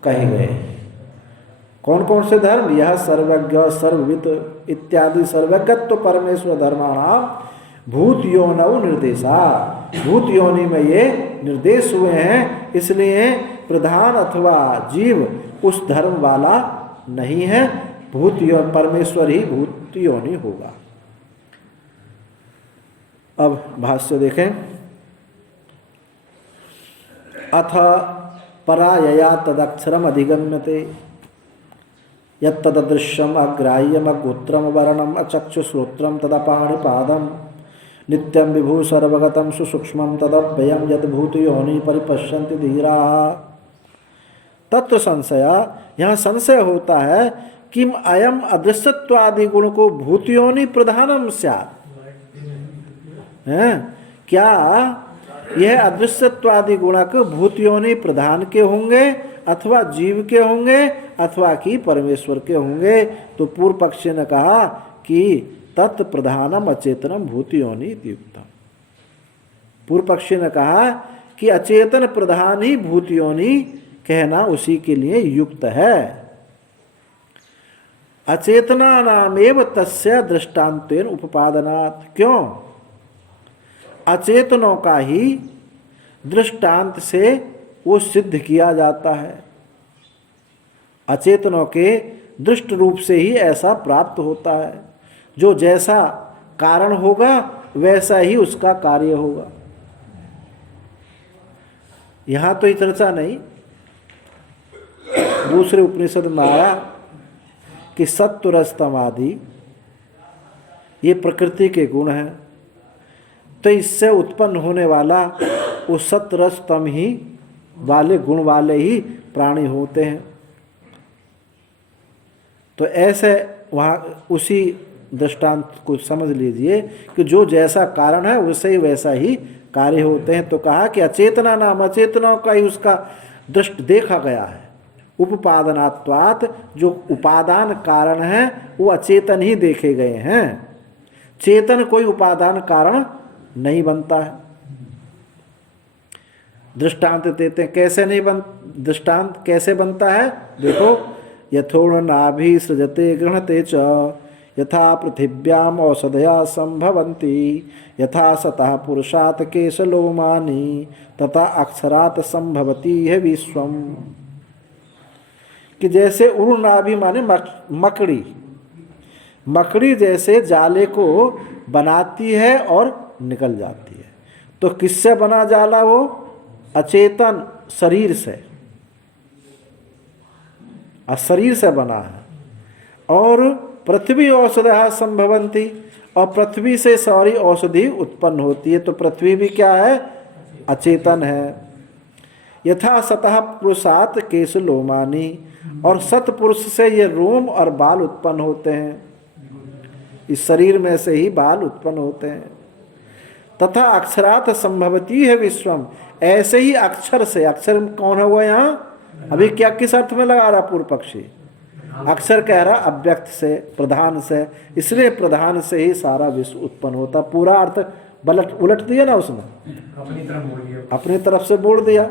कहे गए। कौन कौन से धर्म? यह सर्वज्ञ सर्ववित इत्यादि सर्वज्ञत्व परमेश्वर धर्माणाम भूत योनौ निर्देशा, भूत योनि में ये निर्देश हुए हैं, इसलिए प्रधान अथवा जीव उस धर्म वाला नहीं है, भूत योनि परमेश्वर ही भूत योनि होगा। अब भाष्य देखें। अथ परायया तदक्षरम अधिगम्यते यत्तदृश्यम अग्राह्यम अगोत्रम वर्णम अचक्षुश्रोत्रम तदपाणिपादम नित्यं विभु सर्वगतं सुसूक्ष्मं तदव्ययं यद्भूत योनि परिपश्यन्ति धीरा। तत्व संशय, यहाँ संशय होता है किम अयम अदृश्यत्वादि गुण को भूत योनि प्रधानम स्यात्, क्या यह अदृश्यत्वादि गुणक भूत योनि प्रधान के होंगे अथवा जीव के होंगे अथवा कि परमेश्वर के होंगे? तो पूर्व पक्षी ने कहा कि तत्प्रधानम अचेतनम भूत योनि युक्तम। पूर्व पक्षी ने कहा कि अचेतन प्रधान ही भूत योनि कहना उसी के लिए युक्त है। अचेतना नामेव तस्य दृष्टान्तेन उपपादनात्, क्यों? अचेतनों का ही दृष्टांत से वो सिद्ध किया जाता है, अचेतनों के दृष्ट रूप से ही ऐसा प्राप्त होता है। जो जैसा कारण होगा वैसा ही उसका कार्य होगा। यहां तो ये चर्चा नहीं, दूसरे उपनिषद में आया कि सत्व रजतम आदि ये प्रकृति के गुण हैं, तो इससे उत्पन्न होने वाला वो सत्व रजतम ही वाले गुण वाले ही प्राणी होते हैं। तो ऐसे वहाँ उसी दृष्टांत को समझ लीजिए कि जो जैसा कारण है वैसे ही वैसा ही कार्य होते हैं। तो कहा कि अचेतना नाम, अचेतनों का ही उसका दृष्ट देखा गया है। उपपादनात्वात्, जो उपादान कारण है वो अचेतन ही देखे गए हैं, चेतन कोई उपादान कारण नहीं बनता है। दृष्टांत देते हैं, कैसे नहीं दृष्टांत कैसे बनता है? देखो, यथोर्ण नाभि सृजते गृह्णते च यथा पृथिव्याम औषधया संभवन्ति यथा सतः पुरुषात् केशलोमानि तथा अक्षरात् संभवति है विश्वम। कि जैसे उड़ नाभि माने मकड़ी, मकड़ी जैसे जाले को बनाती है और निकल जाती है, तो किससे बना जाला? वो अचेतन शरीर से, शरीर से बना है। और पृथ्वी औषधया संभवन्ति, और पृथ्वी से सारी औषधि उत्पन्न होती है। तो पृथ्वी भी क्या है? अचेतन है। यथा सतः पुरुषात् केशलोमानि, और सतपुरुष से ये रोम और बाल उत्पन्न होते हैं, इस शरीर में से ही बाल उत्पन्न होते हैं। तथा अक्षरात् संभवती है विश्वम, ऐसे ही अक्षर से, अक्षर कौन है वो यहाँ? अभी क्या किस अर्थ में लगा रहा पूर्व पक्षी? अक्षर कह रहा अव्यक्त से, प्रधान से, इसलिए प्रधान से ही सारा विश्व उत्पन्न होता। पूरा अर्थ उलट दिया ना उसने, अपनी तरफ से बोल दिया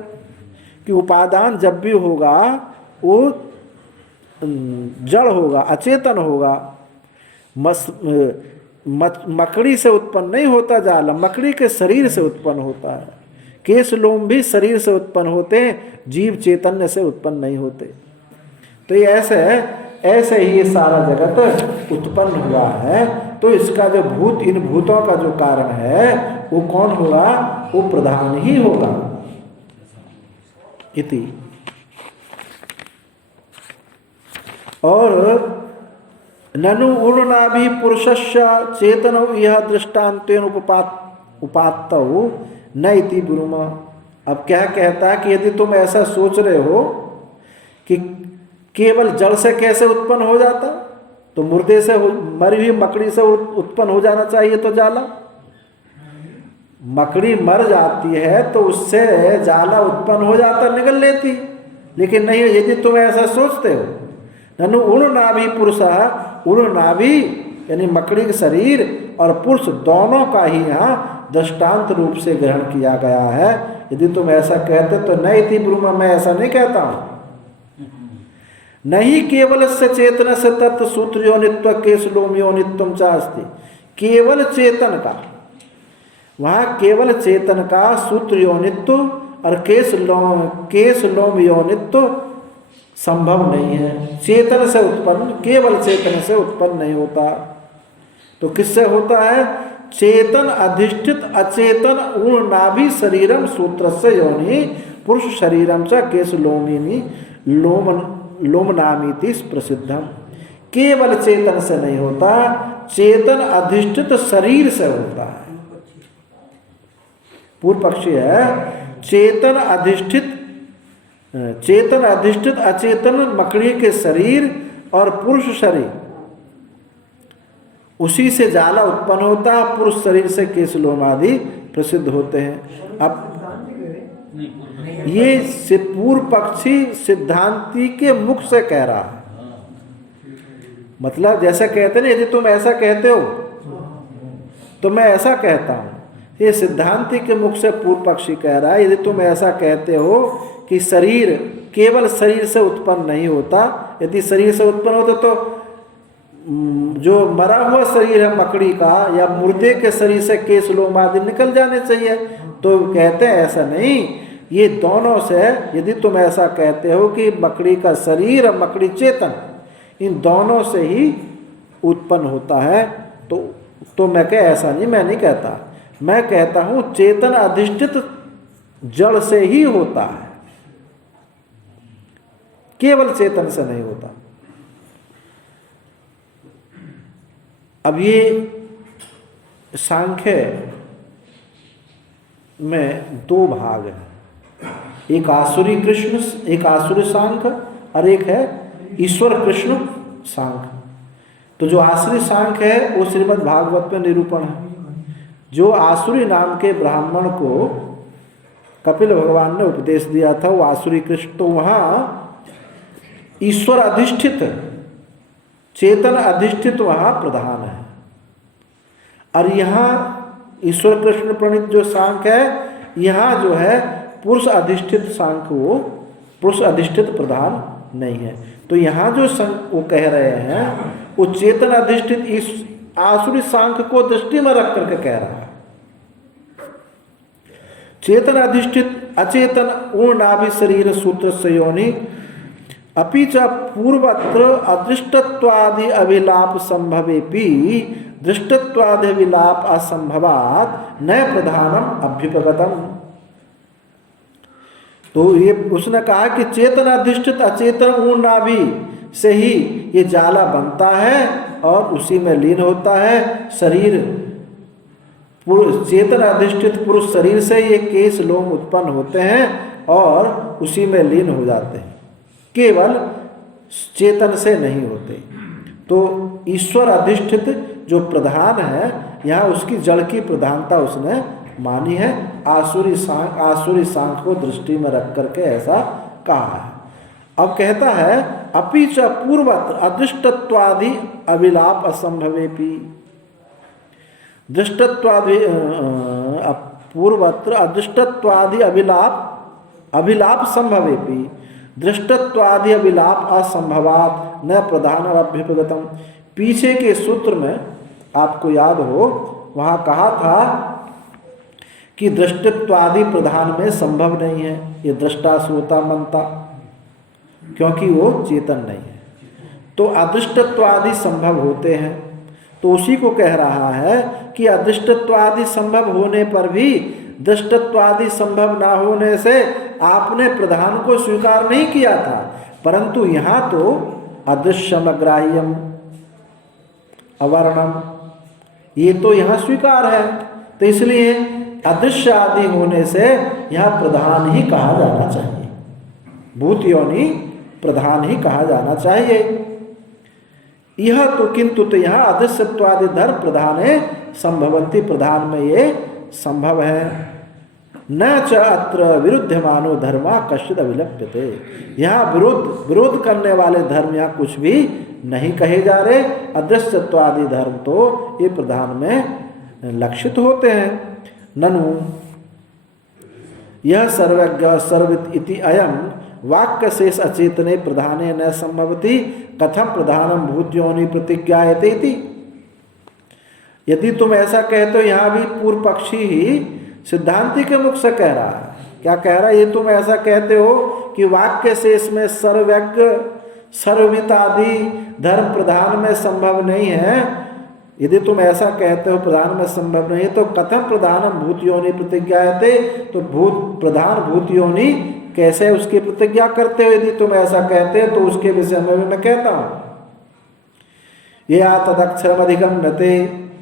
कि उपादान जब भी होगा वो जड़ होगा, अचेतन होगा। मकड़ी से उत्पन्न नहीं होता जाला, मकड़ी के शरीर से उत्पन्न होता है। केश लोम भी शरीर से उत्पन्न होते हैं, जीव चैतन्य से उत्पन्न नहीं होते। तो ये ऐसे ही ये सारा जगत उत्पन्न हुआ है। तो इसका जो भूत, इन भूतों का जो कारण है वो कौन होगा? वो प्रधान ही होगा। इति। और ननु उर्नाभि पुरुषस्य चेतनौ यह दृष्टान्तेन उपात्तौ न इति ब्रूम। अब क्या कहता है कि यदि तुम ऐसा सोच रहे हो कि केवल जड़ से कैसे उत्पन्न हो जाता, तो मुर्दे से, मरी हुई मकड़ी से उत्पन्न हो जाना चाहिए। तो जाला, मकड़ी मर जाती है तो उससे जाला उत्पन्न हो जाता, निकल लेती, लेकिन नहीं, यदि तुम ऐसा सोचते हो, ननु उण नाभि पुरुषः, उण नाभि यानी मकड़ी का शरीर और पुरुष दोनों का ही यहाँ दृष्टांत रूप से ग्रहण किया गया है। यदि तुम ऐसा कहते तो नहीं थी ब्रह्म, मैं ऐसा नहीं कहता हूँ। नहीं केवल से चेतन से तत्व सूत्र योनित्व केश लोम योनित्व चास्ति, केवल चेतन का, वहाँ केवल चेतन का सूत्र योनित्व और केश लोम योनित्व संभव नहीं है। चेतन से उत्पन्न, केवल चेतन से उत्पन्न नहीं होता। तो किससे होता है? चेतन अधिष्ठित अचेतन ऊर्ण नाभि शरीरम सूत्र से योनि पुरुष शरीरम च केश लोमिनी लोमनामीति प्रसिद्धम। केवल चेतन से नहीं होता, चेतन अधिष्ठित शरीर से होता है। पूर्व पक्षी है चेतन अधिष्ठित अचेतन मकड़ी के शरीर और पुरुष शरीर, उसी से जाला उत्पन्न होता है। पुरुष शरीर से केश लोम आदि प्रसिद्ध होते हैं। अब ये पूर्व पक्षी सिद्धांती के मुख से कह रहा है। मतलब जैसा कहते ना, यदि तुम ऐसा कहते हो तो मैं ऐसा कहता हूँ, ये सिद्धांती के मुख से पूर्व पक्षी कह रहा है। यदि तुम ऐसा कहते हो कि शरीर केवल शरीर से उत्पन्न नहीं होता, यदि शरीर से उत्पन्न होता तो जो मरा हुआ शरीर है मकड़ी का या मुर्दे के शरीर से केश लोम आदि निकल जाने चाहिए। तो कहते हैं ऐसा नहीं, ये दोनों से, यदि तुम ऐसा कहते हो कि मकड़ी का शरीर और मकड़ी चेतन, इन दोनों से ही उत्पन्न होता है, तो मैं कह ऐसा नहीं, मैं नहीं कहता। मैं कहता हूँ चेतन अधिष्ठित जड़ से ही होता है, केवल चेतन से नहीं होता। अब ये सांख्य में दो भाग हैं, एक आसुरी कृष्ण, एक आसुरी सांख्य और एक है ईश्वर कृष्ण सांख्य। तो जो आसुरी सांख्य है वो श्रीमद् भागवत में निरूपण है। जो आसुरी नाम के ब्राह्मण को कपिल भगवान ने उपदेश दिया था वो आसुरी कृष्ण, तो वहाँ ईश्वर अधिष्ठित चेतन अधिष्ठित वहाँ प्रधान है। और यहाँ ईश्वर कृष्ण प्रणीत जो सांख्य है, यहाँ जो है पुरुष अधिष्ठित सांख्य, वो पुरुष अधिष्ठित प्रधान नहीं है। तो यहाँ जो वो कह रहे हैं वो चेतन अधिष्ठित इस आसुरी सांख्य को दृष्टि में रख करके कह रहा है। चेतन अधिष्ठित अचेतन ऊर्ण नाभि शरीर सूत्र से योनि अपि च पूर्वत्र अदृष्टत्वादि अभिलाप संभवेपि दृष्टत्वादि अभिलाप असंभवात न प्रधानम अभ्युपगतम। तो ये उसने कहा कि चेतन अधिष्ठित अचेतन ऊर्ण नाभि से ही ये जाला बनता है और उसी में लीन होता है। शरीर चेतन अधिष्ठित पुरुष शरीर से ये केश लोम उत्पन्न होते हैं और उसी में लीन हो जाते हैं, केवल चेतन से नहीं होते। तो ईश्वर अधिष्ठित जो प्रधान है यहाँ उसकी जड़ की प्रधानता उसने मानी है। आसुरी सांख्य को दृष्टि में रख करके ऐसा कहा है। अब कहता है अपि च पूर्वत्र अदृष्टत्वादि अभिलाप असंभवेपि, दृष्टत्वादि पूर्वत्र अदृष्टत्वादि अभिलाप संभवेपि दृष्टत्वादि अभिलाप असंभवात न प्रधान अभ्युपगतम। पीछे के सूत्र में आपको याद हो वहाँ कहा था कि दृष्टत्वादि प्रधान में संभव नहीं है, ये दृष्टा श्रोता मनता, क्योंकि वो चेतन नहीं है। तो अदृष्टत्वादि संभव होते हैं। तो उसी को कह रहा है कि अदृष्टत्वादि संभव होने पर भी दृष्टत्वादि संभव ना होने से आपने प्रधान को स्वीकार नहीं किया था, परंतु यहाँ तो अदृश्यम अग्राह्यम अवर्णम ये तो यहाँ स्वीकार है। तो इसलिए अदृश्य आदि होने से यहाँ प्रधान ही कहा जाना चाहिए, भूत योनि प्रधान ही कहा जाना चाहिए। यह तो किंतु तो यहाँ अदृश्यत्वादि धर्म प्रधान है संभवंती, प्रधान में ये संभव है। न च अत्र विरुद्धमानो धर्मा कश्चिद अभिलप्यते। यहाँ विरोध करने वाले धर्म यहाँ कुछ भी नहीं कहे जा रहे। अदृश्यत्वादि धर्म तो ये प्रधान में लक्षित होते हैं। ननु यह सर्वज्ञ सर्वित इति अयम वाक्य शेष अचेतने प्रधाने न संभवति कथम प्रधानम भूत्योनि प्रतिज्ञायते इति। यदि तुम ऐसा कहते हो, यहाँ भी पूर्व पक्षी ही सिद्धांति के मुख से कह रहा है। क्या कह रहा है? ये तुम ऐसा कहते हो कि वाक्य शेष में सर्वज्ञ सर्ववित आदि धर्म प्रधान में संभव नहीं है। यदि तुम ऐसा कहते हो प्रधान में संभव नहीं है, तो कथम प्रधानम भूतयोनि प्रतिज्ञायते, तो प्रधान भूतयोनि कैसे उसकी प्रतिज्ञा करते हो? यदि तुम ऐसा कहते हो तो उसके विषय में मैं कहता हूँ, ये तदक्षरम अधिगम्यते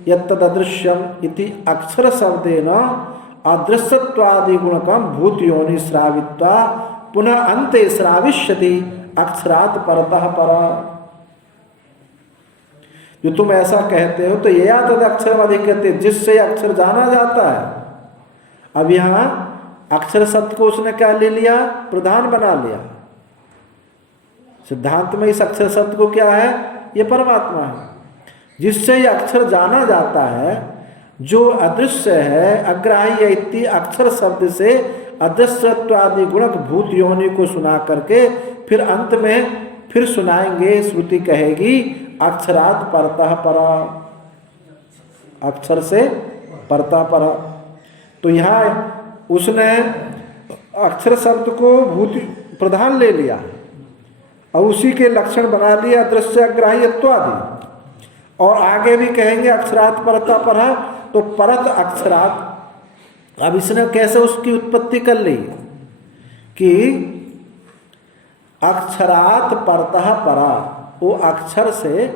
यदृश्यम इति अक्षर शब्देन अदृश्यत्वादि गुणकम भूतयोनि श्रावित्वा पुनः अन्ते श्राविष्यति अक्षरात् परतः परा। जो तुम ऐसा कहते हो तो ये तद अक्षर अधिगम्यते, जिससे अक्षर जाना जाता है। अब यहाँ अक्षर शब्द को उसने क्या ले लिया? प्रधान बना लिया। सिद्धांत में इस अक्षर शब्द को क्या है? ये परमात्मा है, जिससे ये अक्षर जाना जाता है। जो अदृश्य है अग्राह्य इति अक्षर शब्द से अदृश्यत्वादि गुणक भूत योनि को सुना करके फिर अंत में फिर सुनाएंगे। श्रुति कहेगी अक्षरात् परतः परा, अक्षर से परतः परा। तो यहाँ उसने अक्षर शब्द को भूत प्रधान ले लिया और उसी के लक्षण बना लिया अदृश्य अग्राह्यत्वादि। और आगे भी कहेंगे अक्षरात् परतः परा, तो परत अक्षरात्। अब इसने कैसे उसकी उत्पत्ति कर ली कि अक्षरात् परतः परा, वो अक्षर से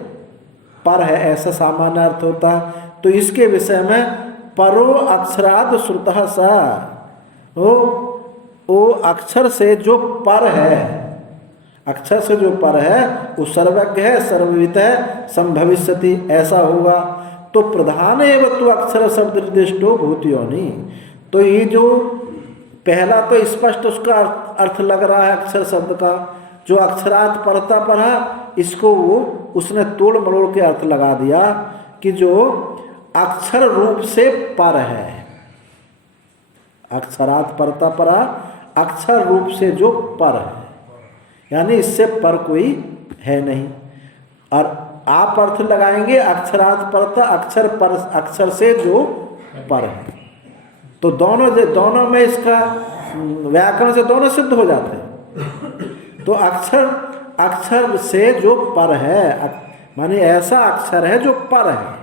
पर है, ऐसा सामान्य अर्थ होता है। तो इसके विषय में परो अक्षरात् श्रुतः सा, वो अक्षर से जो पर है, अक्षर से जो पर है वो सर्वज्ञ है, सर्ववित है, संभविष्यति, ऐसा होगा। तो प्रधान एवं तो अक्षर शब्द निर्दिष्टो भूतयोनि। तो ये जो पहला तो स्पष्ट उसका अर्थ लग रहा है अक्षर शब्द का, जो अक्षरात् परतः परा, इसको वो उसने तोड़ मरोड़ के अर्थ लगा दिया कि जो अक्षर रूप से पर है। अक्षरात् परतः परा, अक्षर रूप से जो पर है, यानी इससे पर कोई है नहीं। और आप अर्थ लगाएंगे अक्षरात् परतः, अक्षर पर, अक्षर से जो पर है। तो दोनों में इसका व्याकरण से दोनों सिद्ध हो जाते हैं। तो अक्षर से जो पर है, माने ऐसा अक्षर है जो पर है,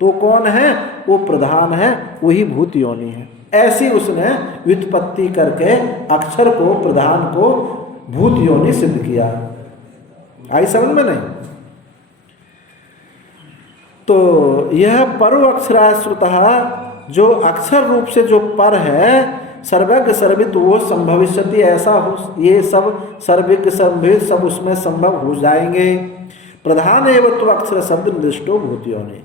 तो कौन है? वो प्रधान है, वही भूत योनि है। ऐसी उसने व्युत्पत्ति करके अक्षर को, प्रधान को भूत योनि सिद्ध किया। आई समझ में? नहीं। तो यह परो अक्षराश्रुतः, जो अक्षर रूप से जो पर है, सर्वज्ञ सर्वित वो संभविष्यति, ऐसा हो, ये सब सर्वज्ञ संभवित सब उसमें संभव हो जाएंगे। प्रधान एवं तो अक्षर शब्द निर्दिष्टो भूत योनि,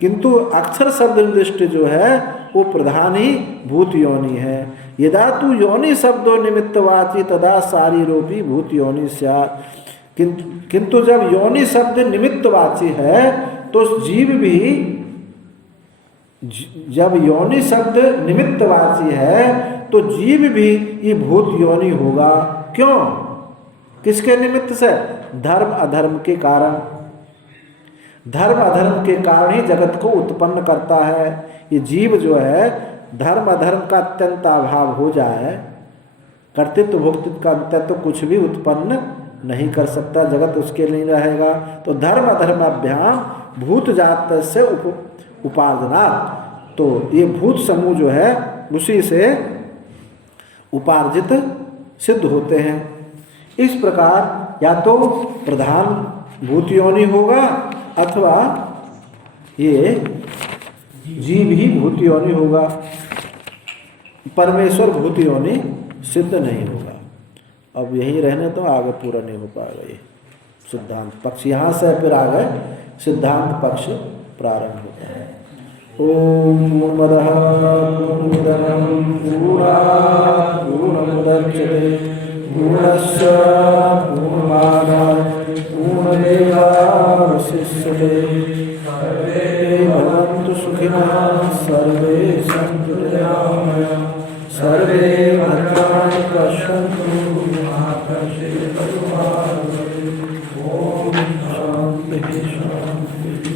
किंतु अक्षर शब्द निर्दिष्ट जो है वो प्रधान ही भूत योनि है। यदा तु योनि शब्दों निमित्तवाची तदा शारीरोपी भूत योनि स्यात्। किंतु जब योनि शब्द निमित्तवाची है तो जीव भी, जब योनि शब्द निमित्तवाची है तो जीव भी ये भूत योनि होगा। क्यों? किसके निमित्त से? धर्म अधर्म के कारण। धर्म अधर्म के कारण ही जगत को उत्पन्न करता है। ये जीव जो है धर्म अधर्म का अत्यंत अभाव हो जाए, कर्तृत्व भोक्तृत्व का अंत तो कुछ भी उत्पन्न नहीं कर सकता, जगत उसके नहीं रहेगा। तो धर्म अधर्माभ्याम भूत जात से उपार्जनात्, तो ये भूत समूह जो है उसी से उपार्जित सिद्ध होते हैं। इस प्रकार या तो प्रधान भूत योनि होगा अथवा ये जीव ही भूत योनि होगा, परमेश्वर भूत योनि सिद्ध नहीं होगा। अब यही रहने तो आगे पूरा नहीं हो पाएगा। ये सिद्धांत पक्ष यहाँ से फिर आगे सिद्धांत पक्ष प्रारंभ होता है। ओम पूर्णमदः पूर्णमिदं पूर्णात् पूर्णमुदच्यते पूर्णस्य पूर्णमादाय पूर्णमेवावशिष्यते सर्वे भवन्तु सुखिनः सर्वे सन्तु निरामयाः सर्वे भद्राणि पश्यन्तु मा कश्चित् दुःखं ॐ शान्तिः शान्तिः